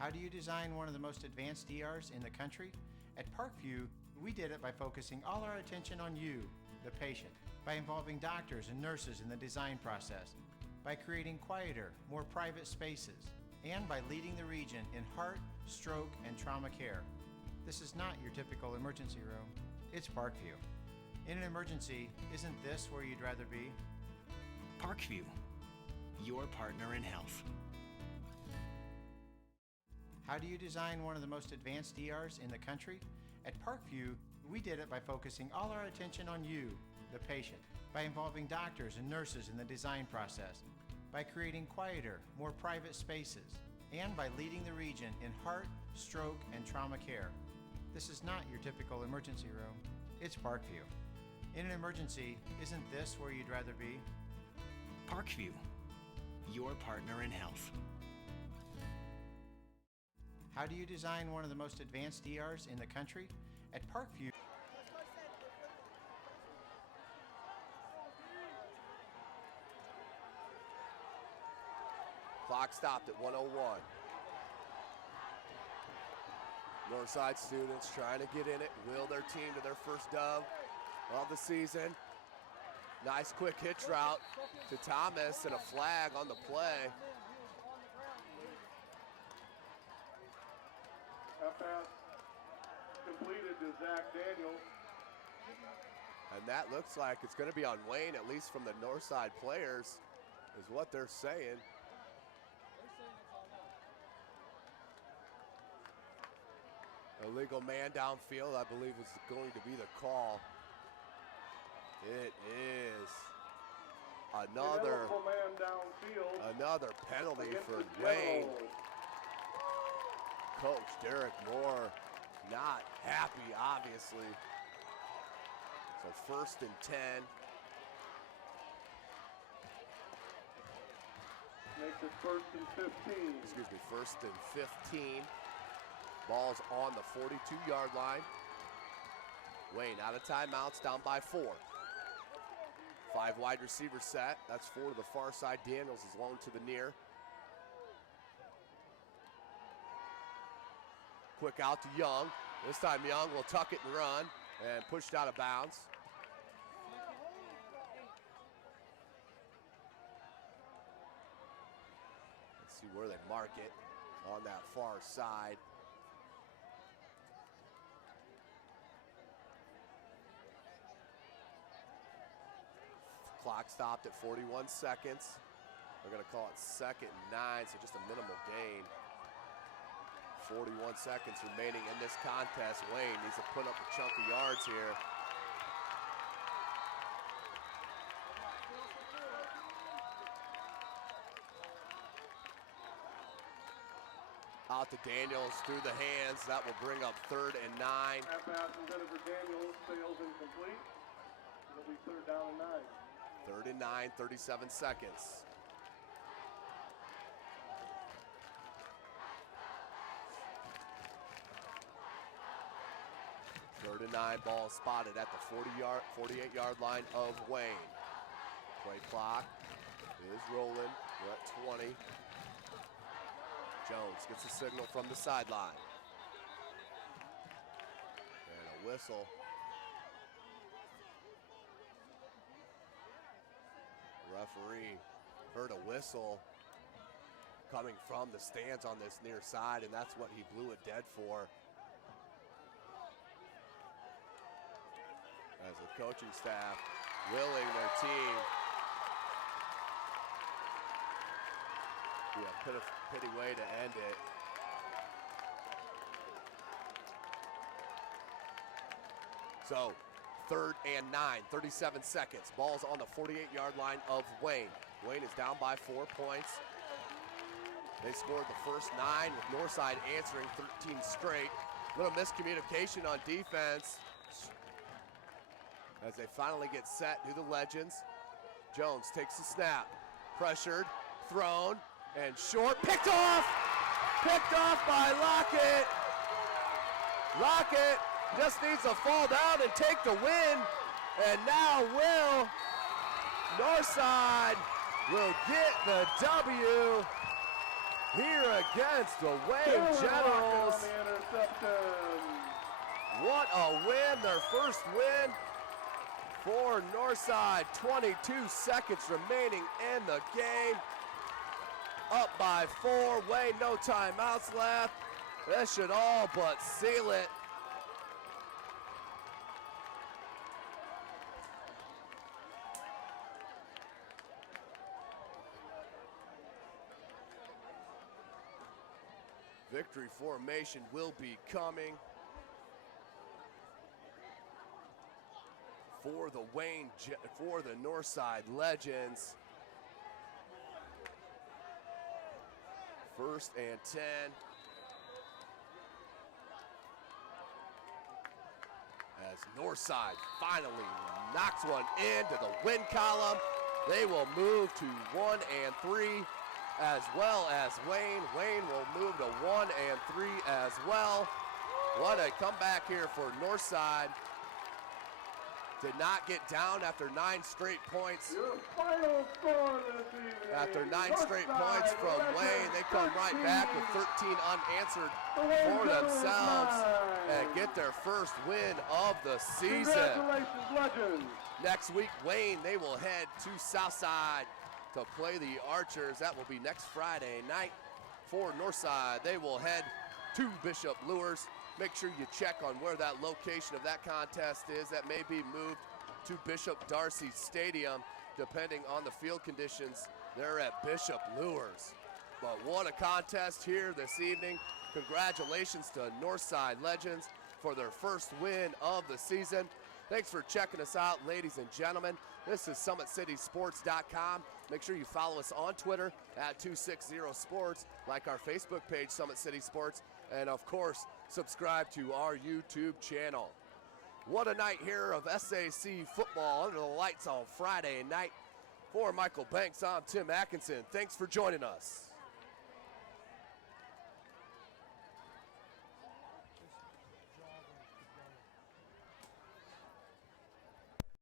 How do you design one of the most advanced ERs in the country? At Parkview, we did it by focusing all our attention on you, the patient, by involving doctors and nurses in the design process, by creating quieter, more private spaces, and by leading the region in heart, stroke, and trauma care. This is not your typical emergency room. It's Parkview. In an emergency, isn't this where you'd rather be? Parkview, your partner in health. How do you design one of the most advanced ERs in the country? At Parkview, we did it by focusing all our attention on you, the patient, by involving doctors and nurses in the design process, by creating quieter, more private spaces, and by leading the region in heart, stroke, and trauma care. This is not your typical emergency room. It's Parkview. In an emergency, isn't this where you'd rather be? Parkview, your partner in health. How do you design one of the most advanced ERs in the country? At Parkview, Clock stopped at 1:01. Northside students trying to get in it, will their team to their first dub of the season. Nice quick hitch route to Thomas and a flag on the play. That pass completed to Zach Daniels. And that looks like it's going to be on Wayne, at least from the Northside players, is what they're saying. Illegal man downfield, I believe, is going to be the call. It is another man downfield. Another penalty for Wayne. Coach Derek Moore not happy, obviously. So 1st and 10. Makes it 1st and 15. Excuse me, 1st and 15. Ball's on the 42-yard line. Wayne out of timeouts, down by 4. 5 wide receiver set. That's 4 to the far side. Daniels is lone to the near. Quick out to Young. This time Young will tuck it and run and pushed out of bounds. Let's see where they mark it on that far side. Clock stopped at 41 seconds. They're going to call it 2nd and 9, so just a minimal gain. 41 seconds remaining in this contest. Wayne needs to put up a chunk of yards here. Out to Daniels through the hands. That will bring up 3rd and 9. That pass intended for Daniels sails incomplete. It'll be 3rd down and 9. 3rd and 9, 37 seconds. Third and 9, ball spotted at the 48-yard line of Wayne. Play clock is rolling. We're at 20. Jones gets a signal from the sideline. And a whistle. Referee heard a whistle coming from the stands on this near side, and that's what he blew it dead for. As the coaching staff willing their team be a pity way to end it. So 3rd and 9, 37 seconds. Ball's on the 48-yard line of Wayne. Wayne is down by 4 points. They scored the first 9 with Northside answering 13 straight. Little miscommunication on defense as they finally get set. Do the Legends. Jones takes the snap. Pressured, thrown, and short. Picked off! Picked off by Lockett. Lockett just needs to fall down and take the win. And now Northside will get the W here against the Wayne Generals. What a win, their first win for Northside. 22 seconds remaining in the game. Up by 4, Wayne, no timeouts left. This should all but seal it. Victory formation will be coming for the Northside Legends. 1st and 10. As Northside finally knocks one into the win column, they will move to 1 and 3, as well as Wayne. Wayne will move to 1 and 3 as well. What a comeback here for Northside. Did not get down after 9 straight points. Your final score this evening. After 9 straight points from Wayne, they come right back with 13 unanswered for themselves and get their first win of the season. Congratulations, Legends. Next week, Wayne, they will head to Southside to play the Archers. That will be next Friday night. For Northside, they will head to Bishop Lures. Make sure you check on where that location of that contest is. That may be moved to Bishop Darcy Stadium, depending on the field conditions. They're at Bishop Lures. But what a contest here this evening. Congratulations to Northside Legends for their first win of the season. Thanks for checking us out, ladies and gentlemen. This is SummitCitySports.com. Make sure you follow us on Twitter at 260sports, like our Facebook page, Summit City Sports, and of course, subscribe to our YouTube channel. What a night here of SAC football under the lights on Friday night. For Michael Banks, I'm Tim Atkinson. Thanks for joining us.